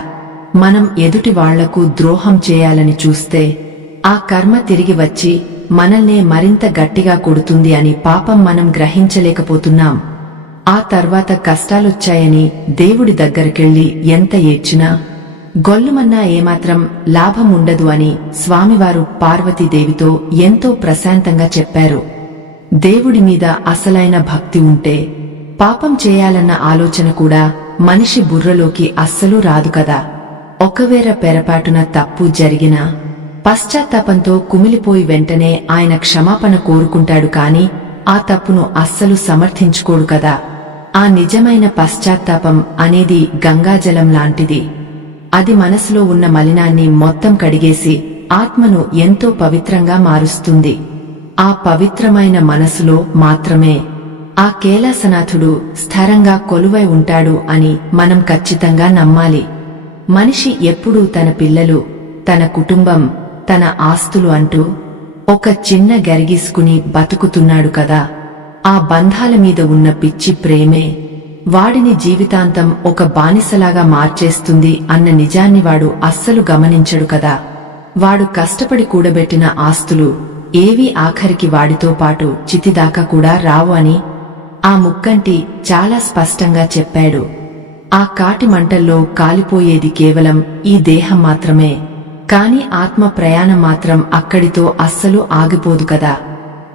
మనం ఎదుటి వాళ్లకు ద్రోహం చేయాలని చూస్తే ఆ కర్మ తిరిగి వచ్చి మనల్నే మరింత గట్టిగా కొడుతుంది అని పాపం మనం గ్రహించలేకపోతున్నాం. ఆ తర్వాత కష్టాలొచ్చాయని దేవుడి దగ్గరకెళ్లి ఎంత ఏడ్చినా గొల్లుమన్నా ఏమాత్రం లాభం ఉండదు అని స్వామివారు పార్వతీదేవితో ఎంతో ప్రశాంతంగా చెప్పారు. దేవుడి మీద అసలైన భక్తి ఉంటే పాపం చేయాలన్న ఆలోచన కూడా మనిషి బుర్రలోకి అస్సలు రాదు కదా. ఒకవేళ పొరపాటున తప్పు జరిగినా పశ్చాత్తాపంతో కుమిలిపోయి వెంటనే ఆయన క్షమాపణ కోరుకుంటాడు. కాని ఆ తప్పును అస్సలు సమర్థించుకోడు కదా. ఆ నిజమైన పశ్చాత్తాపం అనేది గంగాజలం లాంటిది. అది మనసులో ఉన్న మలినాన్ని మొత్తం కడిగేసి ఆత్మను ఎంతో పవిత్రంగా మారుస్తుంది. ఆ పవిత్రమైన మనసులో మాత్రమే ఆ కైలాసనాథుడు స్థిరంగా కొలువై ఉంటాడు అని మనం ఖచ్చితంగా నమ్మాలి. మనిషి ఎప్పుడూ తన పిల్లలు, తన కుటుంబం, తన ఆస్తులు అంటూ ఒక చిన్న గరిగీసుకుని బతుకుతున్నాడు కదా. ఆ బంధాల మీద ఉన్న పిచ్చి ప్రేమే వాడిని జీవితాంతం ఒక బానిసలాగా మార్చేస్తుంది అన్న నిజాన్ని వాడు అస్సలు గమనించడు కదా. వాడు కష్టపడి కూడబెట్టిన ఆస్తులు ఏవీ ఆఖరికి వాడితో పాటు చితిదాకా కూడా రావు అని ఆ ముక్కంటి చాలా స్పష్టంగా చెప్పాడు. ఆ కాటి మంటల్లో కాలిపోయేది కేవలం ఈ దేహం మాత్రమే, కాని ఆత్మ ప్రయాణం మాత్రం అక్కడితో అస్సలు ఆగిపోదు కదా.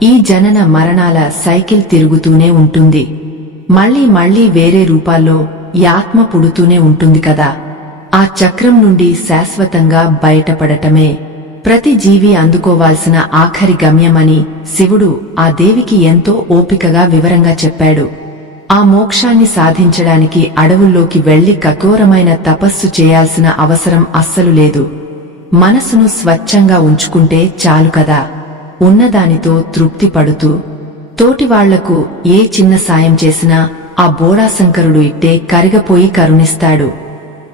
ఈ జనన మరణాల సైకిల్ తిరుగుతూనే ఉంటుంది. మళ్లీ మళ్లీ వేరే రూపాల్లో ఈ ఆత్మ పుడుతూనే ఉంటుంది కదా. ఆ చక్రం నుండి శాశ్వతంగా బయటపడటమే ప్రతి జీవి అందుకోవాల్సిన ఆఖరి గమ్యమని శివుడు ఆ దేవికి ఎంతో ఓపికగా వివరంగా చెప్పాడు. ఆ మోక్షాన్ని సాధించడానికి అడవుల్లోకి వెళ్లి కఠోరమైన తపస్సు చేయాల్సిన అవసరం అస్సలు లేదు. మనసును స్వచ్ఛంగా ఉంచుకుంటే చాలు కదా. ఉన్నదానితో తృప్తి పడుతూ తోటివాళ్లకు ఏ చిన్న సాయం చేసినా ఆ బోళాశంకరుడు ఇట్టే కరిగపోయి కరుణిస్తాడు.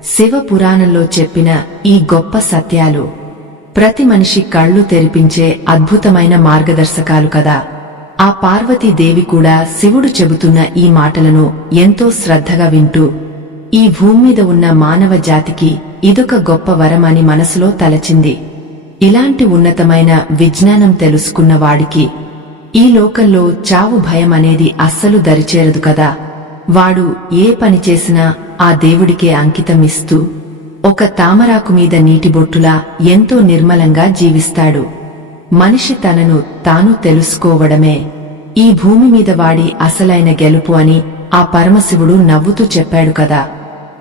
శివ పురాణంలో చెప్పిన ఈ గొప్ప సత్యాలు ప్రతి మనిషి కళ్ళు తెరిపించే అద్భుతమైన మార్గదర్శకాలు కదా. ఆ పార్వతీదేవి కూడా శివుడు చెబుతున్న ఈ మాటలను ఎంతో శ్రద్ధగా వింటూ ఈ భూమి మీద ఉన్న మానవ జాతికి ఇదొక గొప్ప వరం అని మనసులో తలచింది. ఇలాంటి ఉన్నతమైన విజ్ఞానం తెలుసుకున్న వాడికి ఈ లోకంలో చావు భయం అనేది అస్సలు దరిచేరదు కదా. వాడు ఏ పని చేసినా ఆ దేవుడికే అంకితమిస్తూ ఒక తామరాకు మీద నీటిబొట్టులా ఎంతో నిర్మలంగా జీవిస్తాడు. మనిషి తనను తాను తెలుసుకోవడమే ఈ భూమి మీద వాడి అసలైన గెలుపు అని ఆ పరమశివుడు నవ్వుతూ చెప్పాడు కదా.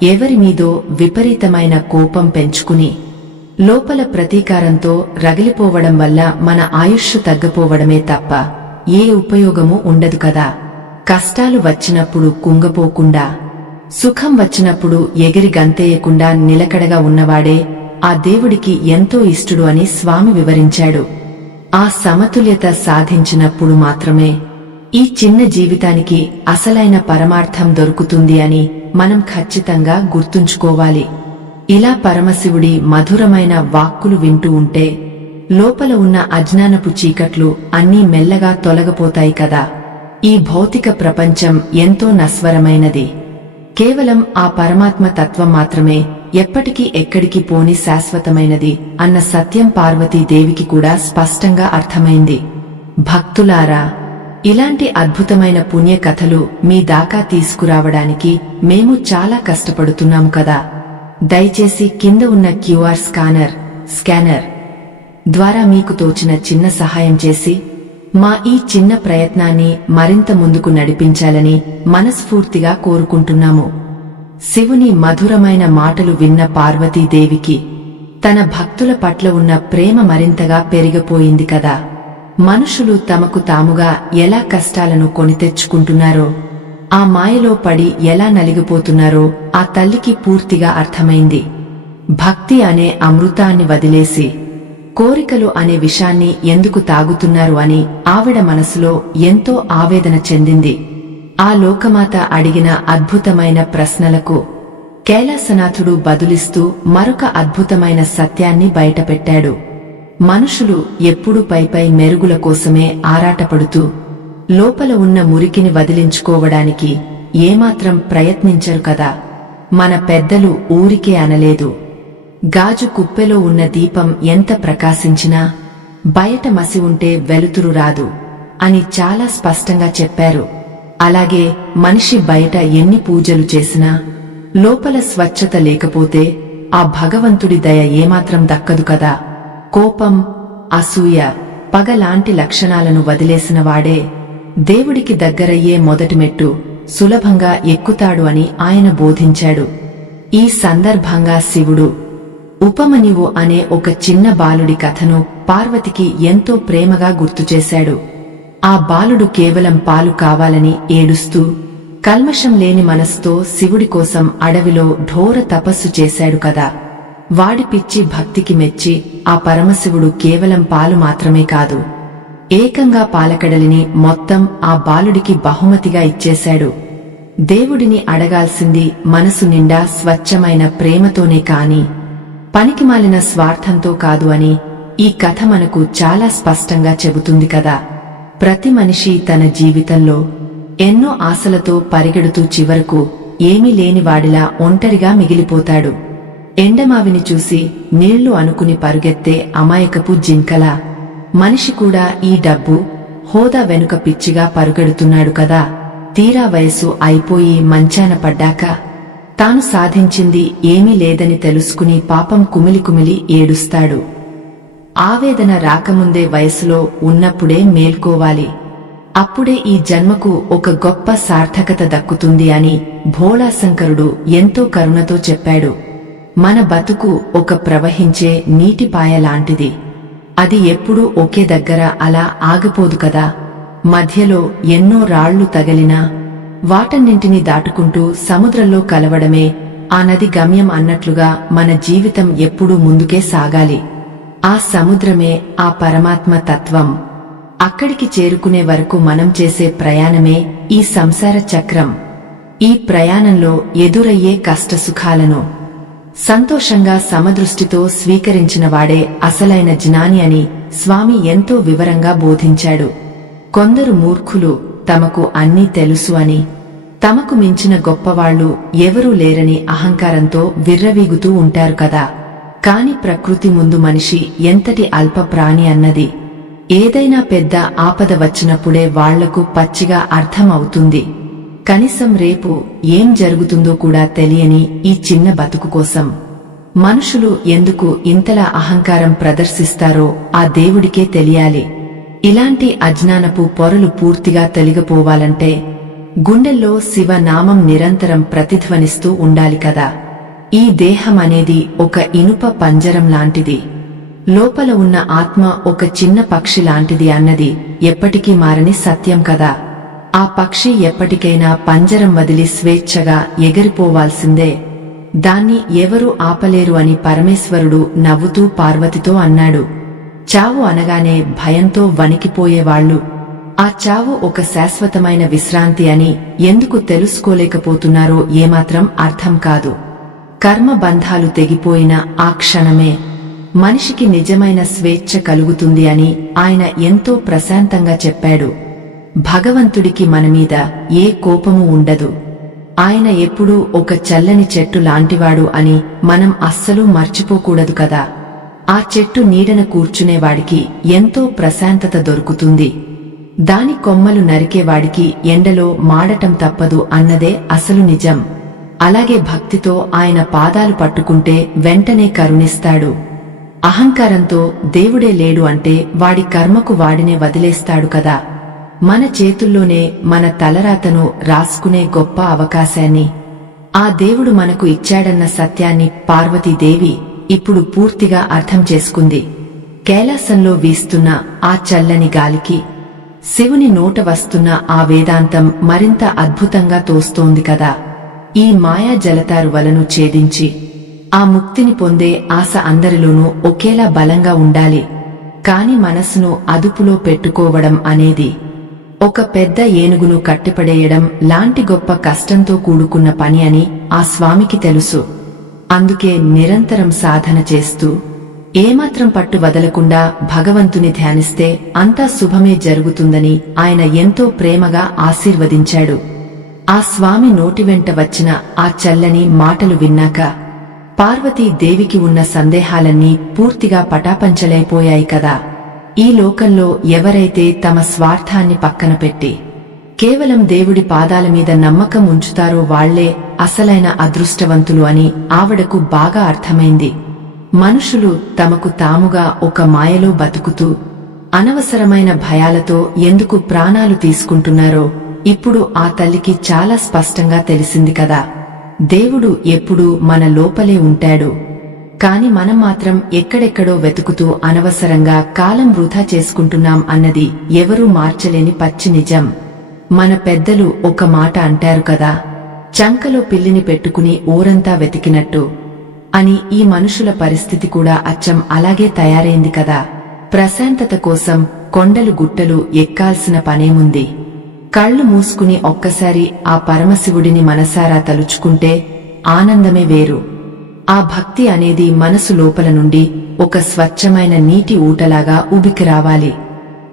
ఎవరి మీదో విపరీతమైన కోపం పెంచుకుని లోపల ప్రతీకారంతో రగిలిపోవడం వల్ల మన ఆయుష్షు తగ్గపోవడమే తప్ప ఏ ఉపయోగమూ ఉండదు కదా. కష్టాలు వచ్చినప్పుడు కుంగపోకుండా, సుఖం వచ్చినప్పుడు ఎగిరి గంతేయకుండా నిలకడగా ఉన్నవాడే ఆ దేవుడికి ఎంతో ఇష్టుడు అని స్వామి వివరించాడు. ఆ సమతుల్యత సాధించినప్పుడు మాత్రమే ఈ చిన్న జీవితానికి అసలైన పరమార్థం దొరుకుతుంది అని మనం ఖచ్చితంగా గుర్తుంచుకోవాలి. ఇలా పరమశివుడి మధురమైన వాక్కులు వింటూ ఉంటే లోపల ఉన్న అజ్ఞానపు చీకట్లు అన్నీ మెల్లగా తొలగపోతాయి కదా. ఈ భౌతిక ప్రపంచం ఎంతో నశ్వరమైనది. కేవలం ఆ పరమాత్మ తత్వం మాత్రమే ఎప్పటికీ ఎక్కడికి పోని శాశ్వతమైనది అన్న సత్యం పార్వతీదేవికి కూడా స్పష్టంగా అర్థమైంది. భక్తులారా, ఇలాంటి అద్భుతమైన పుణ్య కథలు మీ దాకా తీసుకురావడానికి మేము చాలా కష్టపడుతున్నాము కదా. దయచేసి కింద ఉన్న క్యూఆర్ స్కానర్ ద్వారా మీకు తోచిన చిన్న సహాయం చేసి మా ఈ చిన్న ప్రయత్నాన్ని మరింత ముందుకు నడిపించాలని మనస్ఫూర్తిగా కోరుకుంటున్నాము. శివుని మధురమైన మాటలు విన్న పార్వతీదేవికి తన భక్తుల పట్ల ఉన్న ప్రేమ మరింతగా పెరిగిపోయింది కదా. మనుషులు తమకు తాముగా ఎలా కష్టాలను కొనితెచ్చుకుంటున్నారో, ఆ మాయలో పడి ఎలా నలిగిపోతున్నారో ఆ తల్లికి పూర్తిగా అర్థమైంది. భక్తి అనే అమృతాన్ని వదిలేసి కోరికలు అనే విషాన్ని ఎందుకు తాగుతున్నారు అని ఆవిడ మనసులో ఎంతో ఆవేదన చెందింది. ఆ లోకమాత అడిగిన అద్భుతమైన ప్రశ్నలకు కైలాసనాథుడు బదులిస్తూ మరొక అద్భుతమైన సత్యాన్ని బయటపెట్టాడు. మనుషులు ఎప్పుడూ పైపై మెరుగుల కోసమే ఆరాటపడుతూ లోపల ఉన్న మురికిని వదిలించుకోవడానికి ఏమాత్రం ప్రయత్నించరు కదా. మన పెద్దలు ఊరికే అనలేదు, గాజు కుప్పెలో ఉన్న దీపం ఎంత ప్రకాశించినా బయట మసి ఉంటే వెలుతురు రాదు అని చాలా స్పష్టంగా చెప్పారు. అలాగే మనిషి బయట ఎన్ని పూజలు చేసినా లోపల స్వచ్ఛత లేకపోతే ఆ భగవంతుడి దయ ఏమాత్రం దక్కదు కదా. కోపం, అసూయ, పగ లాంటి లక్షణాలను వదిలేసిన వాడే దేవుడికి దగ్గరయ్యే మొదటి మెట్టు సులభంగా ఎక్కుతాడు అని ఆయన బోధించాడు. ఈ సందర్భంగా శివుడు ఉపమన్యువు అనే ఒక చిన్న బాలుడి కథను పార్వతికి ఎంతో ప్రేమగా గుర్తుచేశాడు. ఆ బాలుడు కేవలం పాలు కావాలని ఏడుస్తూ కల్మషం లేని మనసుతో శివుడి కోసం అడవిలో ఘోర తపస్సు చేశాడు కదా. వాడి పిచ్చి భక్తికి మెచ్చి ఆ పరమశివుడు కేవలం పాలు మాత్రమే కాదు, ఏకంగా పాలకడలిని మొత్తం ఆ బాలుడికి బహుమతిగా ఇచ్చేశాడు. దేవుడిని అడగాల్సింది మనసు నిండా స్వచ్ఛమైన ప్రేమతోనే కాని పనికిమాలిన స్వార్థంతో కాదు అని ఈ కథ మనకు చాలా స్పష్టంగా చెబుతుంది కదా. ప్రతి మనిషి తన జీవితంలో ఎన్నో ఆశలతో పరిగెడుతూ చివరకు ఏమీ లేనివాడిలా ఒంటరిగా మిగిలిపోతాడు. ఎండమావిని చూసి నీళ్లు అనుకుని పరుగెత్తే అమాయకపు జింకలా మనిషి కూడా ఈ డబ్బు హోదా వెనుక పిచ్చిగా పరుగెడుతున్నాడు కదా. తీరా వయసు అయిపోయి మంచాన పడ్డాక తాను సాధించింది ఏమీ లేదని తెలుసుకుని పాపం కుమిలి ఏడుస్తాడు. ఆవేదన రాకముందే వయసులో ఉన్నప్పుడే మేల్కోవాలి. అప్పుడే ఈ జన్మకు ఒక గొప్ప సార్థకత దక్కుతుంది అని భోళాశంకరుడు ఎంతో కరుణతో చెప్పాడు. మన బతుకు ఒక ప్రవహించే నీటిపాయలాంటిది. అది ఎప్పుడూ ఒకే దగ్గర అలా ఆగిపోదు కదా. మధ్యలో ఎన్నో రాళ్లు తగిలినా వాటన్నింటినీ దాటుకుంటూ సముద్రంలో కలవడమే ఆ నది గమ్యం అన్నట్లుగా మన జీవితం ఎప్పుడూ ముందుకే సాగాలి. ఆ సముద్రమే ఆ పరమాత్మ తత్వం. అక్కడికి చేరుకునే వరకు మనం చేసే ప్రయాణమే ఈ సంసార చక్రం. ఈ ప్రయాణంలో ఎదురయ్యే కష్టసుఖాలను సంతోషంగా సమదృష్టితో స్వీకరించిన వాడే అసలైన జ్ఞాని అని స్వామి ఎంతో వివరంగా బోధించాడు. కొందరు మూర్ఖులు తమకు అన్నీ తెలుసు అని, తమకు మించిన గొప్పవాళ్లు ఎవరూ లేరని అహంకారంతో విర్రవీగుతూ ఉంటారు కదా. కాని ప్రకృతి ముందు మనిషి ఎంతటి అల్ప ప్రాణి అన్నది ఏదైనా పెద్ద ఆపద వచ్చినప్పుడే వాళ్లకు పచ్చిగా అర్థం అవుతుంది. కనీసం రేపు ఏం జరుగుతుందో కూడా తెలియని ఈ చిన్న బతుకు కోసం మనుషులు ఎందుకు ఇంతలా అహంకారం ప్రదర్శిస్తారో ఆ దేవుడికే తెలియాలి. ఇలాంటి అజ్ఞానపు పొరలు పూర్తిగా తొలగిపోవాలంటే గుండెల్లో శివనామం నిరంతరం ప్రతిధ్వనిస్తూ ఉండాలి కదా. ఈ దేహం అనేది ఒక ఇనుప పంజరం లాంటిది. లోపల ఉన్న ఆత్మ ఒక చిన్న పక్షి లాంటిది అన్నది ఎప్పటికీ మారని సత్యం కదా. ఆ పక్షి ఎప్పటికైనా పంజరం వదిలి స్వేచ్ఛగా ఎగిరిపోవాల్సిందే. దాన్ని ఎవరూ ఆపలేరు అని పరమేశ్వరుడు నవ్వుతూ పార్వతితో అన్నాడు. చావు అనగానే భయంతో వణికిపోయేవాళ్లు ఆ చావు ఒక శాశ్వతమైన విశ్రాంతి అని ఎందుకు తెలుసుకోలేకపోతున్నారో ఏమాత్రం అర్థం కాదు. కర్మ బంధాలు తెగిపోయిన ఆ క్షణమే మనిషికి నిజమైన స్వేచ్ఛ కలుగుతుంది అని ఆయన ఎంతో ప్రశాంతంగా చెప్పాడు. భగవంతుడికి మనమీద ఏ కోపము ఉండదు. ఆయన ఎప్పుడూ ఒక చల్లని చెట్టు లాంటివాడు అని మనం అస్సలు మర్చిపోకూడదు కదా. ఆ చెట్టు నీడన కూర్చునేవాడికి ఎంతో ప్రశాంతత దొరుకుతుంది. దాని కొమ్మలు నరికేవాడికి ఎండలో మాడటం తప్పదు అన్నదే అసలు నిజం. అలాగే భక్తితో ఆయన పాదాలు పట్టుకుంటే వెంటనే కరుణిస్తాడు. అహంకారంతో దేవుడే లేడు అంటే వాడి కర్మకు వాడినే వదిలేస్తాడు కదా. మన చేతుల్లోనే మన తలరాతను రాసుకునే గొప్ప అవకాశాన్ని ఆ దేవుడు మనకు ఇచ్చాడన్న సత్యాన్ని పార్వతీదేవి ఇప్పుడు పూర్తిగా అర్థం చేసుకుంది. కైలాసంలో వీస్తున్న ఆ చల్లని గాలికి శివుని నోట వస్తున్న ఆ వేదాంతం మరింత అద్భుతంగా తోస్తోంది కదా. ఈ మాయా జలతారు వలను ఛేదించి ఆ ముక్తిని పొందే ఆశ అందరిలోనూ ఒకేలా బలంగా ఉండాలి. కాని మనసును అదుపులో పెట్టుకోవడం అనేది ఒక పెద్ద ఏనుగును కట్టిపడేయడం లాంటి గొప్ప కష్టంతో కూడుకున్న పని అని ఆ స్వామికి తెలుసు. అందుకే నిరంతరం సాధన చేస్తూ ఏమాత్రం పట్టు వదలకుండా భగవంతుని ధ్యానిస్తే అంతా శుభమే జరుగుతుందని ఆయన ఎంతో ప్రేమగా ఆశీర్వదించాడు. ఆ స్వామి నోటివెంట వచ్చిన ఆ చల్లని మాటలు విన్నాక పార్వతీదేవికి ఉన్న సందేహాలన్నీ పూర్తిగా పటాపంచలైపోయాయి కదా. ఈ లోకంలో ఎవరైతే తమ స్వార్థాన్ని పక్కన పెట్టి కేవలం దేవుడి పాదాల మీద నమ్మకం ఉంచుతారో వాళ్లే అసలైన అదృష్టవంతులు అని ఆవిడకు బాగా అర్థమైంది. మనుషులు తమకు తాముగా ఒక మాయలో బతుకుతూ అనవసరమైన భయాలతో ఎందుకు ప్రాణాలు తీసుకుంటున్నారో ఇప్పుడు ఆ తల్లికి చాలా స్పష్టంగా తెలిసింది కదా. దేవుడు ఎప్పుడూ మన లోపలే ఉంటాడు. కాని మనం మాత్రం ఎక్కడెక్కడో వెతుకుతూ అనవసరంగా కాలం వృధా చేసుకుంటున్నాం అన్నది ఎవరూ మార్చలేని పచ్చి నిజం. మన పెద్దలు ఒక మాట అంటారు కదా, చంకలో పిల్లిని పెట్టుకుని ఊరంతా వెతికినట్టు అని. ఈ మనుషుల పరిస్థితి కూడా అచ్చం అలాగే తయారైంది కదా. ప్రశాంతత కోసం కొండలు గుట్టలు ఎక్కాల్సిన పనేముంది? కళ్ళు మూసుకుని ఒక్కసారి ఆ పరమశివుడిని మనసారా తలుచుకుంటే ఆనందమే వేరు. ఆ భక్తి అనేది మనసు లోపల నుండి ఒక స్వచ్ఛమైన నీటి ఊటలాగా ఉబికి రావాలి.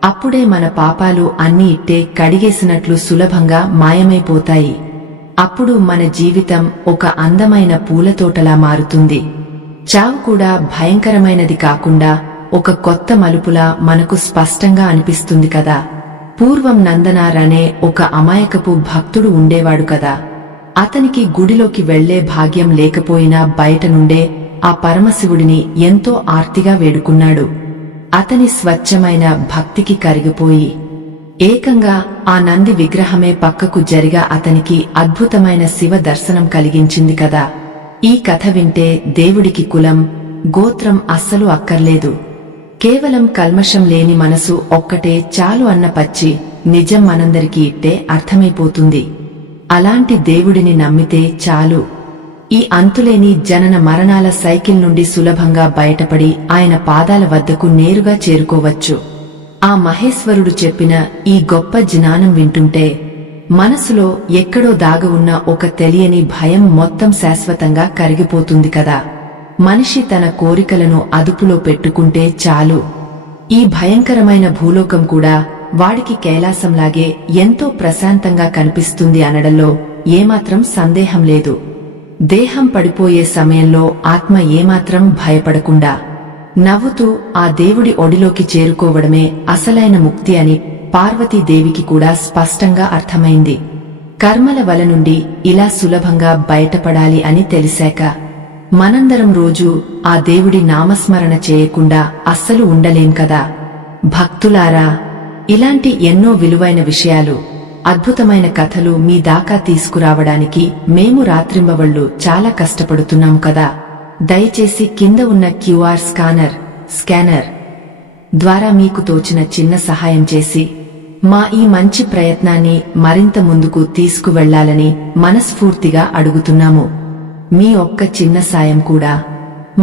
అప్పుడే మన పాపాలు అన్నీ ఇట్టే కడిగేసినట్లు సులభంగా మాయమైపోతాయి. అప్పుడు మన జీవితం ఒక అందమైన పూలతోటలా మారుతుంది. చావు కూడా భయంకరమైనది కాకుండా ఒక కొత్త మలుపులా మనకు స్పష్టంగా అనిపిస్తుంది కదా. పూర్వం నందనార్ అనే ఒక అమాయకపు భక్తుడు ఉండేవాడు కదా. అతనికి గుడిలోకి వెళ్లే భాగ్యం లేకపోయినా బయట నుండే ఆ పరమశివుడిని ఎంతో ఆర్తిగా వేడుకున్నాడు. అతని స్వచ్ఛమైన భక్తికి కరిగిపోయి ఏకంగా ఆ నంది విగ్రహమే పక్కకు జరిగా అతనికి అద్భుతమైన శివ దర్శనం కలిగించింది కదా. ఈ కథ వింటే దేవుడికి కులం, గోత్రం అస్సలు అక్కర్లేదు. కేవలం కల్మషం లేని మనసు ఒక్కటే చాలు అన్న పచ్చి నిజం మనందరికీ ఇట్టే అర్థమైపోతుంది. అలాంటి దేవుడిని నమ్మితే చాలు. ఈ అంతులేని జనన మరణాల సైకిల్ నుండి సులభంగా బయటపడి ఆయన పాదాల వద్దకు నేరుగా చేరుకోవచ్చు. ఆ మహేశ్వరుడు చెప్పిన ఈ గొప్ప జ్ఞానం వింటుంటే మనసులో ఎక్కడో దాగి ఉన్న ఒక తెలియని భయం మొత్తం శాశ్వతంగా కరిగిపోతుంది కదా. మనిషి తన కోరికలను అదుపులో పెట్టుకుంటే చాలు. ఈ భయంకరమైన భూలోకం కూడా వాడికి కైలాసంలాగే ఎంతో ప్రశాంతంగా కనిపిస్తుంది అనడంలో ఏమాత్రం సందేహం లేదు. దేహం పడిపోయే సమయంలో ఆత్మ ఏమాత్రం భయపడకుండా నవ్వుతూ ఆ దేవుడి ఒడిలోకి చేరుకోవడమే అసలైన ముక్తి అని పార్వతీదేవికి కూడా స్పష్టంగా అర్థమైంది. కర్మల వల నుండి ఇలా సులభంగా బయటపడాలి అని తెలిసాక మనందరం రోజూ ఆ దేవుడి నామస్మరణ చేయకుండా అస్సలు ఉండలేం కదా. భక్తులారా, ఇలాంటి ఎన్నో విలువైన విషయాలు, అద్భుతమైన కథలు మీ దాకా తీసుకురావడానికి మేము రాత్రింబవళ్లు చాలా కష్టపడుతున్నాం కదా. దయచేసి కింద ఉన్న క్యూఆర్ స్కానర్ ద్వారా మీకు తోచిన చిన్న సహాయం చేసి మా ఈ మంచి ప్రయత్నాన్ని మరింత ముందుకు తీసుకువెళ్లాలని మనస్ఫూర్తిగా అడుగుతున్నాము. మీ ఒక్క చిన్న సాయం కూడా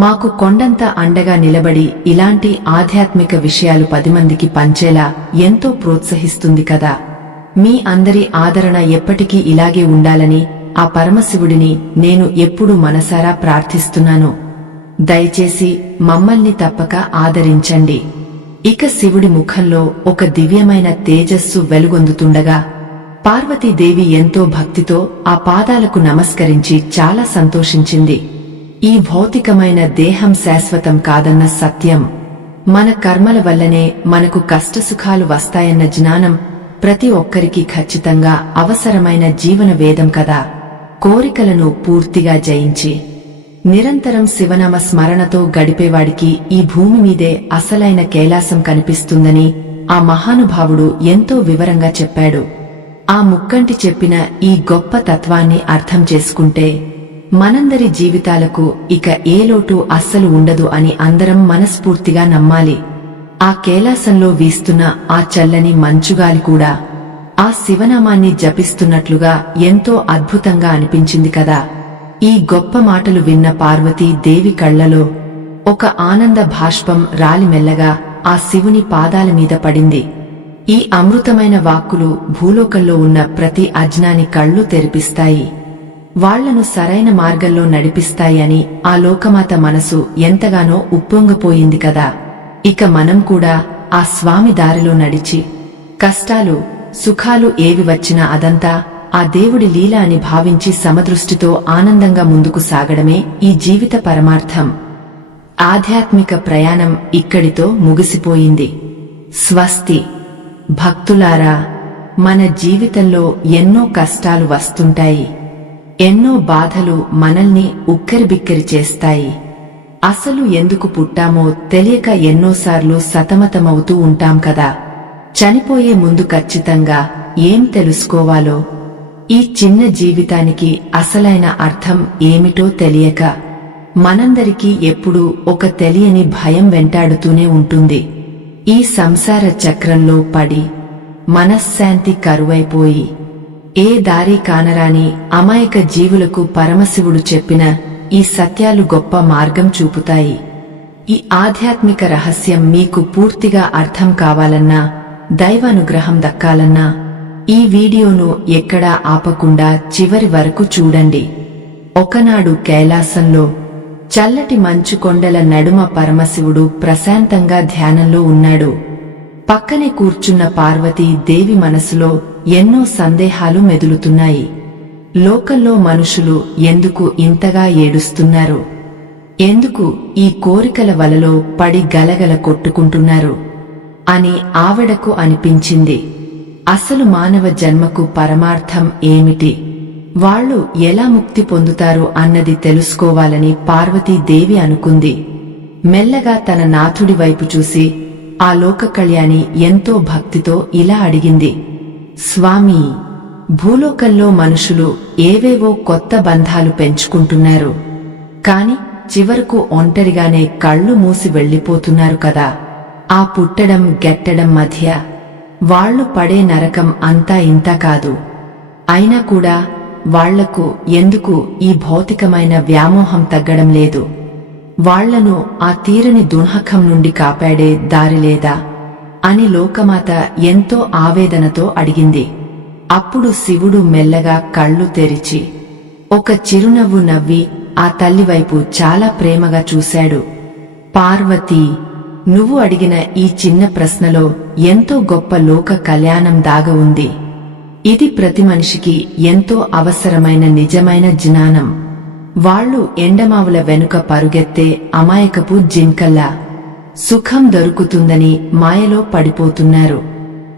మాకు కొండంత అండగా నిలబడి ఇలాంటి ఆధ్యాత్మిక విషయాలు 10 మందికి పంచేలా ఎంతో ప్రోత్సహిస్తుంది కదా. మీ అందరి ఆదరణ ఎప్పటికీ ఇలాగే ఉండాలని ఆ పరమశివుడిని నేను ఎప్పుడూ మనసారా ప్రార్థిస్తున్నాను. దయచేసి మమ్మల్ని తప్పక ఆదరించండి. ఇక శివుడి ముఖంలో ఒక దివ్యమైన తేజస్సు వెలుగొందుతుండగా పార్వతీదేవి ఎంతో భక్తితో ఆ పాదాలకు నమస్కరించి చాలా సంతోషించింది. ఈ భౌతికమైన దేహం శాశ్వతం కాదన్న సత్యం, మన కర్మల వల్లనే మనకు కష్టసుఖాలు వస్తాయన్న జ్ఞానం ప్రతి ఒక్కరికి ఖచ్చితంగా అవసరమైన జీవన వేదం కదా. కోరికలను పూర్తిగా జయించి నిరంతరం శివనామ స్మరణతో గడిపేవాడికి ఈ భూమి మీదే అసలైన కైలాసం కనిపిస్తుందని ఆ మహానుభావుడు ఎంతో వివరంగా చెప్పాడు. ఆ ముక్కంటి చెప్పిన ఈ గొప్ప తత్వాన్ని అర్థం చేసుకుంటే మనందరి జీవితాలకు ఇక ఏ లోటు అస్సలు ఉండదు అని అందరం మనస్ఫూర్తిగా నమ్మాలి. ఆ కైలాసంలో వీస్తున్న ఆ చల్లని మంచుగాలి కూడా ఆ శివనామాన్ని జపిస్తున్నట్లుగా ఎంతో అద్భుతంగా అనిపించింది కదా. ఈ గొప్ప మాటలు విన్న పార్వతీ దేవి కళ్లలో ఒక ఆనంద భాష్పం రాలి మెల్లగా ఆ శివుని పాదాల మీద పడింది. ఈ అమృతమైన వాక్కులు భూలోకంలో ఉన్న ప్రతి అజ్ఞాని కళ్ళు తెరిపిస్తాయి, వాళ్లను సరైన మార్గంలో నడిపిస్తాయి అని ఆ లోకమాత మనసు ఎంతగానో ఉప్పొంగపోయింది కదా. ఇక మనం కూడా ఆ స్వామి దారిలో నడిచి కష్టాలు సుఖాలు ఏవి వచ్చినా అదంతా ఆ దేవుడి లీల అని భావించి సమదృష్టితో ఆనందంగా ముందుకు సాగడమే ఈ జీవిత పరమార్థం. ఆధ్యాత్మిక ప్రయాణం ఇక్కడితో ముగిసిపోయింది. స్వస్తి. భక్తులారా, మన జీవితంలో ఎన్నో కష్టాలు వస్తుంటాయి, ఎన్నో బాధలు మనల్ని ఉక్కిరిబిక్కిరి చేస్తాయి. అసలు ఎందుకు పుట్టామో తెలియక ఎన్నోసార్లు సతమతమవుతూ ఉంటాం కదా. చనిపోయే ముందు ఖచ్చితంగా ఏం తెలుసుకోవాలో, ఈ చిన్న జీవితానికి అసలైన అర్థం ఏమిటో తెలియక మనందరికీ ఎప్పుడూ ఒక తెలియని భయం వెంటాడుతూనే ఉంటుంది. ఈ సంసార చక్రంలో పడి మనశ్శాంతి కరువైపోయి ఏ దారి కానరాని అమాయక జీవులకు పరమశివుడు చెప్పిన ఈ సత్యాలు గొప్ప మార్గం చూపుతాయి. ఈ ఆధ్యాత్మిక రహస్యం మీకు పూర్తిగా అర్థం కావాలన్నా, దైవానుగ్రహం దక్కాలన్నా ఈ వీడియోను ఎక్కడా ఆపకుండా చివరి వరకు చూడండి. ఒకనాడు కైలాసంలో చల్లటి మంచు కొండల నడుమ పరమశివుడు ప్రశాంతంగా ధ్యానంలో ఉన్నాడు. పక్కనే కూర్చున్న పార్వతీ దేవి మనసులో ఎన్నో సందేహాలు మెదులుతున్నాయి. లోకంలో మనుషులు ఎందుకు ఇంతగా ఏడుస్తున్నారు? ఎందుకు ఈ కోరికల వలలో పడి గలగల కొట్టుకుంటున్నారు అని ఆవిడకు అనిపించింది. అసలు మానవ జన్మకు పరమార్థం ఏమిటి? వాళ్ళు ఎలా ముక్తి పొందుతారు అన్నది తెలుసుకోవాలని పార్వతీదేవి అనుకుంది. మెల్లగా తన నాథుడి వైపు చూసి ఆ లోక కళ్యాణి ఎంతో భక్తితో ఇలా అడిగింది, స్వామీ, భూలోకంలో మనుషులు ఏవేవో కొత్త బంధాలు పెంచుకుంటున్నారు. కాని చివరకు ఒంటరిగానే కళ్ళు మూసి వెళ్లిపోతున్నారు కదా. ఆ పుట్టడం గెట్టడం మధ్య వాళ్లు పడే నరకం అంతా ఇంతా కాదు. అయినా కూడా వాళ్లకు ఎందుకు ఈ భౌతికమైన వ్యామోహం తగ్గడం లేదు? వాళ్లను ఆ తీరని దుర్హకం నుండి కాపాడే దారి లేదా అని లోకమాత ఎంతో ఆవేదనతో అడిగింది. అప్పుడు శివుడు మెల్లగా కళ్ళు తెరిచి ఒక చిరునవ్వు నవ్వి ఆ తల్లివైపు చాలా ప్రేమగా చూశాడు. పార్వతీ, నువ్వు అడిగిన ఈ చిన్న ప్రశ్నలో ఎంతో గొప్ప లోక కళ్యాణం దాగ ఉంది. ఇది ప్రతి మనిషికి ఎంతో అవసరమైన నిజమైన జ్ఞానం. వాళ్ళు ఎండమావుల వెనుక పరుగెత్తే అమాయకపు జింకల్లా సుఖం దొరుకుతుందని మాయలో పడిపోతున్నారు.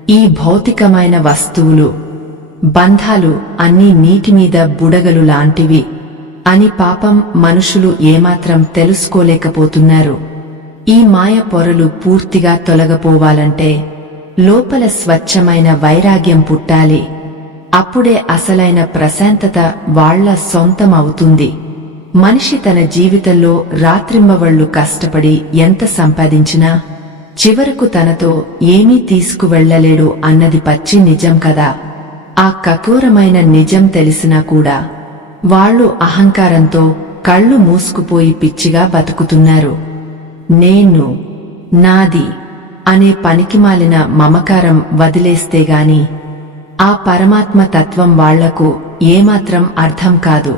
ఈ భౌతికమైన వస్తువులు, బంధాలు అన్నీ నీటిమీద బుడగలు లాంటివి అని పాపం మనుషులు ఏమాత్రం తెలుసుకోలేకపోతున్నారు. ఈ మాయ పొరలు పూర్తిగా తొలగపోవాలంటే లోపల స్వచ్ఛమైన వైరాగ్యం పుట్టాలి. అప్పుడే అసలైన ప్రశాంతత వాళ్ల సొంతం అవుతుంది. మనిషి తన జీవితంలో రాత్రింబవళ్లు కష్టపడి ఎంత సంపాదించినా చివరకు తనతో ఏమీ తీసుకువెళ్లలేడు అన్నది పచ్చి నిజం కదా. ఆ కఠోరమైన నిజం తెలిసినా కూడా వాళ్ళు అహంకారంతో కళ్ళు మూసుకుపోయి పిచ్చిగా బతుకుతున్నారు. నేను, నాది అనే పనికిమాలిన మమకారం వదిలేస్తేగాని ఆ పరమాత్మ తత్వం వాళ్లకు ఏమాత్రం అర్థం కాదు.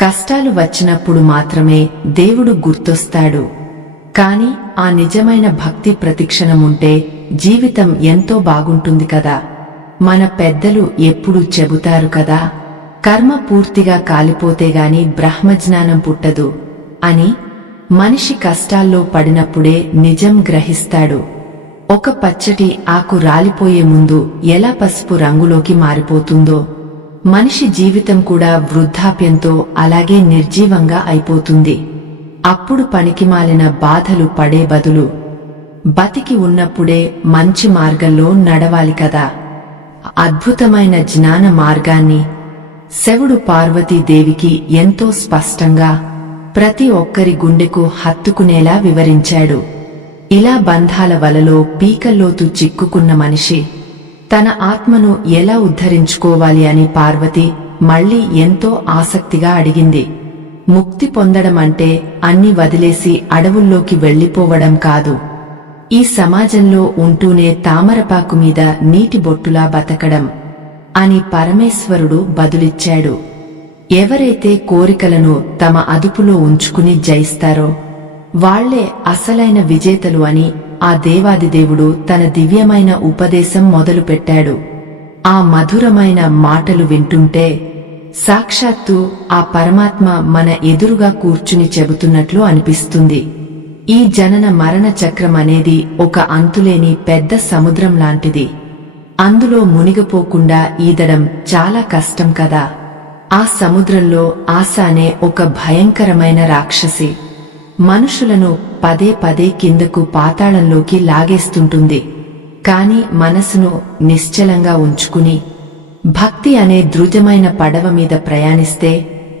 కష్టాలు వచ్చినప్పుడు మాత్రమే దేవుడు గుర్తొస్తాడు. కాని ఆ నిజమైన భక్తి ప్రతిక్షణముంటే జీవితం ఎంతో బాగుంటుంది కదా. మన పెద్దలు ఎప్పుడూ చెబుతారు కదా, కర్మ పూర్తిగా కాలిపోతేగాని బ్రహ్మజ్ఞానం పుట్టదు అని. మనిషి కష్టాల్లో పడినప్పుడే నిజం గ్రహిస్తాడు. ఒక పచ్చటి ఆకు రాలిపోయే ముందు ఎలా పసుపు రంగులోకి మారిపోతుందో, మనిషి జీవితం కూడా వృద్ధాప్యంతో అలాగే నిర్జీవంగా అయిపోతుంది. అప్పుడు పనికిమాలిన బాధలు పడే బదులు బతికి ఉన్నప్పుడే మంచి మార్గంలో నడవాలి కదా. అద్భుతమైన జ్ఞాన మార్గాన్ని శివుడు పార్వతీదేవికి ఎంతో స్పష్టంగా ప్రతి ఒక్కరి గుండెకు హత్తుకునేలా వివరించాడు. ఇలా బంధాల వలలో పీకల్లోతు చిక్కుకున్న మనిషి తన ఆత్మను ఎలా ఉద్ధరించుకోవాలి అని పార్వతి మళ్లీ ఎంతో ఆసక్తిగా అడిగింది. ముక్తి పొందడం అంటే అన్ని వదిలేసి అడవుల్లోకి వెళ్లిపోవడం కాదు. ఈ సమాజంలో ఉంటూనే తామరపాకు మీద నీటి బొట్టులా బతకడం అని పరమేశ్వరుడు బదులిచ్చాడు. ఎవరైతే కోరికలను తమ అదుపులో ఉంచుకుని జయిస్తారో వాళ్లే అసలైన విజేతలు అని ఆ దేవాదిదేవుడు తన దివ్యమైన ఉపదేశం మొదలుపెట్టాడు. ఆ మధురమైన మాటలు వింటుంటే సాక్షాత్తు ఆ పరమాత్మ మన ఎదురుగా కూర్చుని చెబుతున్నట్లు అనిపిస్తుంది. ఈ జనన మరణ చక్రం అనేది ఒక అంతులేని పెద్ద సముద్రం లాంటిది. అందులో మునిగిపోకుండా ఈదడం చాలా కష్టం కదా. ఆ సముద్రంలో ఆశ అనే ఒక భయంకరమైన రాక్షసి మనుషులను పదే పదే కిందకు పాతాళంలోకి లాగేస్తుంటుంది. కాని మనసును నిశ్చలంగా ఉంచుకుని భక్తి అనే దృఢమైన పడవ మీద ప్రయాణిస్తే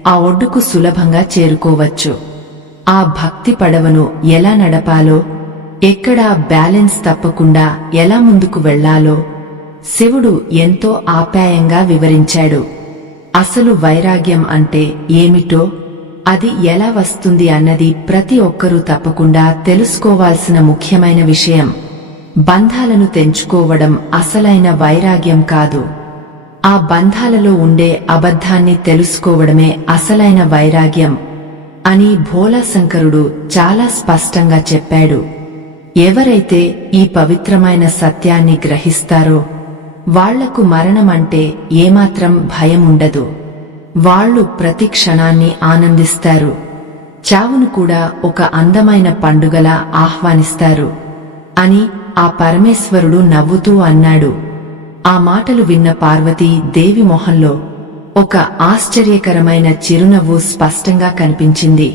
ఆ ఒడ్డుకు సులభంగా చేరుకోవచ్చు. ఆ భక్తి పడవను ఎలా నడపాలో, ఎక్కడా బ్యాలెన్స్ తప్పకుండా ఎలా ముందుకు వెళ్లాలో శివుడు ఎంతో ఆప్యాయంగా వివరించాడు. అసలు వైరాగ్యం అంటే ఏమిటో, అది ఎలా వస్తుంది అన్నది ప్రతి ఒక్కరూ తప్పకుండా తెలుసుకోవాల్సిన ముఖ్యమైన విషయం. బంధాలను తెంచుకోవడం అసలైన వైరాగ్యం కాదు. ఆ బంధాలలో ఉండే అబద్ధాన్ని తెలుసుకోవడమే అసలైన వైరాగ్యం. అని భోలాశంకరుడు చాలా స్పష్టంగా చెప్పాడు. ఎవరైతే ఈ పవిత్రమైన సత్యాన్ని గ్రహిస్తారో వాళ్లకు మరణమంటే ఏమాత్రం భయముండదు. వాళ్ళు ప్రతి క్షణాన్ని ఆనందిస్తారు. చావును కూడా ఒక అందమైన పండుగలా ఆహ్వానిస్తారు అని ఆ పరమేశ్వరుడు నవ్వుతూ అన్నాడు. ఆ మాటలు విన్న పార్వతీ దేవి మొహంలో ఒక ఆశ్చర్యకరమైన చిరునవ్వు స్పష్టంగా కనిపించింది.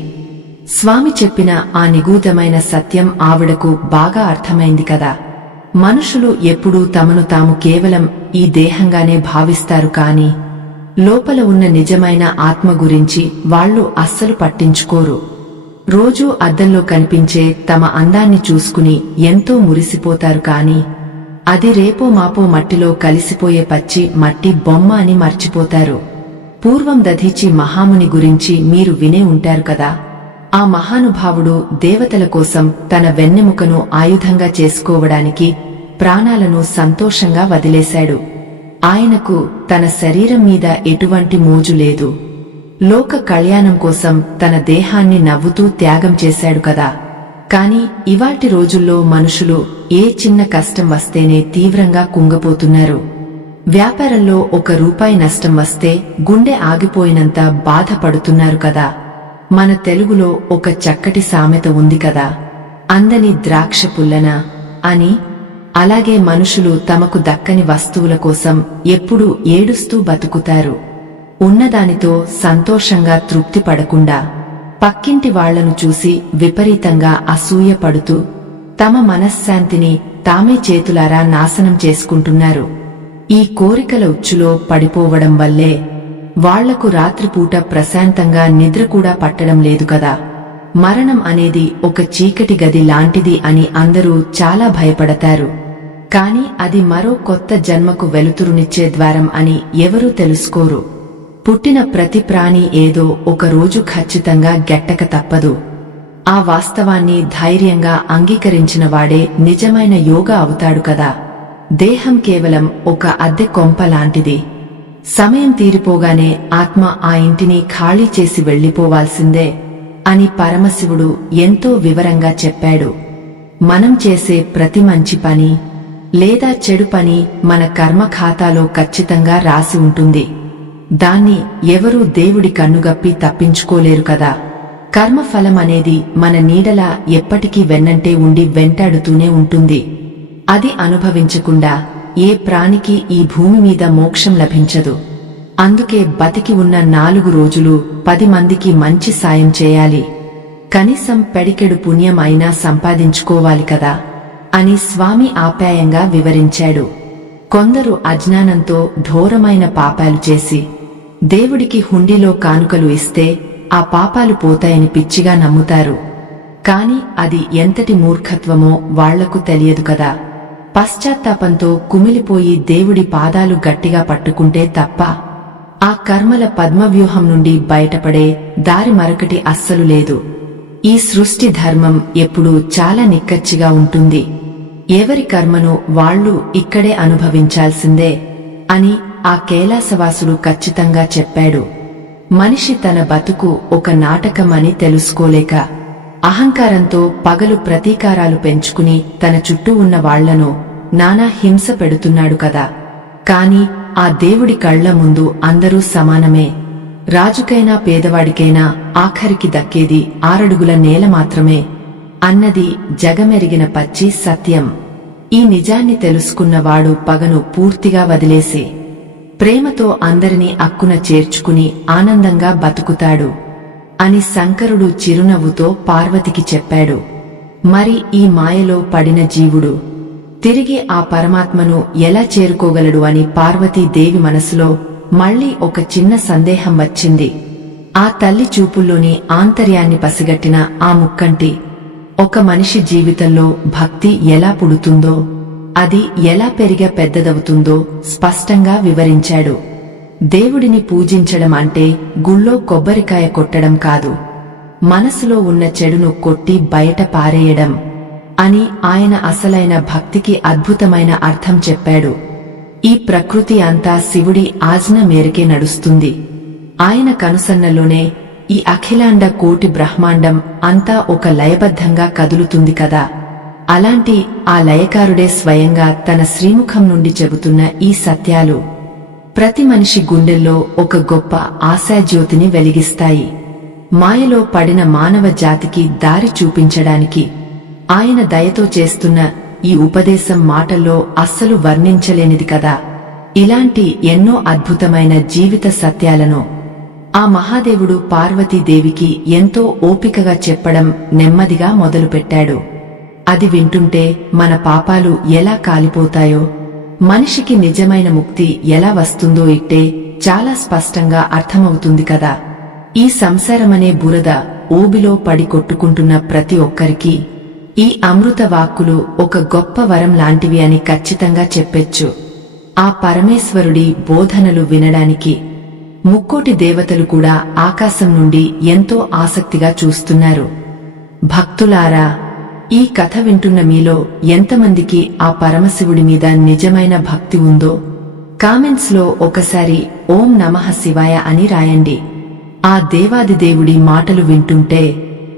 స్వామి చెప్పిన ఆ నిగూఢమైన సత్యం ఆవిడకు బాగా అర్థమైంది కదా. మనుషులు ఎప్పుడూ తమను తాము కేవలం ఈ దేహంగానే భావిస్తారు, కాని లోపల ఉన్న నిజమైన ఆత్మ గురించి వాళ్ళు అస్సలు పట్టించుకోరు. రోజూ అద్దంలో కనిపించే తమ అందాన్ని చూసుకుని ఎంతో మురిసిపోతారు, కాని అది రేపో మాపో మట్టిలో కలిసిపోయే పచ్చి మట్టి బొమ్మ అని మర్చిపోతారు. పూర్వం దధీచి మహాముని గురించి మీరు వినే ఉంటారు కదా. ఆ మహానుభావుడు దేవతల కోసం తన వెన్నెముకను ఆయుధంగా చేసుకోవడానికి ప్రాణాలను సంతోషంగా వదిలేశాడు. ఆయనకు తన శరీరం మీద ఎటువంటి మోజు లేదు. లోక కళ్యాణం కోసం తన దేహాన్ని నవ్వుతూ త్యాగం చేశాడు కదా. కాని ఇవాల్టి రోజుల్లో మనుషులు ఏ చిన్న కష్టం వస్తేనే తీవ్రంగా కుంగపోతున్నారు. వ్యాపారంలో ₹1 నష్టం వస్తే గుండె ఆగిపోయినంత బాధపడుతున్నారు కదా. మన తెలుగులో ఒక చక్కటి సామెత ఉంది కదా, అందని ద్రాక్ష పుల్లన అని. అలాగే మనుషులు తమకు దక్కని వస్తువుల కోసం ఎప్పుడూ ఏడుస్తూ బతుకుతారు. ఉన్నదానితో సంతోషంగా తృప్తి పడకుండా పక్కింటి వాళ్లను చూసి విపరీతంగా అసూయ పడుతూ తమ మనశ్శాంతిని తామే చేతులారా నాశనం చేసుకుంటున్నారు. ఈ కోరికల ఉచ్చులో పడిపోవడం వల్లే వాళ్లకు రాత్రిపూట ప్రశాంతంగా నిద్ర కూడా పట్టడం లేదు కదా. మరణం అనేది ఒక చీకటి గది లాంటిది అని అందరూ చాలా భయపడతారు. కాని అది మరో కొత్త జన్మకు వెలుతురునిచ్చే ద్వారం అని ఎవరూ తెలుసుకోరు. పుట్టిన ప్రతి ప్రాణి ఏదో ఒక రోజు ఖచ్చితంగా గెట్టక తప్పదు. ఆ వాస్తవాన్ని ధైర్యంగా అంగీకరించిన వాడే నిజమైన యోగా అవుతాడు కదా. దేహం కేవలం ఒక అద్దె కొంప లాంటిది. సమయం తీరిపోగానే ఆత్మ ఆ ఇంటిని ఖాళీ చేసి వెళ్లిపోవాల్సిందే అని పరమశివుడు ఎంతో వివరంగా చెప్పాడు. మనం చేసే ప్రతి మంచి పని లేదా చెడు పని మన కర్మ ఖాతాలో ఖచ్చితంగా రాసి ఉంటుంది. దాన్ని ఎవరూ దేవుడి కన్నుగప్పి తప్పించుకోలేరు కదా. కర్మఫలం అనేది మన నీడలా ఎప్పటికీ వెన్నంటే ఉండి వెంటాడుతూనే ఉంటుంది. అది అనుభవించకుండా ఏ ప్రాణికి ఈ భూమి మీద మోక్షం లభించదు. అందుకే బతికి ఉన్న 4 రోజులు 10 మందికి మంచి సాయం చేయాలి. కనీసం పెడికెడు పుణ్యం అయినా సంపాదించుకోవాలి కదా అని స్వామి ఆప్యాయంగా వివరించాడు. కొందరు అజ్ఞానంతో ఘోరమైన పాపాలు చేసి దేవుడికి హుండీలో కానుకలు ఇస్తే ఆ పాపాలు పోతాయని పిచ్చిగా నమ్ముతారు. కాని అది ఎంతటి మూర్ఖత్వమో వాళ్లకు తెలియదు కదా. పశ్చాత్తాపంతో కుమిలిపోయి దేవుడి పాదాలు గట్టిగా పట్టుకుంటే తప్ప ఆ కర్మల పద్మవ్యూహం నుండి బయటపడే దారి మరొకటి అస్సలు లేదు. ఈ సృష్టి ధర్మం ఎప్పుడూ చాలా నిక్కచ్చిగా ఉంటుంది. ఎవరి కర్మను వాళ్లు ఇక్కడే అనుభవించాల్సిందే అని ఆ కైలాసవాసుడు ఖచ్చితంగా చెప్పాడు. మనిషి తన బతుకు ఒక నాటకమని తెలుసుకోలేక అహంకారంతో పగలు ప్రతీకారాలు పెంచుకుని తన చుట్టూ ఉన్న వాళ్లను నానా హింస పెడుతున్నాడు కదా. కాని ఆ దేవుడి కళ్ల ముందు అందరూ సమానమే. రాజుకైనా పేదవాడికైనా ఆఖరికి దక్కేది 6 అడుగుల నేల మాత్రమే అన్నది జగమెరిగిన పచ్చి సత్యం. ఈ నిజాన్ని తెలుసుకున్నవాడు పగను పూర్తిగా వదిలేసి ప్రేమతో అందరినీ అక్కున చేర్చుకుని ఆనందంగా బతుకుతాడు అని శంకరుడు చిరునవ్వుతో పార్వతికి చెప్పాడు. మరి ఈ మాయలో పడిన జీవుడు తిరిగి ఆ పరమాత్మను ఎలా చేరుకోగలడు అని పార్వతీదేవి మనసులో మళ్లీ ఒక చిన్న సందేహం వచ్చింది. ఆ తల్లి చూపుల్లోని ఆంతర్యాన్ని పసిగట్టిన ఆ ముక్కంటి ఒక మనిషి జీవితంలో భక్తి ఎలా పుడుతుందో, అది ఎలా పెరిగా పెద్దదవుతుందో స్పష్టంగా వివరించాడు. దేవుడిని పూజించడం అంటే గుళ్ళో కొబ్బరికాయ కొట్టడం కాదు, మనసులో ఉన్న చెడును కొట్టి బయట పారేయడం అని ఆయన అసలైన భక్తికి అద్భుతమైన అర్థం చెప్పాడు. ఈ ప్రకృతి అంతా శివుడి ఆజ్ఞ మేరకే నడుస్తుంది. ఆయన కనుసన్నల్లోనే ఈ అఖిలాండ కోటి బ్రహ్మాండం అంతా ఒక లయబద్ధంగా కదులుతుంది కదా. అలాంటి ఆ లయకారుడే స్వయంగా తన శ్రీముఖం నుండి చెబుతున్న ఈ సత్యాలు ప్రతి మనిషి గుండెల్లో ఒక గొప్ప ఆశాజ్యోతిని వెలిగిస్తాయి. మాయలో పడిన మానవ జాతికి దారి చూపించడానికి ఆయన దయతో చేస్తున్న ఈ ఉపదేశం మాటల్లో అస్సలు వర్ణించలేనిది కదా. ఇలాంటి ఎన్నో అద్భుతమైన జీవిత సత్యాలను ఆ మహాదేవుడు పార్వతీదేవికి ఎంతో ఓపికగా చెప్పడం నెమ్మదిగా మొదలుపెట్టాడు. అది వింటుంటే మన పాపాలు ఎలా కాలిపోతాయో, మనిషికి నిజమైన ముక్తి ఎలా వస్తుందో ఇట్టే చాలా స్పష్టంగా అర్థమవుతుంది కదా. ఈ సంసారమనే బురద ఊబిలో పడి కొట్టుకుంటున్న ప్రతి ఒక్కరికి ఈ అమృత వాక్కులు ఒక గొప్ప వరం లాంటివి అని ఖచ్చితంగా చెప్పొచ్చు. ఆ పరమేశ్వరుడి బోధనలు వినడానికి ముక్కోటి దేవతలు కూడా ఆకాశం నుండి ఎంతో ఆసక్తిగా చూస్తున్నారు. భక్తులారా, ఈ కథ వింటున్న మీలో ఎంతమందికి ఆ పరమశివుడి మీద నిజమైన భక్తి ఉందో కామెంట్స్ లో ఒకసారి ఓం నమః శివాయ అని రాయండి. ఆ దేవాదిదేవుడి మాటలు వింటుంటే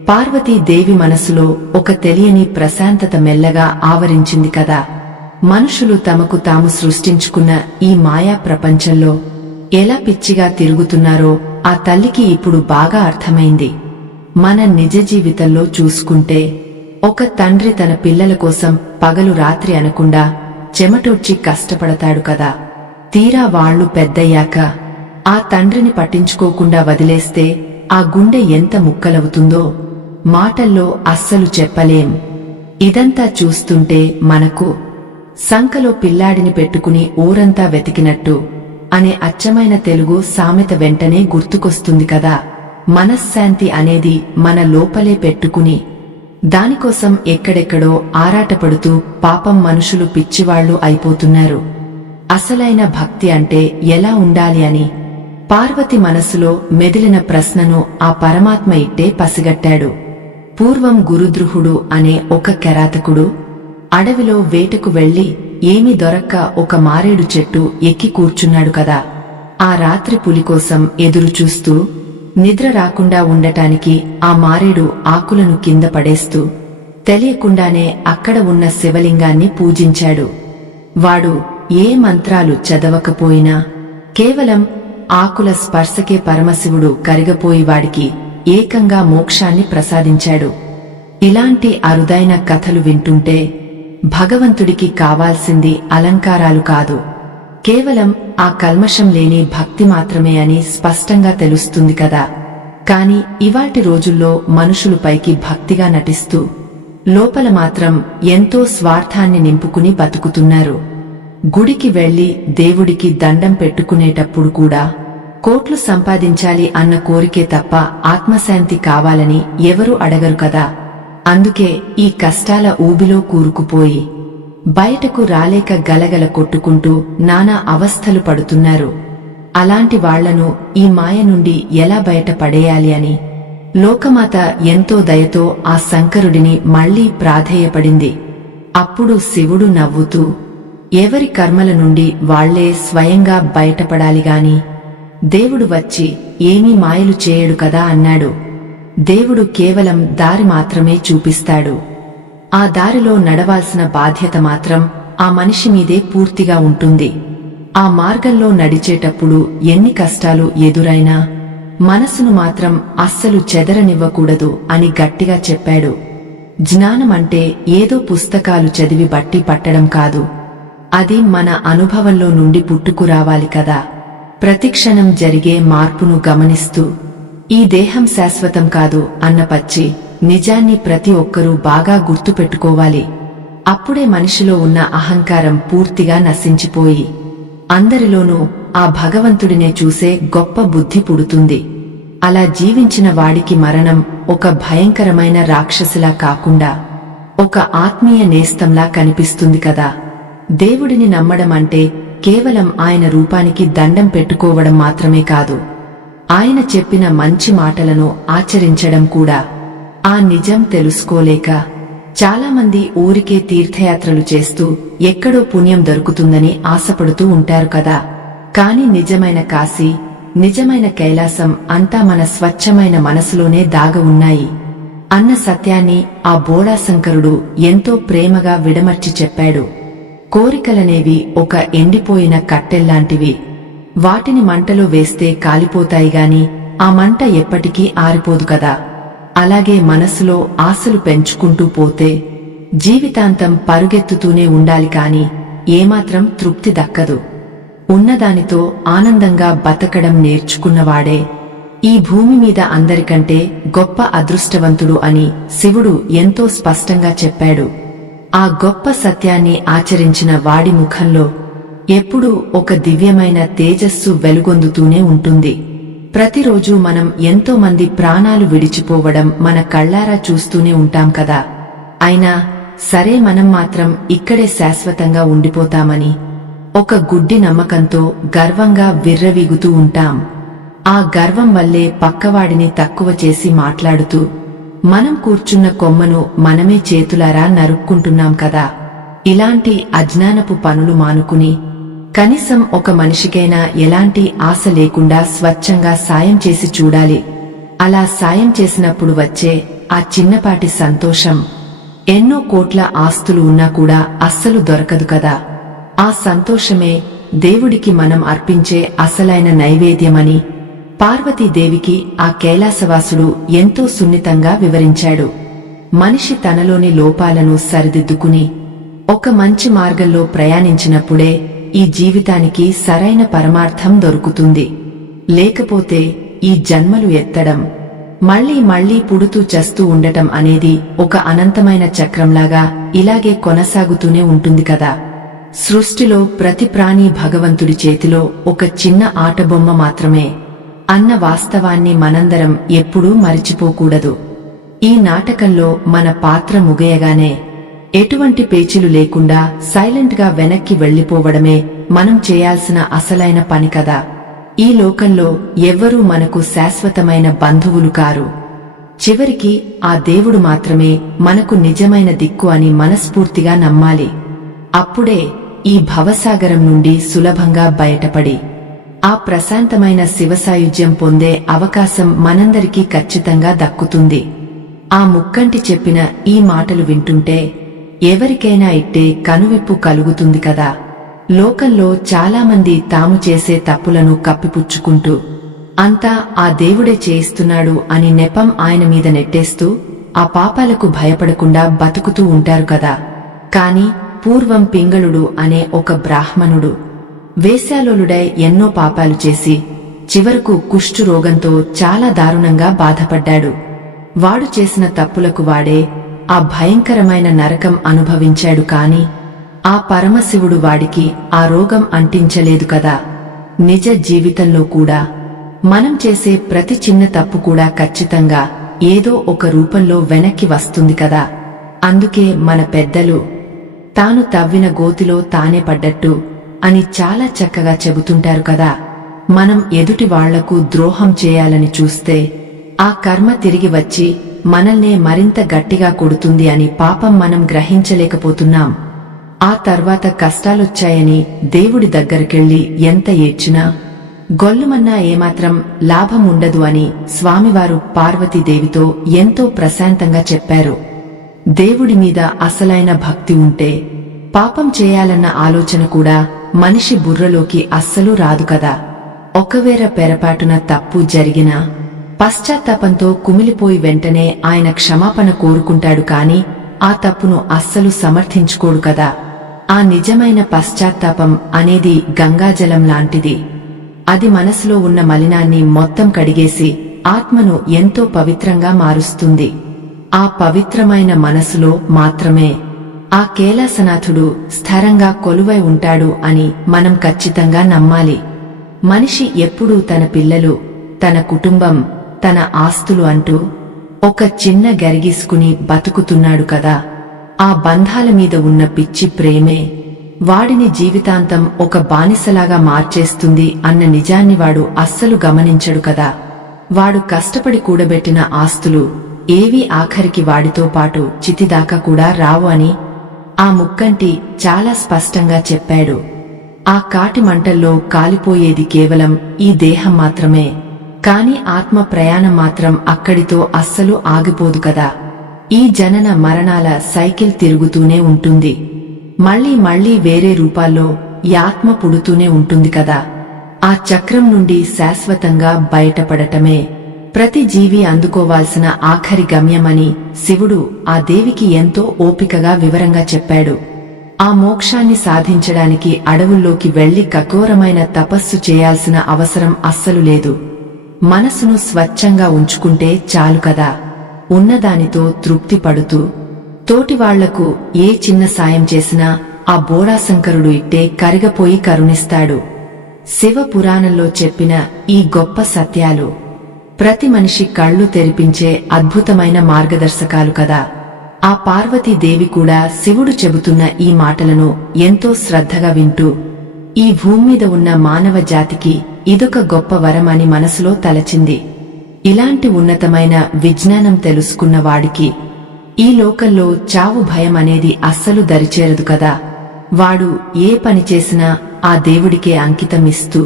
పార్వతీదేవి మనసులో ఒక తెలియని ప్రశాంతత మెల్లగా ఆవరించింది కదా. మనుషులు తమకు తాము సృష్టించుకున్న ఈ మాయా ప్రపంచంలో ఎలా పిచ్చిగా తిరుగుతున్నారో ఆ తల్లికి ఇప్పుడు బాగా అర్థమైంది. మన నిజ జీవితంలో చూసుకుంటే ఒక తండ్రి తన పిల్లల కోసం పగలు రాత్రి అనకుండా చెమటొచ్చి కష్టపడతాడు కదా. తీరా వాళ్లు పెద్దయ్యాక ఆ తండ్రిని పట్టించుకోకుండా వదిలేస్తే ఆ గుండె ఎంత ముక్కలవుతుందో మాటల్లో అస్సలు చెప్పలేం. ఇదంతా చూస్తుంటే మనకు సంకలో పిల్లాడిని పెట్టుకుని ఊరంతా వెతికినట్టు అనే అచ్చమైన తెలుగు సామెత వెంటనే గుర్తుకొస్తుంది కదా. మనశ్శాంతి అనేది మన లోపలే పెట్టుకుని దానికోసం ఎక్కడెక్కడో ఆరాటపడుతూ పాపం మనుషులు పిచ్చివాళ్లు అయిపోతున్నారు. అసలైన భక్తి అంటే ఎలా ఉండాలి అని పార్వతి మనసులో మెదిలిన ప్రశ్నను ఆ పరమాత్మ ఇట్టే పసిగట్టాడు. పూర్వం గురుద్రుహుడు అనే ఒక కిరాతకుడు అడవిలో వేటకు వెళ్లి ఏమీ దొరక్క ఒక మారేడు చెట్టు ఎక్కి కూర్చున్నాడు కదా. ఆ రాత్రి పులి కోసం ఎదురుచూస్తూ నిద్ర రాకుండా ఉండటానికి ఆ మారేడు ఆకులను కింద పడేస్తూ తెలియకుండానే అక్కడ ఉన్న శివలింగాన్ని పూజించాడు. వాడు ఏ మంత్రాలు చదవకపోయినా కేవలం ఆకుల స్పర్శకే పరమశివుడు కరిగపోయి వాడికి ఏకంగా మోక్షాన్ని ప్రసాదించాడు. ఇలాంటి అరుదైన కథలు వింటుంటే భగవంతుడికి కావాల్సింది అలంకారాలు కాదు, కేవలం ఆ కల్మషం లేని భక్తి మాత్రమే అని స్పష్టంగా తెలుస్తుంది కదా. కాని ఇవాటి రోజుల్లో మనుషులు పైకి భక్తిగా నటిస్తూ లోపల మాత్రం ఎంతో స్వార్థాన్ని నింపుకుని బతుకుతున్నారు. గుడికి వెళ్లి దేవుడికి దండం పెట్టుకునేటప్పుడు కూడా కోట్లు సంపాదించాలి అన్న కోరికే తప్ప ఆత్మశాంతి కావాలని ఎవరూ అడగరు కదా. అందుకే ఈ కష్టాల ఊబిలో కూరుకుపోయి బయటకు రాలేక గలగల కొట్టుకుంటూ నానా అవస్థలు పడుతున్నారు. అలాంటి వాళ్లను ఈ మాయ నుండి ఎలా బయట పడేయాలి అని లోకమాత ఎంతో దయతో ఆ శంకరుడిని మళ్లీ ప్రాధేయపడింది. అప్పుడు శివుడు నవ్వుతూ, ఎవరి కర్మల నుండి వాళ్లే స్వయంగా బయటపడాలిగాని దేవుడు వచ్చి ఏమీ మాయలు చేయడు కదా అన్నాడు. దేవుడు కేవలం దారి మాత్రమే చూపిస్తాడు. ఆ దారిలో నడవాల్సిన బాధ్యత మాత్రం ఆ మనిషి మీదే పూర్తిగా ఉంటుంది. ఆ మార్గంలో నడిచేటప్పుడు ఎన్ని కష్టాలు ఎదురైనా మనసును మాత్రం అస్సలు చెదరనివ్వకూడదు అని గట్టిగా చెప్పాడు. జ్ఞానమంటే ఏదో పుస్తకాలు చదివి బట్టి పట్టడం కాదు, అది మన అనుభవంలో నుండి పుట్టుకురావాలి కదా. ప్రతిక్షణం జరిగే మార్పును గమనిస్తూ ఈ దేహం శాశ్వతం కాదు అన్న పచ్చి నిజాన్ని ప్రతి ఒక్కరూ బాగా గుర్తుపెట్టుకోవాలి. అప్పుడే మనిషిలో ఉన్న అహంకారం పూర్తిగా నశించిపోయి అందరిలోనూ ఆ భగవంతుడినే చూసే గొప్ప బుద్ధి పుడుతుంది. అలా జీవించిన వాడికి మరణం ఒక భయంకరమైన రాక్షసిలా కాకుండా ఒక ఆత్మీయ నేస్తంలా కనిపిస్తుంది కదా. దేవుడిని నమ్మడం అంటే కేవలం ఆయన రూపానికి దండం పెట్టుకోవడం మాత్రమే కాదు, ఆయన చెప్పిన మంచి మాటలను ఆచరించడం కూడా. ఆ నిజం తెలుసుకోలేక చాలామంది ఊరికే తీర్థయాత్రలు చేస్తూ ఎక్కడో పుణ్యం దొరుకుతుందని ఆశపడుతూ ఉంటారు కదా. కాని నిజమైన కాశీ నిజమైన కైలాసం అంతా మన స్వచ్ఛమైన మనసులోనే దాగ ఉన్నాయి అన్న సత్యాన్ని ఆ బోళాశంకరుడు ఎంతో ప్రేమగా విడమర్చి చెప్పాడు. కోరికలనేవి ఒక ఎండిపోయిన కట్టెల్లాంటివి. వాటిని మంటలో వేస్తే కాలిపోతాయి గాని ఆ మంట ఎప్పటికీ ఆరిపోదు కదా. అలాగే మనసులో ఆశలు పెంచుకుంటూ పోతే జీవితాంతం పరుగెత్తుతూనే ఉండాలి కాని ఏమాత్రం తృప్తి దక్కదు. ఉన్నదానితో ఆనందంగా బతకడం నేర్చుకున్నవాడే ఈ భూమి మీద అందరికంటే గొప్ప అదృష్టవంతుడు అని శివుడు ఎంతో స్పష్టంగా చెప్పాడు. ఆ గొప్ప సత్యాన్ని ఆచరించిన వాడి ముఖంలో ఎప్పుడూ ఒక దివ్యమైన తేజస్సు వెలుగొందుతూనే ఉంటుంది. ప్రతిరోజూ మనం ఎంతో మంది ప్రాణాలు విడిచిపోవడం మన కళ్ళారా చూస్తూనే ఉంటాం కదా. అయినా సరే మనం మాత్రం ఇక్కడే శాశ్వతంగా ఉండిపోతామని ఒక గుడ్డి నమ్మకంతో గర్వంగా విర్రవీగుతూ ఉంటాం. ఆ గర్వం వల్లే పక్కవాడిని తక్కువ చేసి మాట్లాడుతూ మనం కూర్చున్న కొమ్మను మనమే చేతులారా నరుక్కుంటున్నాం కదా. ఇలాంటి అజ్ఞానపు పనులు మానుకుని కనీసం ఒక మనిషికైనా ఎలాంటి ఆశ లేకుండా స్వచ్ఛంగా సాయం చేసి చూడాలి. అలా సాయం చేసినప్పుడు వచ్చే ఆ చిన్నపాటి సంతోషం ఎన్నో కోట్ల ఆస్తులు ఉన్నా కూడా అస్సలు దొరకదు కదా. ఆ సంతోషమే దేవుడికి మనం అర్పించే అసలైన నైవేద్యమని పార్వతీదేవికి ఆ కైలాసవాసుడు ఎంతో సున్నితంగా వివరించాడు. మనిషి తనలోని లోపాలను సరిదిద్దుకుని ఒక మంచి మార్గంలో ప్రయాణించినప్పుడే ఈ జీవితానికి సరైన పరమార్థం దొరుకుతుంది. లేకపోతే ఈ జన్మలు ఎత్తడం, మళ్లీ మళ్లీ పుడుతూ చస్తూ ఉండటం అనేది ఒక అనంతమైన చక్రంలాగా ఇలాగే కొనసాగుతూనే ఉంటుంది కదా. సృష్టిలో ప్రతి ప్రాణి భగవంతుడి చేతిలో ఒక చిన్న ఆటబొమ్మ మాత్రమే అన్న వాస్తవాన్ని మనందరం ఎప్పుడూ మరిచిపోకూడదు. ఈ నాటకంలో మన పాత్ర ముగియగానే ఎటువంటి పేచీలు లేకుండా సైలెంట్ గా వెనక్కి వెళ్లిపోవడమే మనం చేయాల్సిన అసలైన పని కదా. ఈ లోకంలో ఎవ్వరూ మనకు శాశ్వతమైన బంధువులు కారు. చివరికి ఆ దేవుడు మాత్రమే మనకు నిజమైన దిక్కు అని మనస్ఫూర్తిగా నమ్మాలి. అప్పుడే ఈ భవసాగరం నుండి సులభంగా బయటపడి ఆ ప్రశాంతమైన శివసాయుజ్యం పొందే అవకాశం మనందరికీ ఖచ్చితంగా దక్కుతుంది. ఆ ముక్కంటి చెప్పిన ఈ మాటలు వింటుంటే ఎవరికైనా ఇట్టే కనువిప్పు కలుగుతుంది కదా. లోకంలో చాలామంది తాము చేసే తప్పులను కప్పిపుచ్చుకుంటూ అంతా ఆ దేవుడే చేయిస్తున్నాడు అని నెపం ఆయన మీద నెట్టేస్తూ ఆ పాపాలకు భయపడకుండా బతుకుతూ ఉంటారు కదా. కాని పూర్వం పింగళుడు అనే ఒక బ్రాహ్మణుడు వేశ్యాలోలుడై ఎన్నో పాపాలు చేసి చివరకు కుష్ఠు రోగంతో చాలా దారుణంగా బాధపడ్డాడు. వాడు చేసిన తప్పులకు వాడే ఆ భయంకరమైన నరకం అనుభవించాడు. కాని ఆ పరమశివుడు వాడికి ఆ రోగం అంటించలేదు కదా. నిజ జీవితంలో కూడా మనం చేసే ప్రతి చిన్న తప్పు కూడా ఖచ్చితంగా ఏదో ఒక రూపంలో వెనక్కి వస్తుంది కదా. అందుకే మన పెద్దలు తాను తవ్విన గోతిలో తానే పడ్డట్టు అని చాలా చక్కగా చెబుతుంటారు కదా. మనం ఎదుటి వాళ్లకు ద్రోహం చేయాలని చూస్తే ఆ కర్మ తిరిగి వచ్చి మనల్నే మరింత గట్టిగా కొడుతుంది అని పాపం మనం గ్రహించలేకపోతున్నాం. ఆ తర్వాత కష్టాలొచ్చాయని దేవుడి దగ్గరకెళ్లి ఎంత ఏడ్చినా గొల్లుమన్నా ఏమాత్రం లాభం ఉండదు అని స్వామివారు పార్వతీదేవితో ఎంతో ప్రశాంతంగా చెప్పారు. దేవుడి మీద అసలైన భక్తి ఉంటే పాపం చేయాలన్న ఆలోచన కూడా మనిషి బుర్రలోకి అస్సలు రాదు కదా. ఒకవేళ పొరపాటున తప్పు జరిగినా పశ్చాత్తాపంతో కుమిలిపోయి వెంటనే ఆయన క్షమాపణ కోరుకుంటాడు. కాని ఆ తప్పును అస్సలు సమర్థించుకోడు కదా. ఆ నిజమైన పశ్చాత్తాపం అనేది గంగాజలం లాంటిది. అది మనసులో ఉన్న మలినాన్ని మొత్తం కడిగేసి ఆత్మను ఎంతో పవిత్రంగా మారుస్తుంది. ఆ పవిత్రమైన మనసులో మాత్రమే ఆ కైలాసనాథుడు స్థిరంగా కొలువై ఉంటాడు అని మనం ఖచ్చితంగా నమ్మాలి. మనిషి ఎప్పుడూ తన పిల్లలు, తన కుటుంబం, తన ఆస్తులు అంటూ ఒక చిన్న గరిగీసుకుని బతుకుతున్నాడు కదా. ఆ బంధాల మీద ఉన్న పిచ్చి ప్రేమే వాడిని జీవితాంతం ఒక బానిసలాగా మార్చేస్తుంది అన్న నిజాన్ని వాడు అస్సలు గమనించడు కదా. వాడు కష్టపడి కూడబెట్టిన ఆస్తులు ఏవీ ఆఖరికి వాడితో పాటు చితిదాకా కూడా రావు అని ఆ ముక్కంటి చాలా స్పష్టంగా చెప్పాడు. ఆ కాటి మంటల్లో కాలిపోయేది కేవలం ఈ దేహం మాత్రమే, కాని ఆత్మ ప్రయాణం మాత్రం అక్కడితో అస్సలు ఆగిపోదు కదా. ఈ జనన మరణాల సైకిల్ తిరుగుతూనే ఉంటుంది. మళ్లీ మళ్లీ వేరే రూపాల్లో ఈ ఆత్మ పుడుతూనే ఉంటుంది కదా. ఆ చక్రం నుండి శాశ్వతంగా బయటపడటమే ప్రతి జీవి అందుకోవాల్సిన ఆఖరి గమ్యమని శివుడు ఆ దేవికి ఎంతో ఓపికగా వివరంగా చెప్పాడు. ఆ మోక్షాన్ని సాధించడానికి అడవుల్లోకి వెళ్లి కఠోరమైన తపస్సు చేయాల్సిన అవసరం అస్సలు లేదు. మనసును స్వచ్ఛంగా ఉంచుకుంటే చాలు కదా. ఉన్నదానితో తృప్తి పడుతూ తోటివాళ్లకు ఏ చిన్న సాయం చేసినా ఆ బోళాశంకరుడు ఇట్టే కరిగపోయి కరుణిస్తాడు. శివ పురాణంలో చెప్పిన ఈ గొప్ప సత్యాలు ప్రతి మనిషి కళ్ళు తెరిపించే అద్భుతమైన మార్గదర్శకాలు కదా. ఆ పార్వతీదేవి కూడా శివుడు చెబుతున్న ఈ మాటలను ఎంతో శ్రద్ధగా వింటూ ఈ భూమ్మీద ఉన్న మానవ జాతికి ఇదొక గొప్ప వరమని మనసులో తలచింది. ఇలాంటి ఉన్నతమైన విజ్ఞానం తెలుసుకున్న వాడికి ఈ లోకంలో చావు భయం అనేది అస్సలు దరిచేరదు కదా. వాడు ఏ పని చేసినా ఆ దేవుడికే అంకితమిస్తూ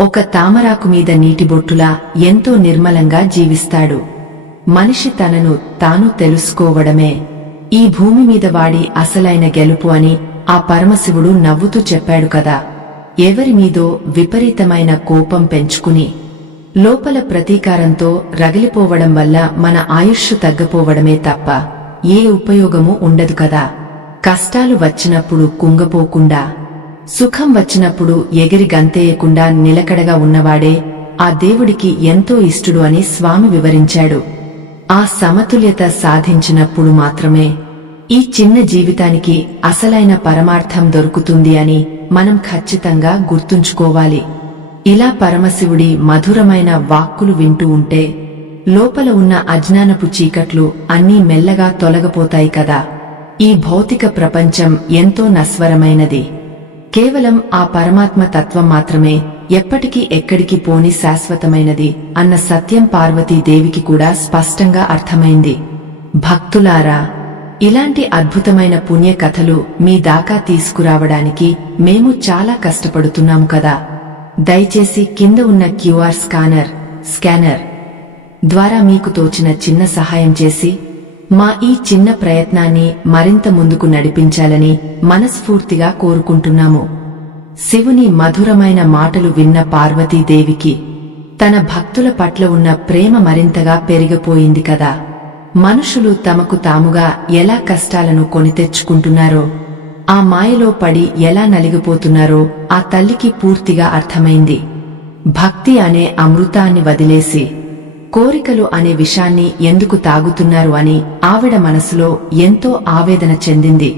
ఒక తామరాకు మీద నీటిబొట్టులా ఎంతో నిర్మలంగా జీవిస్తాడు. మనిషి తనను తాను తెలుసుకోవడమే ఈ భూమి మీద వాడి అసలైన గెలుపు అని ఆ పరమశివుడు నవ్వుతూ చెప్పాడు కదా. ఎవరి మీదో విపరీతమైన కోపం పెంచుకుని లోపల ప్రతీకారంతో రగిలిపోవడం వల్ల మన ఆయుష్షు తగ్గపోవడమే తప్ప ఏ ఉపయోగమూ ఉండదు కదా. కష్టాలు వచ్చినప్పుడు కుంగపోకుండా, సుఖం వచ్చినప్పుడు ఎగిరి గంతేయకుండా నిలకడగా ఉన్నవాడే ఆ దేవుడికి ఎంతో ఇష్టుడు అని స్వామి వివరించాడు. ఆ సమతుల్యత సాధించినప్పుడు మాత్రమే ఈ చిన్న జీవితానికి అసలైన పరమార్థం దొరుకుతుంది అని మనం ఖచ్చితంగా గుర్తుంచుకోవాలి. ఇలా పరమశివుడి మధురమైన వాక్కులు వింటూ ఉంటే లోపల ఉన్న అజ్ఞానపు చీకట్లు అన్నీ మెల్లగా తొలగపోతాయి కదా. ఈ భౌతిక ప్రపంచం ఎంతో నశ్వరమైనది. కేవలం ఆ పరమాత్మ తత్వం మాత్రమే ఎప్పటికీ ఎక్కడికి పోని శాశ్వతమైనది అన్న సత్యం పార్వతీదేవికి కూడా స్పష్టంగా అర్థమైంది. భక్తులారా, ఇలాంటి అద్భుతమైన పుణ్య కథలు మీ దాకా తీసుకురావడానికి మేము చాలా కష్టపడుతున్నాము కదా. దయచేసి కింద ఉన్న క్యూఆర్ స్కానర్ ద్వారా మీకు తోచిన చిన్న సహాయం చేసి మా ఈ చిన్న ప్రయత్నాన్ని మరింత ముందుకు నడిపించాలని మనస్ఫూర్తిగా కోరుకుంటున్నాము. శివుని మధురమైన మాటలు విన్న పార్వతీదేవికి తన భక్తుల పట్ల ఉన్న ప్రేమ మరింతగా పెరిగిపోయింది కదా. మనుషులు తమకు తాముగా ఎలా కష్టాలను కొని తెచ్చుకుంటున్నారో, ఆ మాయలో పడి ఎలా నలిగిపోతున్నారో ఆ తల్లికి పూర్తిగా అర్థమైంది. భక్తి అనే అమృతాన్ని వదిలేసి కోరికలు అనే విషాన్ని ఎందుకు తాగుతున్నారు అని ఆవిడ మనసులో ఎంతో ఆవేదన చెందింది.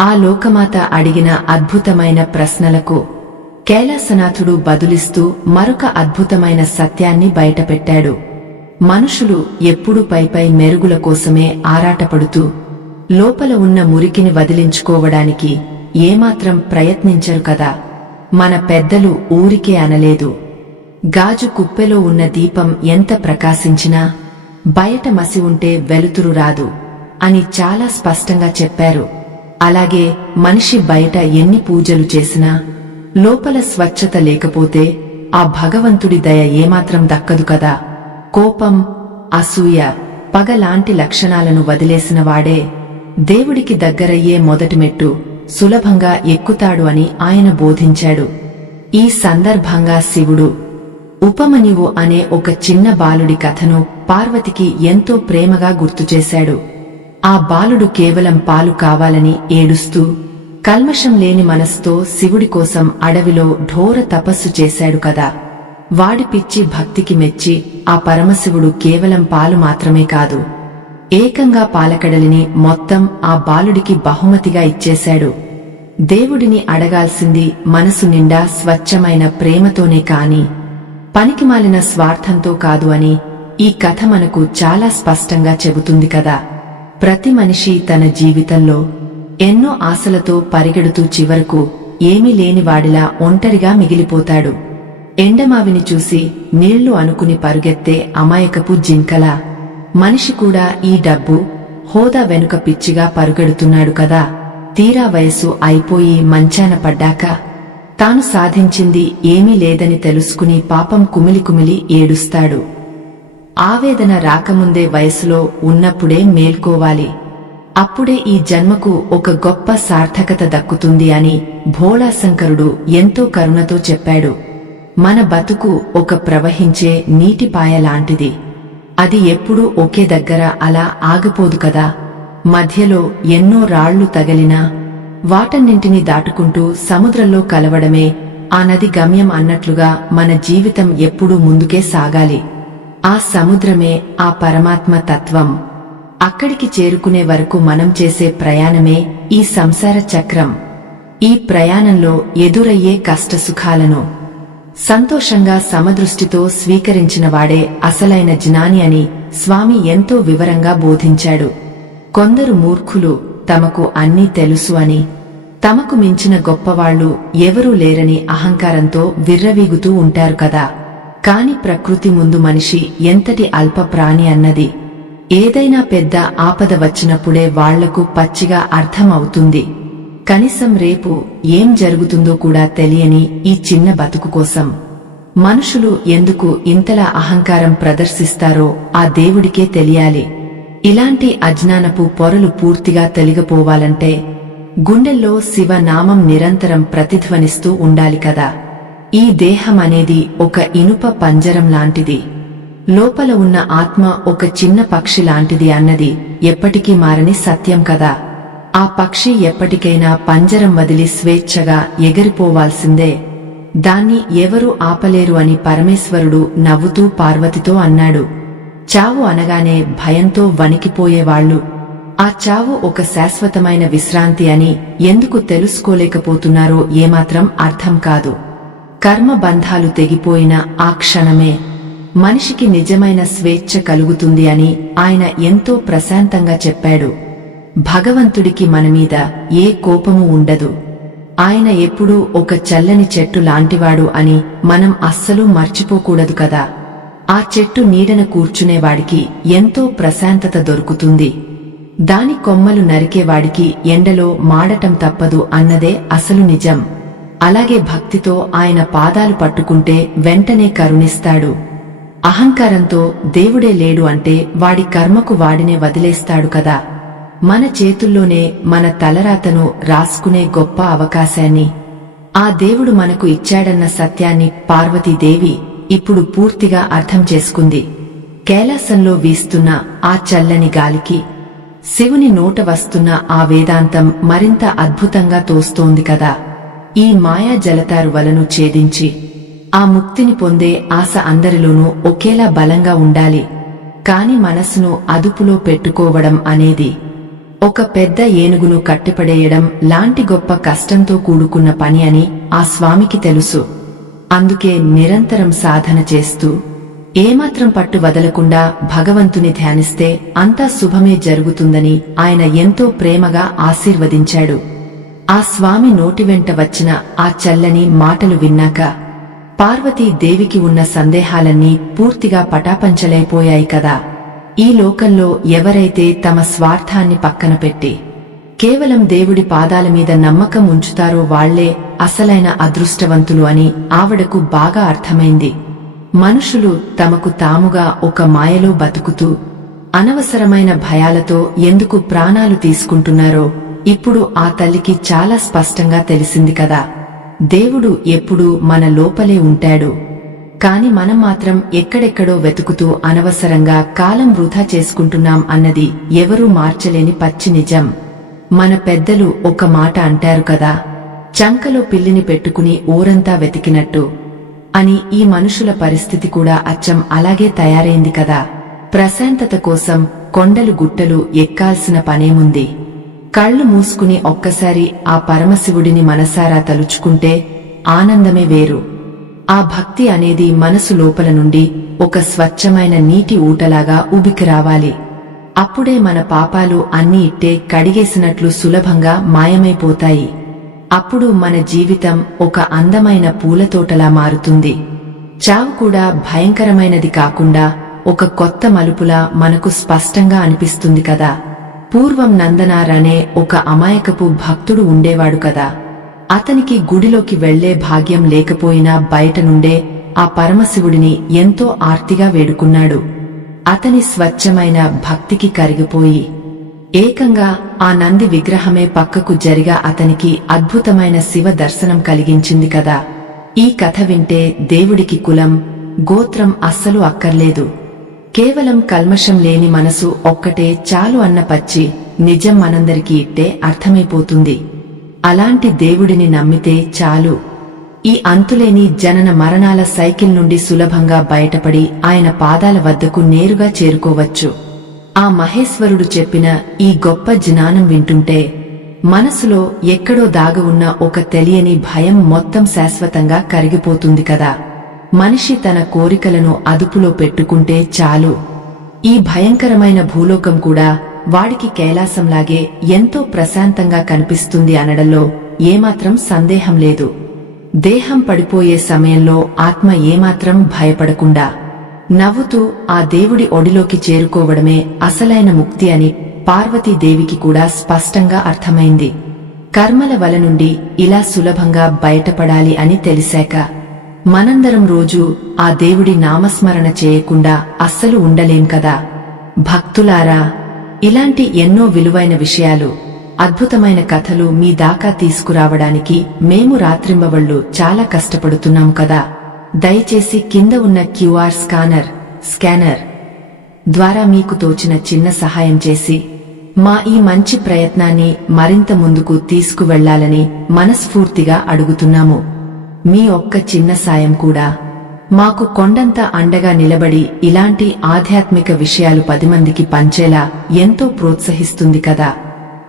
ఆ లోకమాత అడిగిన అద్భుతమైన ప్రశ్నలకు కైలాసనాథుడు బదులిస్తూ మరొక అద్భుతమైన సత్యాన్ని బయటపెట్టాడు. మనుషులు ఎప్పుడూ పైపై మెరుగుల కోసమే ఆరాటపడుతూ లోపల ఉన్న మురికిని వదిలించుకోవడానికి ఏమాత్రం ప్రయత్నించరు కదా. మన పెద్దలు ఊరికే అనలేదు, గాజు కుప్పెలో ఉన్న దీపం ఎంత ప్రకాశించినా బయట మసి ఉంటే వెలుతురు రాదు అని చాలా స్పష్టంగా చెప్పారు. అలాగే మనిషి బయట ఎన్ని పూజలు చేసినా లోపల స్వచ్ఛత లేకపోతే ఆ భగవంతుడి దయ ఏమాత్రం దక్కదు కదా. కోపం, అసూయ, పగ లాంటి లక్షణాలను వదిలేసిన వాడే దేవుడికి దగ్గరయ్యే మొదటి మెట్టు సులభంగా ఎక్కుతాడు అని ఆయన బోధించాడు. ఈ సందర్భంగా శివుడు ఉపమన్యువు అనే ఒక చిన్న బాలుడి కథను పార్వతికి ఎంతో ప్రేమగా గుర్తుచేశాడు. ఆ బాలుడు కేవలం పాలు కావాలని ఏడుస్తూ కల్మషం లేని మనసుతో శివుడి కోసం అడవిలో ఘోర తపస్సు చేశాడు కదా. వాడి పిచ్చి భక్తికి మెచ్చి ఆ పరమశివుడు కేవలం పాలు మాత్రమే కాదు, ఏకంగా పాలకడలిని మొత్తం ఆ బాలుడికి బహుమతిగా ఇచ్చేశాడు. దేవుడిని అడగాల్సింది మనసు నిండా స్వచ్ఛమైన ప్రేమతోనే కాని పనికిమాలిన స్వార్థంతో కాదు అని ఈ కథ మనకు చాలా స్పష్టంగా చెబుతుంది కదా. ప్రతి మనిషి తన జీవితంలో ఎన్నో ఆశలతో పరిగెడుతూ చివరకు ఏమీ లేనివాడిలా ఒంటరిగా మిగిలిపోతాడు. ఎండమావిని చూసి నీళ్లు అనుకుని పరుగెత్తే అమాయకపు జింకలా మనిషి కూడా ఈ డబ్బు, హోదా వెనుక పిచ్చిగా పరుగెడుతున్నాడు కదా. తీరా వయసు అయిపోయి మంచాన పడ్డాక తాను సాధించింది ఏమీ లేదని తెలుసుకుని పాపం కుమిలి ఏడుస్తాడు. ఆవేదన రాకముందే వయసులో ఉన్నప్పుడే మేల్కోవాలి. అప్పుడే ఈ జన్మకు ఒక గొప్ప సార్థకత దక్కుతుంది అని భోళాశంకరుడు ఎంతో కరుణతో చెప్పాడు. మన బతుకు ఒక ప్రవహించే నీటిపాయలాంటిది. అది ఎప్పుడూ ఒకే దగ్గర అలా ఆగిపోదు కదా. మధ్యలో ఎన్నో రాళ్లు తగిలినా వాటన్నింటినీ దాటుకుంటూ సముద్రంలో కలవడమే ఆ నది గమ్యం అన్నట్లుగా మన జీవితం ఎప్పుడూ ముందుకే సాగాలి. ఆ సముద్రమే ఆ పరమాత్మ తత్వం. అక్కడికి చేరుకునే వరకు మనం చేసే ప్రయాణమే ఈ సంసార చక్రం. ఈ ప్రయాణంలో ఎదురయ్యే కష్టసుఖాలను సంతోషంగా సమదృష్టితో స్వీకరించినవాడే అసలైన జ్ఞాని అని స్వామి ఎంతో వివరంగా బోధించాడు. కొందరు మూర్ఖులు తమకు అన్నీ తెలుసు అని, తమకు మించిన గొప్పవాళ్లు ఎవరూ లేరని అహంకారంతో విర్రవీగుతూ ఉంటారు కదా. కాని ప్రకృతి ముందు మనిషి ఎంతటి అల్ప ప్రాణి అన్నది ఏదైనా పెద్ద ఆపద వచ్చినప్పుడే వాళ్లకు పచ్చిగా అర్థం అవుతుంది. కనీసం రేపు ఏం జరుగుతుందో కూడా తెలియని ఈ చిన్న బతుకు కోసం మనుషులు ఎందుకు ఇంతలా అహంకారం ప్రదర్శిస్తారో ఆ దేవుడికే తెలియాలి. ఇలాంటి అజ్ఞానపు పొరలు పూర్తిగా తొలగిపోవాలంటే గుండెల్లో శివనామం నిరంతరం ప్రతిధ్వనిస్తూ ఉండాలి కదా. ఈ దేహం అనేది ఒక ఇనుప పంజరం లాంటిది. లోపల ఉన్న ఆత్మ ఒక చిన్న పక్షి లాంటిది అన్నది ఎప్పటికీ మారని సత్యం కదా. ఆ పక్షి ఎప్పటికైనా పంజరం వదిలి స్వేచ్ఛగా ఎగిరిపోవాల్సిందే. దాన్ని ఎవరూ ఆపలేరు అని పరమేశ్వరుడు నవ్వుతూ పార్వతితో అన్నాడు. చావు అనగానే భయంతో వణికిపోయేవాళ్లు ఆ చావు ఒక శాశ్వతమైన విశ్రాంతి అని ఎందుకు తెలుసుకోలేకపోతున్నారో ఏమాత్రం అర్థం కాదు. కర్మబంధాలు తెగిపోయిన ఆ క్షణమే మనిషికి నిజమైన స్వేచ్ఛ కలుగుతుంది అని ఆయన ఎంతో ప్రశాంతంగా చెప్పాడు. భగవంతుడికి మనమీద ఏ కోపము ఉండదు. ఆయన ఎప్పుడూ ఒక చల్లని చెట్టు లాంటివాడు అని మనం అస్సలు మర్చిపోకూడదు కదా. ఆ చెట్టు నీడన కూర్చునేవాడికి ఎంతో ప్రశాంతత దొరుకుతుంది. దాని కొమ్మలు నరికేవాడికి ఎండలో మాడటం తప్పదు అన్నదే అసలు నిజం. అలాగే భక్తితో ఆయన పాదాలు పట్టుకుంటే వెంటనే కరుణిస్తాడు. అహంకారంతో దేవుడే లేడు అంటే వాడి కర్మకు వాడినే వదిలేస్తాడు కదా. మన చేతుల్లోనే మన తలరాతను రాసుకునే గొప్ప అవకాశాన్ని ఆ దేవుడు మనకు ఇచ్చాడన్న సత్యాన్ని పార్వతీదేవి ఇప్పుడు పూర్తిగా అర్థం చేసుకుంది. కైలాసంలో వీస్తున్న ఆ చల్లని గాలికి శివుని నోట వస్తున్న ఆ వేదాంతం మరింత అద్భుతంగా తోస్తోంది కదా. ఈ మాయా జలతారు వలను ఛేదించి ఆ ముక్తిని పొందే ఆశ అందరిలోనూ ఒకేలా బలంగా ఉండాలి. కాని మనసును అదుపులో పెట్టుకోవడం అనేది ఒక పెద్ద ఏనుగును కట్టిపడేయడం లాంటి గొప్ప కష్టంతో కూడుకున్న పని అని ఆ స్వామికి తెలుసు. అందుకే నిరంతరం సాధన చేస్తూ ఏమాత్రం పట్టు వదలకుండా భగవంతుని ధ్యానిస్తే అంతా శుభమే జరుగుతుందని ఆయన ఎంతో ప్రేమగా ఆశీర్వదించాడు. ఆ స్వామి నోటివెంట వచ్చిన ఆ చల్లని మాటలు విన్నాక పార్వతీదేవికి ఉన్న సందేహాలన్నీ పూర్తిగా పటాపంచలైపోయాయి కదా. ఈ లోకంలో ఎవరైతే తమ స్వార్థాన్ని పక్కన పెట్టి కేవలం దేవుడి పాదాల మీద నమ్మకం ఉంచుతారో వాళ్లే అసలైన అదృష్టవంతులు అని ఆవిడకు బాగా అర్థమైంది. మనుషులు తమకు తాముగా ఒక మాయలో బతుకుతూ అనవసరమైన భయాలతో ఎందుకు ప్రాణాలు తీసుకుంటున్నారో ఇప్పుడు ఆ తల్లికి చాలా స్పష్టంగా తెలిసింది కదా. దేవుడు ఎప్పుడూ మన లోపలే ఉంటాడు. కాని మనం మాత్రం ఎక్కడెక్కడో వెతుకుతూ అనవసరంగా కాలం వృధా చేసుకుంటున్నాం అన్నది ఎవరూ మార్చలేని పచ్చి నిజం. మన పెద్దలు ఒక మాట అంటారు కదా, చంకలో పిల్లిని పెట్టుకుని ఊరంతా వెతికినట్టు అని. ఈ మనుషుల పరిస్థితి కూడా అచ్చం అలాగే తయారైంది కదా. ప్రశాంతత కోసం కొండలు గుట్టలు ఎక్కాల్సిన పనేముంది? కళ్ళు మూసుకుని ఒక్కసారి ఆ పరమశివుడిని మనసారా తలుచుకుంటే ఆనందమే వేరు. ఆ భక్తి అనేది మనసు లోపల నుండి ఒక స్వచ్ఛమైన నీటి ఊటలాగా ఉబికి రావాలి. అప్పుడే మన పాపాలు అన్నీ ఇట్టే కడిగేసినట్లు సులభంగా మాయమైపోతాయి. అప్పుడు మన జీవితం ఒక అందమైన పూలతోటలా మారుతుంది. చావు కూడా భయంకరమైనది కాకుండా ఒక కొత్త మలుపులా మనకు స్పష్టంగా అనిపిస్తుంది కదా. పూర్వం నందనార్ అనే ఒక అమాయకపు భక్తుడు ఉండేవాడు కదా. అతనికి గుడిలోకి వెళ్లే భాగ్యం లేకపోయినా బయట నుండే ఆ పరమశివుడిని ఎంతో ఆర్తిగా వేడుకున్నాడు. అతని స్వచ్ఛమైన భక్తికి కరిగిపోయి ఏకంగా ఆ నంది విగ్రహమే పక్కకు జరిగా అతనికి అద్భుతమైన శివ దర్శనం కలిగించింది కదా. ఈ కథ వింటే దేవుడికి కులం, గోత్రం అస్సలు అక్కర్లేదు. కేవలం కల్మషం లేని మనసు ఒక్కటే చాలు అన్న పచ్చి నిజం మనందరికీ ఇట్టే అర్థమైపోతుంది. అలాంటి దేవుడిని నమ్మితే చాలు. ఈ అంతులేని జనన మరణాల సైకిల్ నుండి సులభంగా బయటపడి ఆయన పాదాల వద్దకు నేరుగా చేరుకోవచ్చు. ఆ మహేశ్వరుడు చెప్పిన ఈ గొప్ప జ్ఞానం వింటుంటే మనసులో ఎక్కడో దాగి ఉన్న ఒక తెలియని భయం మొత్తం శాశ్వతంగా కరిగిపోతుంది కదా. మనిషి తన కోరికలను అదుపులో పెట్టుకుంటే చాలు, ఈ భయంకరమైన భూలోకం కూడా వాడికి కైలాసంలాగే ఎంతో ప్రశాంతంగా కనిపిస్తుంది అనడంలో ఏమాత్రం సందేహం లేదు. దేహం పడిపోయే సమయంలో ఆత్మ ఏమాత్రం భయపడకుండా నవ్వుతూ ఆ దేవుడి ఒడిలోకి చేరుకోవడమే అసలైన ముక్తి అని పార్వతీదేవికి కూడా స్పష్టంగా అర్థమైంది. కర్మల వల నుండి ఇలా సులభంగా బయటపడాలి అని తెలిసాక మనందరం రోజూ ఆ దేవుడి నామస్మరణ చేయకుండా అస్సలు ఉండలేం కదా. భక్తులారా, ఇలాంటి ఎన్నో విలువైన విషయాలు, అద్భుతమైన కథలు మీ దాకా తీసుకురావడానికి మేము రాత్రింబవళ్లు చాలా కష్టపడుతున్నాం కదా. దయచేసి కింద ఉన్న క్యూఆర్ స్కానర్ ద్వారా మీకు తోచిన చిన్న సహాయం చేసి మా ఈ మంచి ప్రయత్నాన్ని మరింత ముందుకు తీసుకువెళ్లాలని మనస్ఫూర్తిగా అడుగుతున్నాము. మీ ఒక్క చిన్న సాయం కూడా మాకు కొండంత అండగా నిలబడి ఇలాంటి ఆధ్యాత్మిక విషయాలు 10 మందికి పంచేలా ఎంతో ప్రోత్సహిస్తుంది కదా.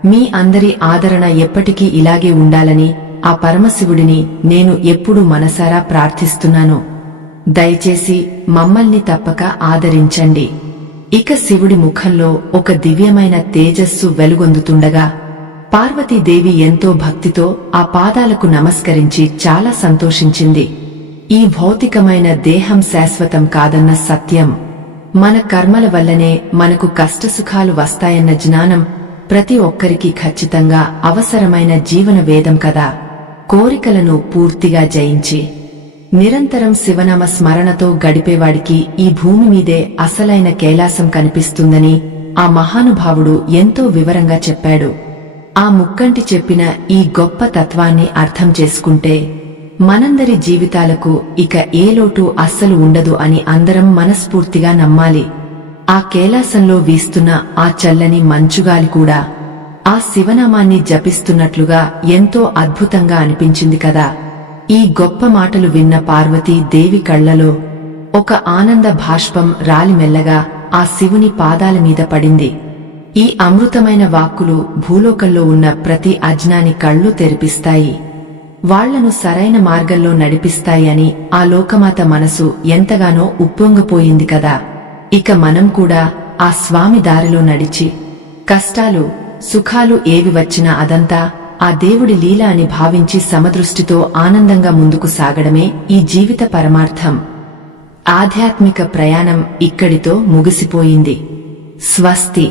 మీ అందరి ఆదరణ ఎప్పటికీ ఇలాగే ఉండాలని ఆ పరమశివుడిని నేను ఎప్పుడూ మనసారా ప్రార్థిస్తున్నాను. దయచేసి మమ్మల్ని తప్పక ఆదరించండి. ఇక శివుడి ముఖంలో ఒక దివ్యమైన తేజస్సు వెలుగొందుతుండగా పార్వతీదేవి ఎంతో భక్తితో ఆ పాదాలకు నమస్కరించి చాలా సంతోషించింది. ఈ భౌతికమైన దేహం శాశ్వతం కాదన్న సత్యం, మన కర్మల వల్లనే మనకు కష్టసుఖాలు వస్తాయన్న జ్ఞానం ప్రతి ఒక్కరికి ఖచ్చితంగా అవసరమైన జీవన వేదం కదా. కోరికలను పూర్తిగా జయించి నిరంతరం శివనామ స్మరణతో గడిపేవాడికి ఈ భూమి మీదే అసలైన కైలాసం కనిపిస్తుందని ఆ మహానుభావుడు ఎంతో వివరంగా చెప్పాడు. ఆ ముక్కంటి చెప్పిన ఈ గొప్ప తత్వాన్ని అర్థం చేసుకుంటే మనందరి జీవితాలకు ఇక ఏ లోటు అస్సలు ఉండదు అని అందరం మనస్ఫూర్తిగా నమ్మాలి. ఆ కైలాసంలో వీస్తున్న ఆ చల్లని మంచుగాలి కూడా ఆ శివనామాన్ని జపిస్తున్నట్లుగా ఎంతో అద్భుతంగా అనిపించింది కదా. ఈ గొప్ప మాటలు విన్న పార్వతీ దేవి కళ్లలో ఒక ఆనంద భాష్పం రాలి మెల్లగా ఆ శివుని పాదాల మీద పడింది. ఈ అమృతమైన వాక్కులు భూలోకంలో ఉన్న ప్రతి అజ్ఞాని కళ్ళు తెరిపిస్తాయి, వాళ్లను సరైన మార్గంలో నడిపిస్తాయి అని ఆ లోకమాత మనసు ఎంతగానో ఉప్పొంగిపోయింది కదా. ఇక మనం కూడా ఆ స్వామి దారిలో నడిచి కష్టాలు సుఖాలు ఏవి వచ్చినా అదంతా ఆ దేవుడి లీల అని భావించి సమదృష్టితో ఆనందంగా ముందుకు సాగడమే ఈ జీవిత పరమార్థం. ఆధ్యాత్మిక ప్రయాణం ఇక్కడితో ముగిసిపోయింది. స్వస్తి.